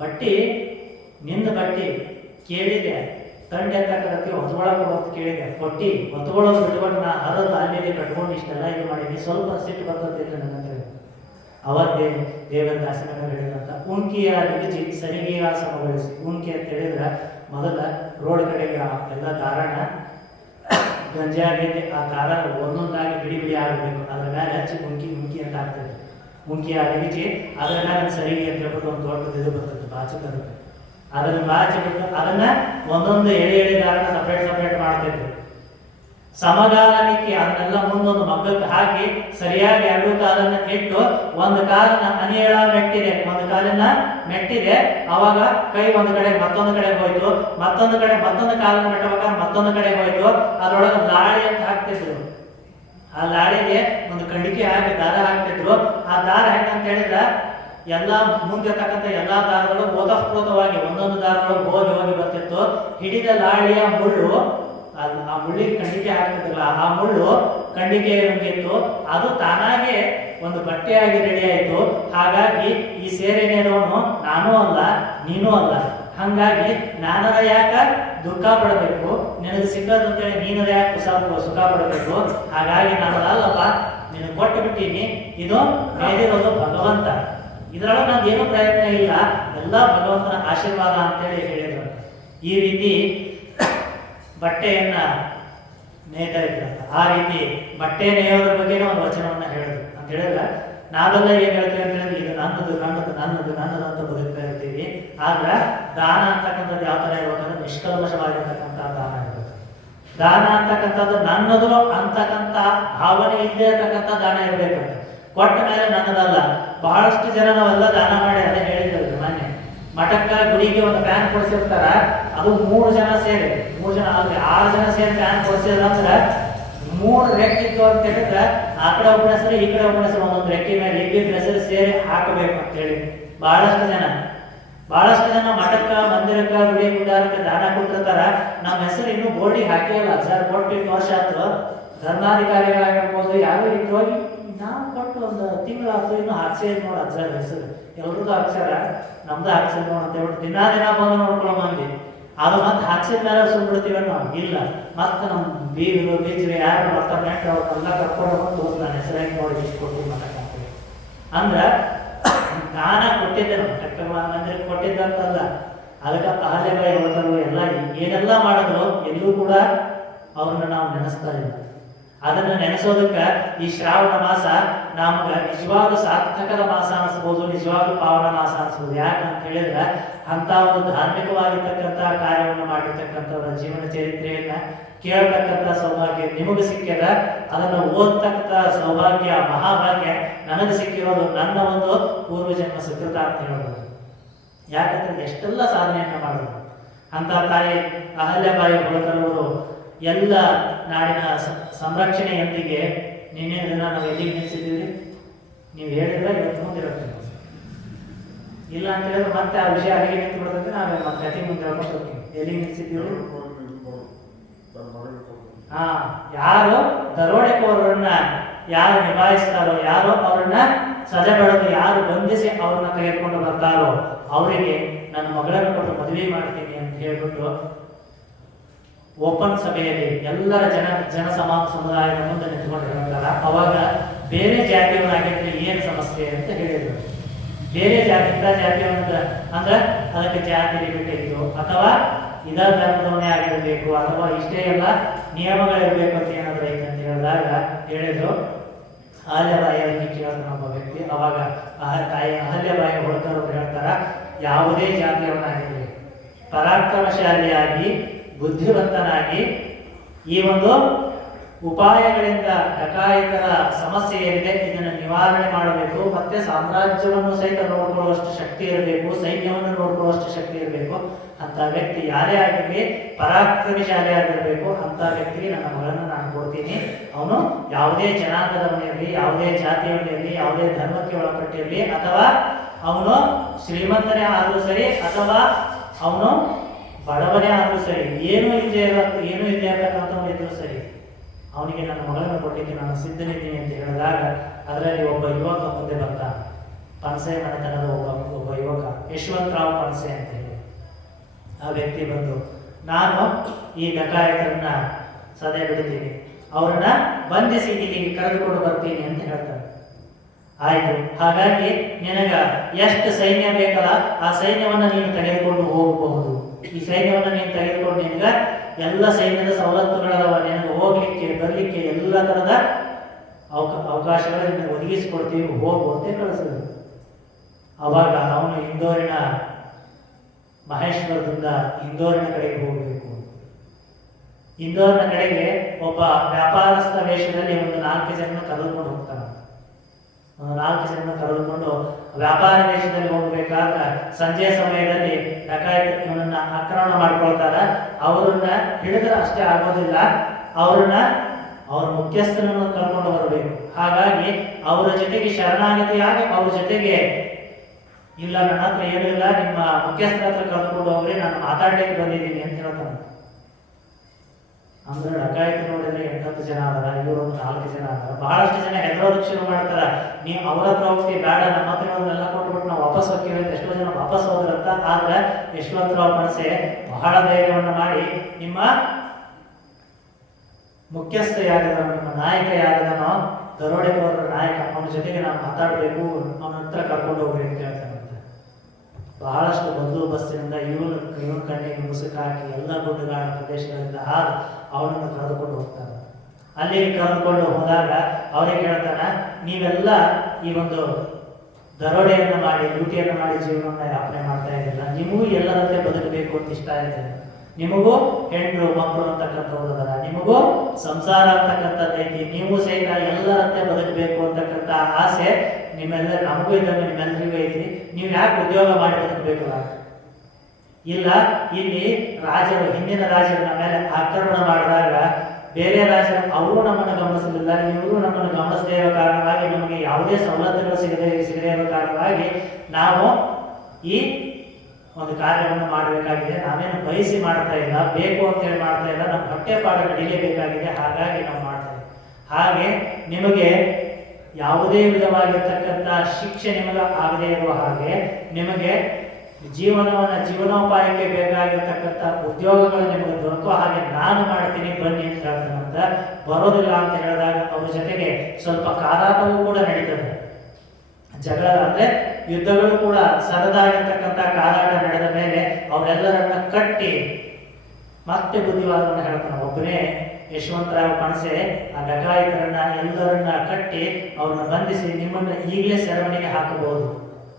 ಬಟ್ಟಿ ನಿಂದ ಬಟ್ಟಿ ಕೇಳಿದೆ, ತಂಡೆ ಎತ್ತಕತ್ತಿ ಹೊತ್ಕೊಳಕ್ಕೆ ಹೊತ್ತು ಕೇಳಿದೆ, ಕೊಟ್ಟಿ ಹೊತ್ಕೊಳ್ಳೋದು ಬಿಟ್ಕೊಂಡು ನಾ ಹರಿದು ಅಲ್ಲಿ ಕಟ್ಕೊಂಡು ಇಷ್ಟೆಲ್ಲ ಇದು ಮಾಡೀನಿ, ಸ್ವಲ್ಪ ಸಿಟ್ಟು ಬರ್ತದಿಲ್ಲ ನನಗೆ. ಅವಾಗ ದೇವದಾಸಿನ ಹೇಳಿದಂತ ಉಣ್ಕಿಯ ನಿಗಜಿ ಸರಿಗೆಯ ಸಮಗೊಳಿಸಿ. ಉಣ್ಕಿ ಅಂತ ಹೇಳಿದ್ರೆ ಮೊದಲ ರೋಡ್ ಕಡೆಗೆ ಎಲ್ಲ ದಾರಣ ಗಂಜೆ ಆಗೈತೆ, ಆ ದಾರ ಒಂದೊಂದಾಗಿ ಬಿಡಿ ಬಿಡಿ ಆಗಬೇಕು, ಅದ್ರ ಮೇಲೆ ಹಚ್ಚಿ ಉಣ್ಕಿ ಅಂತ ಆಗ್ತದೆ. ಉಣ್ಕಿಯ ನಿಗಜಿ ಅದ್ರ ಮೇಲೆ ಸರಿಗೆ ಅಂತ ಹೇಳ್ಬಿಟ್ಟು ಒಂದು ದೊಡ್ಡದು ಇದು ಬರ್ತದೆ, ಬಾಚು ಬರುತ್ತೆ. ಅದನ್ನ ಬಾಚಿ ಬಿಟ್ಟು ಅದನ್ನ ಒಂದೊಂದು ಎಳೆ ದಾರನ ಸಪ್ರೇಟ್ ಮಾಡ್ತಿದ್ರು. ಸಮಗಾಲನಿಕ್ಕೆ ಅದನ್ನೆಲ್ಲ ಮುಂದೊಂದು ಮಗ್ಗಕ್ಕೆ ಹಾಕಿ ಸರಿಯಾಗಿ ಎರಡು ಕಾಲನ್ನ ಇಟ್ಟು ಒಂದು ಕಾಲನ್ನ ಅನಿಯಳ ಮೆಟ್ಟಿದೆ, ಒಂದು ಕಾಲನ್ನ ಮೆಟ್ಟಿದೆ, ಅವಾಗ ಕೈ ಒಂದು ಕಡೆ ಮತ್ತೊಂದು ಕಡೆ ಹೋಯ್ತು, ಮತ್ತೊಂದು ಕಡೆ ಮತ್ತೊಂದು ಕಾಲನ್ನ ಮೆಟ್ಟಬೇಕಾದ್ರೆ ಮತ್ತೊಂದು ಕಡೆ ಹೋಯ್ತು. ಅದ್ರೊಳಗೆ ಲಾಳಿ ಅಂತ ಹಾಕ್ತಿದ್ರು, ಆ ಲಾಳಿಗೆ ಒಂದು ಕಡಿಕೆ ಹಾಕಿ ದಾರ ಹಾಕ್ತಿದ್ರು. ಆ ದಾರ ಹೆಂಗಂತ ಹೇಳಿದ್ರೆ ಎಲ್ಲ ಮುಂದಿರ್ತಕ್ಕಂಥ ಎಲ್ಲಾ ದಾರಗಳು ಓತಪ್ರೋತವಾಗಿ ಒಂದೊಂದು ದಾರಗಳು ಹೋಗಿ ಬರ್ತಿತ್ತು. ಹಿಡಿದ ಲಾಳಿಯ ಮುಳ್ಳು, ಆ ಮುಳ್ಳಿಗೆ ಖಂಡಿಕೆ ಹಾಕ್ತಿದ್ರಲ್ಲ, ಆ ಮುಳ್ಳು ಖಂಡಿಕೆ ನುಂಗಿತ್ತು, ಅದು ತಾನಾಗೆ ಒಂದು ಬಟ್ಟೆಯಾಗಿ ರೆಡಿ ಆಯ್ತು. ಹಾಗಾಗಿ ಈ ಸೇರೆನೇನೋನು ನಾನೂ ಅಲ್ಲ ನೀನೂ ಅಲ್ಲ, ಹಂಗಾಗಿ ನಾನರ ಯಾಕ ದುಃಖ ಪಡಬೇಕು, ನಿನಗೆ ಸಿಕ್ಕದಂತೇಳಿ ನೀನರ ಯಾಕೆ ಸುಖ ಪಡಬೇಕು, ಹಾಗಾಗಿ ನಾನಲ್ಲಪ್ಪ ನಿನಗೆ ಕೊಟ್ಟು ಬಿಟ್ಟೀನಿ, ಇದು ಮೇಲಿರೋದು ಭಗವಂತ, ಇದರೊಳಗೆ ನಂದೇನು ಪ್ರಯತ್ನ ಇಲ್ಲ, ಎಲ್ಲ ಭಗವಂತನ ಆಶೀರ್ವಾದ ಅಂತೇಳಿ ಹೇಳಿದ್ರು. ಈ ರೀತಿ ಬಟ್ಟೆಯನ್ನ ನೇಯ್ತಾ ಇದ್ರಂತ. ಆ ರೀತಿ ಬಟ್ಟೆ ನೇಯೋದ್ರ ಬಗ್ಗೆನೇ ಒಂದು ವಚನವನ್ನ ಹೇಳಿದ್ರು ಅಂತ ಹೇಳಿದ್ರೆ, ನಾವೆಲ್ಲ ಏನ್ ಹೇಳ್ತೀವಿ ಅಂತ ಹೇಳಿದ್ರೆ ಇದು ನನ್ನದು ಅಂತ ಬದುಕ್ತಾ ಇರ್ತೀವಿ. ಆದ್ರೆ ದಾನ ಅಂತಕ್ಕಂಥದ್ದು ಯಾವ ತರ ಇರ್ಬೇಕಂದ್ರೆ ನಿಷ್ಕಲ್ಮಶವಾಗಿರ್ತಕ್ಕಂಥ ದಾನ ಇರಬೇಕು. ದಾನ ಅಂತಕ್ಕಂಥದ್ದು ನನ್ನದು ಅಂತಕ್ಕಂಥ ಭಾವನೆ ಇಲ್ಲದೆ ಇರತಕ್ಕಂಥ ದಾನ ಇರ್ಬೇಕಂತ. ಕೊಟ್ಟ ಮೇಲೆ ನನ್ನದಲ್ಲ. ಬಹಳಷ್ಟು ಜನ ನಾವೆಲ್ಲ ದಾನ ಮಾಡಿ ಅದೇ ಹೇಳಿದ್ರು ಮೊನ್ನೆ, ಮಠಕ್ಕ ಗುಡಿಗೆ ಒಂದು ಫ್ಯಾನ್ ಕೊಡಿಸಿರ್ತಾರ, ಅದು 3 ಜನ ಸೇರಿ 6 ಜನ ಸೇರಿ ಫ್ಯಾನ್ ಕೊಡಿಸಿದ್ರ ಅಂದ್ರೆ 3 ರೆಕ್ಕಿತ್ತು ಅಂತ ಹೇಳಿದ್ರೆ ಆ ಕಡೆ ಒಬ್ಬನ ಹೆಸರು ಈ ಕಡೆ ಒಬ್ಬನ ಹೆಸರು ಒಂದೊಂದು ರೆಕ್ಕಿ ಮೇಲೆ ಇಬ್ಬರು ಹೆಸರು ಸೇರಿ ಹಾಕಬೇಕು ಅಂತ ಹೇಳಿ ಬಹಳಷ್ಟು ಜನ ಮಠಕ್ಕ ಮಂದಿರಕ್ಕ ಗುಡಿ ಗುಂಡಾರಕ್ಕೆ ದಾನ ಕೊಟ್ಟಿರ್ತಾರ. ನಮ್ಮ ಹೆಸರು ಇನ್ನೂ ಬೋರ್ಡಿಗೆ ಹಾಕಿಲ್ಲ, ಸರ್ ಕೊಟ್ಟು 8 ವರ್ಷ ಆಯ್ತು, ಧರ್ಮಾಧಿಕಾರಿಗಳಾಗಿರ್ಬೋದು ಯಾರು ಇದ್ರೋಗಿ ನಾವು ಕೊಟ್ಟು ಒಂದು ತಿಂಗಳಾಯ್ತು ಇನ್ನೂ ಹಾಕ್ಸೇ ನೋಡ ಅಜ್ಜಾರ ಹೆಸರು, ಎಲ್ರದ್ದು ಹಾಕ್ಸ್ಯಾರ, ನಮ್ದು ಹಾಕ್ಸಿದ್ ನೋಡ ಅಂತ ಹೇಳ್ಬಿಟ್ಟು ದಿನ ಬಂದು ನೋಡ್ಕೊಳ್ಳೋ ಮಂದಿ. ಅದು ಮತ್ತೆ ಹಾಕ್ಸಿದ ಮೇಲೆ ಸುಳ್ಬಿಡ್ತೀವಿ ನಾವು, ಇಲ್ಲ ಮತ್ತೆ ನಮ್ಮ ಬೀಜರು ಯಾರು ಮತ್ತ ನೆಟ್ಟು ಅವ್ರನ್ನೆಲ್ಲ ಕರ್ಕೊಂಡು ಬಂದು ನಾನು ಹೆಸರಾಗಿ ನೋಡಿ ಇಷ್ಟು ಕೊಟ್ಟು ಮಠಕ್ಕೆ ಅಂತೇಳಿ ಅಂದ್ರೆ ದಾನ ಕೊಟ್ಟಿದ್ದೆ ಮಠಕ್ಕೆ ಮಂದಿರಕ್ಕೆ ಕೊಟ್ಟಿದ್ದಂತಲ್ಲ. ಅದಕ್ಕೆ ಅಹಲ್ಯಬಾಯಿ ಹೊರಟರು ಎಲ್ಲ ಏನೆಲ್ಲ ಮಾಡಿದ್ರು ಎಲ್ಲೂ ಕೂಡ ಅವ್ರನ್ನ ನಾವು ನೆನೆಸ್ತಾ ಇಲ್ಲ. ಅದನ್ನು ನೆನೆಸೋದಕ್ಕೆ ಈ ಶ್ರಾವಣ ಮಾಸ ನಮ್ಗೆ ನಿಜವಾಗ್ಲೂ ಸಾರ್ಥಕದ ಮಾಸ ಅನಿಸ್ಬೋದು, ನಿಜವಾಗ್ಲೂ ಪಾವನ ಮಾಸ ಅನಿಸ್ಬೋದು. ಯಾಕಂತ ಹೇಳಿದ್ರೆ ಅಂತ ಒಂದು ಧಾರ್ಮಿಕವಾಗಿರ್ತಕ್ಕಂಥ ಕಾರ್ಯವನ್ನು ಮಾಡಿರ್ತಕ್ಕಂಥವ್ರ ಜೀವನ ಚರಿತ್ರೆಯನ್ನ ಕೇಳತಕ್ಕಂಥ ಸೌಭಾಗ್ಯ ನಿಮಗೆ ಸಿಕ್ಕಿದ, ಅದನ್ನು ಓದ್ತಕ್ಕಂಥ ಸೌಭಾಗ್ಯ ಮಹಾಭಾಗ್ಯ ನನಗೆ ಸಿಕ್ಕಿರೋದು ನನ್ನ ಒಂದು ಪೂರ್ವಜನ್ಮ ಸುಕೃತ ಅಂತ ಹೇಳ್ಬೋದು. ಯಾಕಂದ್ರೆ ಎಷ್ಟೆಲ್ಲ ಸಾಧನೆಯನ್ನ ಮಾಡಿದ್ರು ಅಂತ ತಾಯಿ ಅಹಲ್ಯಬಾಯಿ ಹೋಳ್ಕರವರು ಎಲ್ಲ ನಾಡಿನ ಸಂರಕ್ಷಣೆಯೊಂದಿಗೆ ನಿನ್ನೆ ದಿನ ನಾವು ಎಲ್ಲಿಗೆ ನಿಲ್ಲಿಸಿದ್ದೀವಿ ನೀವು ಹೇಳಿದ್ರೆ ಇವತ್ತು ಮುಂದಿರುತ್ತೆ. ಇಲ್ಲ ಅಂತ ಹೇಳಿದ್ರೆ ಮತ್ತೆ ಆ ವಿಷಯ ಅಲ್ಲಿಗೆ ನಿಂತು ಬಿಡ್ತದೆ, ನಾವೇ ಮತ್ತೆ ಅತಿ ಮುಂದೆ ಹೇಳ್ಕೊಂಡು ಹೋಗ್ತೀವಿ. ಎಲ್ಲಿಗೆ ನಿಲ್ಲಿಸಿದ್ದೀವಿ? ಯಾರು ದರೋಡೆಕೋರರನ್ನ ಯಾರು ನಿಭಾಯಿಸ್ತಾರೋ, ಯಾರು ಅವರನ್ನ ಸಜೆ ಬೆಳೆದು ಯಾರು ಬಂಧಿಸಿ ಅವ್ರನ್ನ ತೆಗೆದುಕೊಂಡು ಬರ್ತಾರೋ ಅವರಿಗೆ ನನ್ನ ಮಗಳನ್ನು ಕೊಟ್ಟು ಮದುವೆ ಮಾಡ್ತೀನಿ ಅಂತ ಹೇಳ್ಬಿಟ್ಟು ಓಪನ್ ಸಭೆಯಲ್ಲಿ ಎಲ್ಲರ ಜನ ಸಮುದಾಯದ ಮುಂದೆ ನಿಂತ್ಕೊಂಡು ಹೇಳ್ತಾರ. ಅವಾಗ ಬೇರೆ ಜಾತಿಯವರಾಗಿದ್ರೆ ಏನು ಸಮಸ್ಯೆ ಅಂತ ಹೇಳಿದ್ರು. ಬೇರೆ ಜಾತಿ ಅಂದ್ರೆ ಅದಕ್ಕೆ ಜಾತಿ ಲಿಮಿಟ್ ಇತ್ತು, ಅಥವಾ ಇದ ಧರ್ಮದವನೇ ಆಗಿರ್ಬೇಕು, ಅಥವಾ ಇಷ್ಟೇ ಎಲ್ಲ ನಿಯಮಗಳಿರ್ಬೇಕು ಅಂತ ಏನಾದ್ರು ಐತೆ ಅಂತ ಹೇಳಿದಾಗ ಹೇಳಿದ್ರು. ಆಲ್ಯಬಾಯಿಯವರಿಗೆ ಕೇಳಿದ ಒಬ್ಬ ವ್ಯಕ್ತಿ, ಅವಾಗ ತಾಯಿ ಅಹಲ್ಯಬಾಯಿ ಹೋಳ್ಕರ್ ಅವರು ಹೇಳ್ತಾರ, ಯಾವುದೇ ಜಾತಿಯವನಾಗಿರಲಿ ಪರಾಕ್ರಮಶಾಲಿಯಾಗಿ ಬುದ್ಧಿವಂತನಾಗಿ ಈ ಒಂದು ಉಪಾಯಗಳಿಂದ ಡಕಾಯಿತರ ಸಮಸ್ಯೆ ಏನಿದೆ ಇದನ್ನು ನಿವಾರಣೆ ಮಾಡಬೇಕು. ಮತ್ತೆ ಸಾಮ್ರಾಜ್ಯವನ್ನು ಸಹಿತ ನೋಡ್ಕೊಳ್ಳುವಷ್ಟು ಶಕ್ತಿ ಇರಬೇಕು, ಸೈನ್ಯವನ್ನು ನೋಡ್ಕೊಳ್ಳುವಷ್ಟು ಶಕ್ತಿ ಇರಬೇಕು. ಅಂತ ವ್ಯಕ್ತಿ ಯಾರೇ ಆಗಿರಲಿ ಪರಾಕ್ರಮಶಾಲಿ ಆಗಿರಬೇಕು. ಅಂತ ವ್ಯಕ್ತಿಗೆ ನನ್ನ ಮಗಳನ್ನು ನಾನು ಕೊಡ್ತೀನಿ. ಅವನು ಯಾವುದೇ ಜನಾಂಗದವನಿರಲಿ, ಯಾವುದೇ ಜಾತಿಯವನಿರಲಿ, ಯಾವುದೇ ಧರ್ಮಕ್ಕೆ ಒಳಪಟ್ಟಿರಲಿ, ಅಥವಾ ಅವನು ಶ್ರೀಮಂತನೇ ಆದರೂ ಸರಿ ಅಥವಾ ಅವನು ಬಡವನೇ ಆದರೂ ಸರಿ, ಏನೂ ಇಲ್ಲದೆ ಇರತಕ್ಕಂಥವನು ಇದ್ರೂ ಸರಿ, ಅವನಿಗೆ ನನ್ನ ಮಗಳನ್ನು ಕೊಟ್ಟಿದ್ದೀನಿ, ನಾನು ಸಿದ್ಧನಿದ್ದೀನಿ ಅಂತ ಹೇಳಿದಾಗ ಅದರಲ್ಲಿ ಒಬ್ಬ ಯುವಕ ಮುಂದೆ ಬಂದ. ಪನ್ಸೆ ಮನೆತನದ ಒಬ್ಬ ಯುವಕ ಯಶವಂತರಾವ್ ಪನ್ಸೆ ಅಂತ ಹೇಳಿ ಆ ವ್ಯಕ್ತಿ ಬಂದು, ನಾನು ಈ ಡಕಾಯಿತರನ್ನ ಸದೆ ಬಿಡ್ತೀನಿ, ಅವ್ರನ್ನ ಬಂಧಿಸಿ ಇಲ್ಲಿಗೆ ಕರೆದುಕೊಂಡು ಬರ್ತೀನಿ ಅಂತ ಹೇಳ್ತಾನೆ. ಆಯ್ತು, ಹಾಗಾಗಿ ನಿನಗ ಎಷ್ಟು ಸೈನ್ಯ ಬೇಕಲ್ಲ ಆ ಸೈನ್ಯವನ್ನ ನೀನು ತೆಗೆದುಕೊಂಡು ಹೋಗಬಹುದು. ಈ ಸೈನ್ಯವನ್ನ ನೀನು ತೆಗೆದುಕೊಂಡು ನಿನಗ ಎಲ್ಲ ಸೈನ್ಯದ ಸವಲತ್ತುಗಳದವ, ನಿನಗೆ ಹೋಗ್ಲಿಕ್ಕೆ ಬರ್ಲಿಕ್ಕೆ ಎಲ್ಲ ತರದ ಅವಕಾಶಗಳು ನಿನಗೆ ಒದಗಿಸಿಕೊಡ್ತೀವಿ, ಹೋಗು ಅಂತ ಕಳಿಸಿದ್ರು. ಅವಾಗ ಅವನು ಇಂದೋರಿನ ಮಹೇಶ್ವರದಿಂದ ಇಂದೋರಿನ ಕಡೆಗೆ ಹೋಗಬೇಕು. ಇಂದೋರಿನ ಕಡೆಗೆ ಒಬ್ಬ ವ್ಯಾಪಾರಸ್ಥ ವೇಷದಲ್ಲಿ ಒಂದು 4 ಜನ ಕರೆದುಕೊಂಡು ಹೋಗ್ತಾನೆ. 4 ಜನ ಕರೆದುಕೊಂಡು ವ್ಯಾಪಾರ ವೇಷದಲ್ಲಿ ಹೋಗಬೇಕಾದ್ರೆ ಸಂಜೆಯ ಸಮಯದಲ್ಲಿ ಡಕಾಯಿತ ಇವನನ್ನ ಆಕ್ರಮಣ ಮಾಡ್ಕೊಳ್ತಾರ. ಅವರನ್ನ ಹಿಡಿದ್ರೆ ಅಷ್ಟೇ ಆಗೋದಿಲ್ಲ, ಅವ್ರ ಮುಖ್ಯಸ್ಥನನ್ನು ಕರ್ಕೊಂಡು ಬರಬೇಕು. ಹಾಗಾಗಿ ಅವರ ಜೊತೆಗೆ ಶರಣಾಗತಿಯಾಗಿ ಅವ್ರ ಜೊತೆಗೆ, ಇಲ್ಲ ನನ್ನ ಹತ್ರ ಏನೂ ಇಲ್ಲ, ನಿಮ್ಮ ಮುಖ್ಯಸ್ಥರ ಹತ್ರ ಕರ್ಕೊಂಡು ಹೋಗ್ರಿ, ನಾನು ಮಾತಾಡ್ಲಿಕ್ಕೆ ಬಂದಿದ್ದೀನಿ ಅಂತ ಹೇಳ್ತಾನೆ. ಅಂದ್ರೆ ಡಕಾಯಿತ ನೋಡಿದ್ರೆ 8 ಜನ ಅದಾರ, ಇವರು 4 ಜನ ಅದಾರ. ಬಹಳಷ್ಟು ಜನ ಹೆದರೋದಕ್ಕೆ ಶುರು ಮಾಡ್ತಾರ, ನೀವು ಅವ್ರ ಹತ್ರ ಹೋಗ್ತಿ ಬೇಡ, ನಮ್ಮ ಹತ್ರ ಎಲ್ಲ ಕೊಟ್ಬಿಟ್ಟು ನಾವು ವಾಪಸ್ ಹೋಗ್ತೀವಿ ಅಂತ ಎಷ್ಟೋ ಜನ ವಾಪಸ್ ಹೋದ್ರಂತ. ಆದ್ರೆ ಯಶವಂತರಾವ್ ಪಣಸೆ ಬಹಳ ಧೈರ್ಯವನ್ನು ಮಾಡಿ, ನಿಮ್ಮ ಮುಖ್ಯಸ್ಥ ಯಾರಿದಾನೋ, ನಿಮ್ಮ ನಾಯಕ ಯಾರಿದಾನೋ, ದರೋಡೆಕೋರರ ನಾಯಕ, ಅವನ ಜೊತೆಗೆ ನಾವು ಮಾತಾಡಬೇಕು, ಅವನ ಹತ್ರ ಕರ್ಕೊಂಡು ಹೋಗ್ರಿ ಅಂತ ಹೇಳ್ತಾನಂತೆ. ಬಹಳಷ್ಟು ಬಂದೋಬಸ್ತಿನಿಂದ ಇವನ ಕಣ್ಣಿಗೆ ಮುಸುಕು ಹಾಕಿ ಎಲ್ಲ ಗುಡ್ಡಗಾಡ ಪ್ರದೇಶಗಳಿಂದ ಹಾದು ಅವನನ್ನು ಕರೆದುಕೊಂಡು ಹೋಗ್ತಾನೆ. ಅಲ್ಲಿಗೆ ಕರೆದುಕೊಂಡು ಹೋದಾಗ ಅವರಿಗೆ ಹೇಳ್ತಾನೆ, ನೀವೆಲ್ಲ ಈ ಒಂದು ದರೋಡೆಯನ್ನು ಮಾಡಿ ಡ್ಯೂಟಿಯನ್ನು ಮಾಡಿ ಜೀವನವನ್ನು ಯಾಪನೆ ಮಾಡ್ತಾ ಇದ್ದಿಲ್ಲ, ನಿಮಗೂ ಎಲ್ಲರಂತೆ ಬದುಕಬೇಕು ಅಂತ ಇಷ್ಟ ಇದೆ, ನಿಮಗೂ ಹೆಣ್ಣು ಮಕ್ಕಳು ಅಂತಕ್ಕಂಥವ್ರು ಅದರ, ನಿಮಗೂ ಸಂಸಾರ ಅಂತಕ್ಕಂಥದ್ದು ಐತಿ, ನೀವು ಸಹಿತ ಎಲ್ಲರಂತೆ ಬದುಕಬೇಕು ಅಂತಕ್ಕಂಥ ಆಸೆ ನಮಗೂ ಇದ್ದಂಗೆ ನಿಮ್ಮೆಲ್ಲರಿಗೂ ಐತಿ. ನೀವು ಯಾಕೆ ಉದ್ಯೋಗ ಮಾಡಿ ಬದುಕಬೇಕಲ್ಲ? ಇಲ್ಲ, ಇಲ್ಲಿ ರಾಜರು, ಹಿಂದಿನ ರಾಜರ ಮೇಲೆ ಆಕ್ರಮಣ ಮಾಡಿದಾಗ ಬೇರೆ ರಾಜರು ಅವರು ನಮ್ಮನ್ನು ಗಮನಿಸಲಿಲ್ಲ, ಇವರು ನಮ್ಮನ್ನು ಗಮನಿಸದೇ ಇರೋ ಕಾರಣವಾಗಿ ನಮಗೆ ಯಾವುದೇ ಸವಲತ್ತುಗಳು ಸಿಗದೇ ಇರೋ ಕಾರಣವಾಗಿ ನಾವು ಈ ಒಂದು ಕಾರ್ಯವನ್ನು ಮಾಡಬೇಕಾಗಿದೆ. ನಾವೇನು ಬಯಸಿ ಮಾಡ್ತಾ ಇಲ್ಲ, ಬೇಕು ಅಂತೇಳಿ ಮಾಡ್ತಾ ಇಲ್ಲ, ನಮ್ಮ ಹೊಟ್ಟೆಪಾಡ ನಡೀಲೇಬೇಕಾಗಿದೆ, ಹಾಗಾಗಿ ನಾವು ಮಾಡ್ತಾ ಇದ್ದೀವಿ. ಹಾಗೆ ನಿಮಗೆ ಯಾವುದೇ ವಿಧವಾಗಿರ್ತಕ್ಕಂಥ ಶಿಕ್ಷೆ ನಿಮಗೆ ಆಗದೇ ಇರುವ ಹಾಗೆ, ನಿಮಗೆ ಜೀವನೋಪಾಯಕ್ಕೆ ಬೇಕಾಗಿರ್ತಕ್ಕಂಥ ಉದ್ಯೋಗಗಳು ನಿಮಗೆ ದೊರಕೋ ಹಾಗೆ ನಾನು ಮಾಡ್ತೀನಿ ಬನ್ನಿ ಅಂತ ಹೇಳ್ತಾನಂತ. ಬರೋದಿಲ್ಲ ಅಂತ ಹೇಳಿದಾಗ ಅವ್ರ ಜೊತೆಗೆ ಸ್ವಲ್ಪ ಕಾದಾಟವೂ ಕೂಡ ನಡೀತದೆ. ಜಗಳ ಅಂದ್ರೆ ಯುದ್ಧಗಳು ಕೂಡ ಸರದಾಗಿರ್ತಕ್ಕಂಥ ಕಾದಾಟ ನಡೆದ ಮೇಲೆ ಅವರೆಲ್ಲರನ್ನ ಕಟ್ಟಿ ಮತ್ತೆ ಬುದ್ಧಿವಾದವನ್ನು ಹೇಳ್ತಾನೆ. ಒಬ್ಬನೇ ಯಶವಂತರಾವ್ ಪಣಸೆ ಆ ಡಕಾಯಿತರನ್ನ ಎಲ್ಲರನ್ನ ಕಟ್ಟಿ ಅವ್ರನ್ನ ಬಂಧಿಸಿ, ನಿಮ್ಮನ್ನ ಈಗಲೇ ಸೆರೆಮನೆಗೆ ಹಾಕಬಹುದು,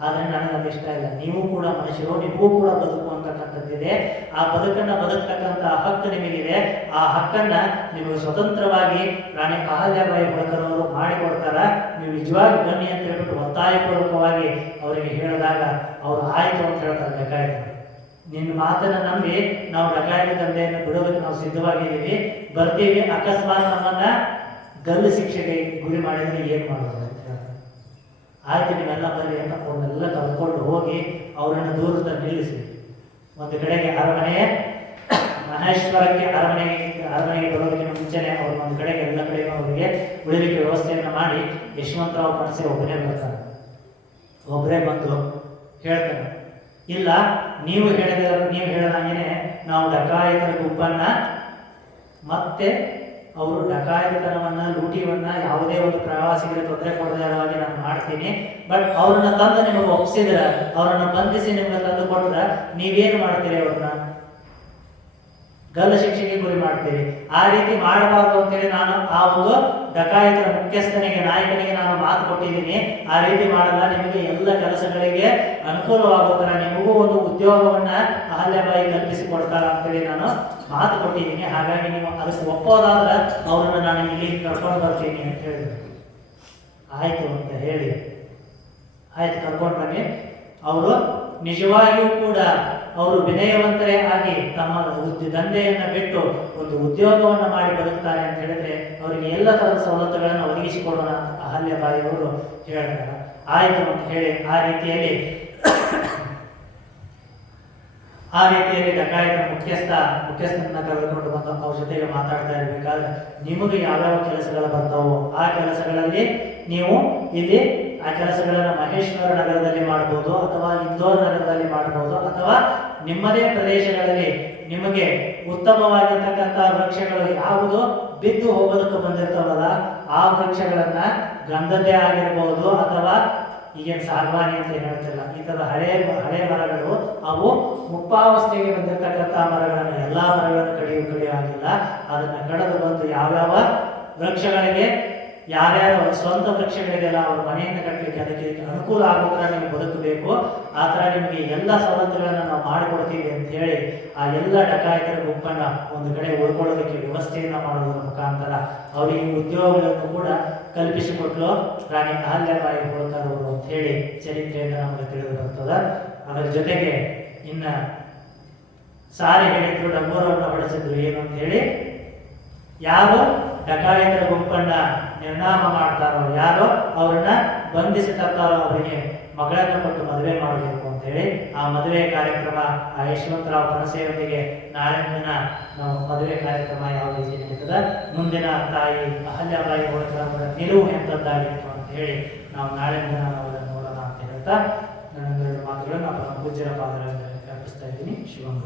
ಆದರೆ ನನಗೆ ಇಷ್ಟ ಇಲ್ಲ, ನೀವು ಕೂಡ ಮನುಷ್ಯರು, ನಿಮಗೂ ಕೂಡ ಬದುಕು ಅಂತಕ್ಕಂಥದ್ದಿದೆ, ಆ ಬದುಕನ್ನ ಬದುಕ್ತಕ್ಕಂಥ ಹಕ್ಕು ನಿಮಗಿದೆ, ಆ ಹಕ್ಕನ್ನ ನಿಮಗೆ ಸ್ವತಂತ್ರವಾಗಿ ರಾಣಿ ಅಹಲ್ಯಾಬಾಯಿ ಹೋಳ್ಕರ್ ಅವರು ಮಾಡಿಕೊಡ್ತಾರ, ನೀವು ನಿಜವಾಗಿ ಬನ್ನಿ ಅಂತ ಹೇಳ್ಬಿಟ್ಟು ಒತ್ತಾಯಪೂರ್ವಕವಾಗಿ ಅವರಿಗೆ ಹೇಳಿದಾಗ ಅವರು ಆಯ್ತು ಅಂತ ಹೇಳ್ತಾರೆ. ಡಕಾಯಿತ ನಿನ್ನ ಮಾತನ್ನ ನಂಬಿ ನಾವು ಡಕಾಯಿತ ದಂಧೆಯನ್ನು ಬಿಡೋದಕ್ಕೆ ನಾವು ಸಿದ್ಧವಾಗಿದ್ದೀವಿ, ಬರ್ತೀವಿ, ಅಕಸ್ಮಾತ್ ನಮ್ಮನ್ನ ಗಲ್ಲು ಶಿಕ್ಷೆಗೆ ಗುರಿ ಮಾಡಿದ್ರೆ ಏನ್ ಮಾಡೋದು ಅಂತ ಹೇಳ್ತಾರೆ. ಆಯ್ತು ನೀವೆಲ್ಲ ಬರ್ರಿ ಅಂತ ಅವನ್ನೆಲ್ಲ ಕರ್ಕೊಂಡು ಹೋಗಿ ಅವರನ್ನು ದೂರದ ನಿಲ್ಲಿಸಿ ಒಂದು ಕಡೆಗೆ ಮಹೇಶ್ವರಕ್ಕೆ ಅರಮನೆಗೆ ಬರೋದಕ್ಕೆ ಮುಂಚೆನೆ ಅವ್ರು ಒಂದು ಕಡೆಗೆ ಎಲ್ಲ ಕಡೆಗೂ ಅವರಿಗೆ ಉಳಿಲಿಕ್ಕೆ ವ್ಯವಸ್ಥೆಯನ್ನು ಮಾಡಿ ಯಶವಂತರಾವ್ ಪಣಸೆ ಒಬ್ಬರೇ ಬರ್ತಾನೆ. ಒಬ್ಬರೇ ಬಂದು ಹೇಳ್ತಾನೆ, ಇಲ್ಲ ನೀವು ಹೇಳಿದಾಗೇನೆ ನಾವು ಡಕಾಯಿತರ ಗುಂಪನ್ನ ಮತ್ತೆ ಅವರು ಡಕಾಯಿತನವನ್ನ ಲೂಟಿಯನ್ನ ಯಾವುದೇ ಒಂದು ಪ್ರವಾಸಿಗರಿಗೆ ತೊಂದರೆ ಕೊಡದೇ ಇರುವಾಗೆ ನಾನು ಮಾಡ್ತೀನಿ, ಬಟ್ ಅವ್ರನ್ನ ತಂದು ನಿಮಗೆ ಒಪ್ಪಿಸಿದ್ರೆ, ಅವರನ್ನ ಬಂಧಿಸಿ ನಿಮಗೆ ತಂದು ಕೊಟ್ರೆ ನೀವೇನು ಮಾಡ್ತೀರಿ? ಅವ್ರನ್ನ ಗಲ್ಲು ಶಿಕ್ಷೆಗೆ ಗುರಿ ಮಾಡ್ತೀರಿ. ಆ ರೀತಿ ಮಾಡಬಾರ್ದು ಅಂತೇಳಿ ನಾನು ಆ ಒಂದು ಡಕಾಯಿತರ ಮುಖ್ಯಸ್ಥನಿಗೆ ನಾಯಕನಿಗೆ ನಾನು ಮಾತು ಕೊಟ್ಟಿದ್ದೀನಿ. ಆ ರೀತಿ ಮಾಡಲ್ಲ, ನಿಮಗೆ ಎಲ್ಲ ಕೆಲಸಗಳಿಗೆ ಅನುಕೂಲವಾಗೋ ಥರ ನಿಮಗೂ ಒಂದು ಉದ್ಯೋಗವನ್ನ ಅಹಲ್ಯಾಬಾಯಿ ಕಲ್ಪಿಸಿಕೊಡ್ತಾರ ಅಂತೇಳಿ ನಾನು ಮಾತು ಕೊಟ್ಟಿದ್ದೀನಿ. ಹಾಗಾಗಿ ನೀವು ಅದಕ್ಕೆ ಒಪ್ಪೋದಾದ್ರೆ ಅವ್ರನ್ನ ನಾನು ಇಲ್ಲಿ ಕರ್ಕೊಂಡು ಬರ್ತೀನಿ ಅಂತ ಹೇಳಿದ್ರು. ಆಯ್ತು ಅಂತ ಹೇಳಿ ಆಯ್ತು ಕರ್ಕೊಂಡು ಬನ್ನಿ. ಅವರು ನಿಜವಾಗಿಯೂ ಕೂಡ ಅವರು ವಿನಯವಂತರೇ ಆಗಿ ತಮ್ಮ ದಂಧೆಯನ್ನು ಬಿಟ್ಟು ಒಂದು ಉದ್ಯೋಗವನ್ನು ಮಾಡಿ ಬದುಕ್ತಾರೆ ಅಂತ ಹೇಳಿದ್ರೆ ಅವರಿಗೆ ಎಲ್ಲ ಥರದ ಸವಲತ್ತುಗಳನ್ನು ಒದಗಿಸಿಕೊಡೋಣ ಅಂತ ಅಹಲ್ಯಾಬಾಯಿ ಅವರು ಹೇಳ್ತಾರೆ. ಆಯ್ತು ಅಂತ ಹೇಳಿ ಆ ರೀತಿಯಲ್ಲಿ ಡಕಾಯಿತರ ಮುಖ್ಯಸ್ಥನ ಕರೆದುಕೊಂಡು ಬಂದು ಅವ್ರ ಜೊತೆಗೆ ಮಾತಾಡ್ತಾ ಇರಬೇಕಾದ್ರೆ ನಿಮಗೆ ಯಾವ್ಯಾವ ಕೆಲಸಗಳು ಬರ್ತಾವೋ ಆ ಕೆಲಸಗಳಲ್ಲಿ ನೀವು ಇಲ್ಲಿ ಆ ಕೆಲಸಗಳನ್ನು ಮಹೇಶ್ವರ ನಗರದಲ್ಲಿ ಮಾಡ್ಬೋದು, ಅಥವಾ ಇಂದೋರ್ ನಗರದಲ್ಲಿ ಮಾಡ್ಬೋದು, ಅಥವಾ ನಿಮ್ಮದೇ ಪ್ರದೇಶಗಳಲ್ಲಿ ನಿಮಗೆ ಉತ್ತಮವಾಗಿರ್ತಕ್ಕಂಥ ವೃಕ್ಷಗಳು ಯಾವುದು ಬಿದ್ದು ಹೋಗೋದಕ್ಕೆ ಬಂದಿರ್ತಾವಲ್ಲ ಆ ವೃಕ್ಷಗಳನ್ನ ಗಂಧದ್ದೇ ಆಗಿರಬಹುದು, ಅಥವಾ ಈಗೇನು ಸಾಗವಾನಿ ಅಂತ ಏನು ಹೇಳ್ತಿಲ್ಲ, ಈ ಥರದ ಹಳೆ ಮರಗಳು ಅವು ಮುಪ್ಪಾವಸ್ಥೆಗೆ ಬಂದಿರತಕ್ಕಂಥ ಮರಗಳನ್ನು ಎಲ್ಲ ಮರಗಳನ್ನು ಕಡಿಯುವಾಗಿಲ್ಲ. ಅದನ್ನ ಕಡಿದು ಬಂದು ಯಾವ್ಯಾವ ವೃಕ್ಷಗಳಿಗೆ ಯಾರ್ಯಾರು ಸ್ವಂತ ವೃಕ್ಷಗಳಿಗೆಲ್ಲ ಅವ್ರ ಮನೆಯನ್ನು ಕಟ್ಟಲಿಕ್ಕೆ ಅದಕ್ಕೆ ಅನುಕೂಲ ಆಗೋ ಥರ ನೀವು ಬದುಕಬೇಕು, ಆ ಥರ ನಿಮಗೆ ಎಲ್ಲ ಸವಲತ್ತುಗಳನ್ನು ನಾವು ಮಾಡಿಕೊಡ್ತೀವಿ ಅಂತ ಹೇಳಿ ಆ ಎಲ್ಲ ಡಕಾಯಿತರ ಗುಂಪನ್ನ ಒಂದು ಕಡೆ ಉಳ್ಕೊಳ್ಳೋದಕ್ಕೆ ವ್ಯವಸ್ಥೆಯನ್ನು ಮಾಡೋದ್ರ ಮುಖಾಂತರ ಅವರಿಗೆ ಉದ್ಯೋಗಗಳನ್ನು ಕೂಡ ಕಲ್ಪಿಸಿಕೊಟ್ಲು ರಾಣಿ ಅಹಲ್ಯಾಬಾಯಿ ಹೋಳ್ಕರ್ ಅವರು ಅಂತ ಹೇಳಿ ಚರಿತ್ರೆಯಿಂದ ನಮಗೆ ತಿಳಿದು ಬರ್ತದ. ಅದರ ಜೊತೆಗೆ ಇನ್ನ ಸಾರಿ ಹೇಳಿದ್ರು, ಡಂಗೂರವನ್ನು ಹೊಡೆಸಿದ್ರು. ಏನು ಅಂತ ಹೇಳಿ, ಯಾರು ಡಕಾಯಿತರ ಗುಂಪನ್ನ ನಿರ್ನಾಮ ಮಾಡ್ತಾರೋ, ಯಾರೋ ಅವ್ರನ್ನ ಬಂಧಿಸಿ ತರ್ತಾರೋ ಅವರಿಗೆ ಮಗಳನ್ನು ಕೊಟ್ಟು ಮದುವೆ ಮಾಡಬೇಕು ಅಂತ ಹೇಳಿ ಆ ಮದುವೆ ಕಾರ್ಯಕ್ರಮ ಆ ಯಶವಂತರಾವ್ ಕನಸೆಯೊಂದಿಗೆ ನಾಳೆ ದಿನ ನಾವು ಮದುವೆ ಕಾರ್ಯಕ್ರಮ ಯಾವ ರೀತಿ ನಡೀತದ, ಮುಂದಿನ ತಾಯಿ ಅಹಲ್ಯಾಬಾಯಿ ಹೋಳ್ಕರ್ ಅವರ ನಿಲುವು ಎಂಥದ್ದಾಗಿತ್ತು ಅಂತ ಹೇಳಿ ನಾವು ನಾಳೆ ದಿನ ನಾವು ಅದನ್ನು ನೋಡೋಣ ಅಂತ ಹೇಳ್ತಾ ನನ್ನ ಮಾತುಗಳನ್ನು ನಮ್ಮ ಪೂಜ್ಯರ ಪಾದಗಳಲ್ಲಿ ಅರ್ಪಿಸ್ತಾ ಇದ್ದೀನಿ. ಶಿವಂಗ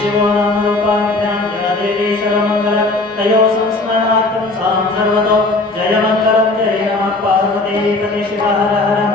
शिवो नाम रूपाभ्यां या देवी सर्वमंगल तयो संस्मरणार्थं सां सर्वतो जय मंगलं जय नमः पार्वती पते शिव हर हर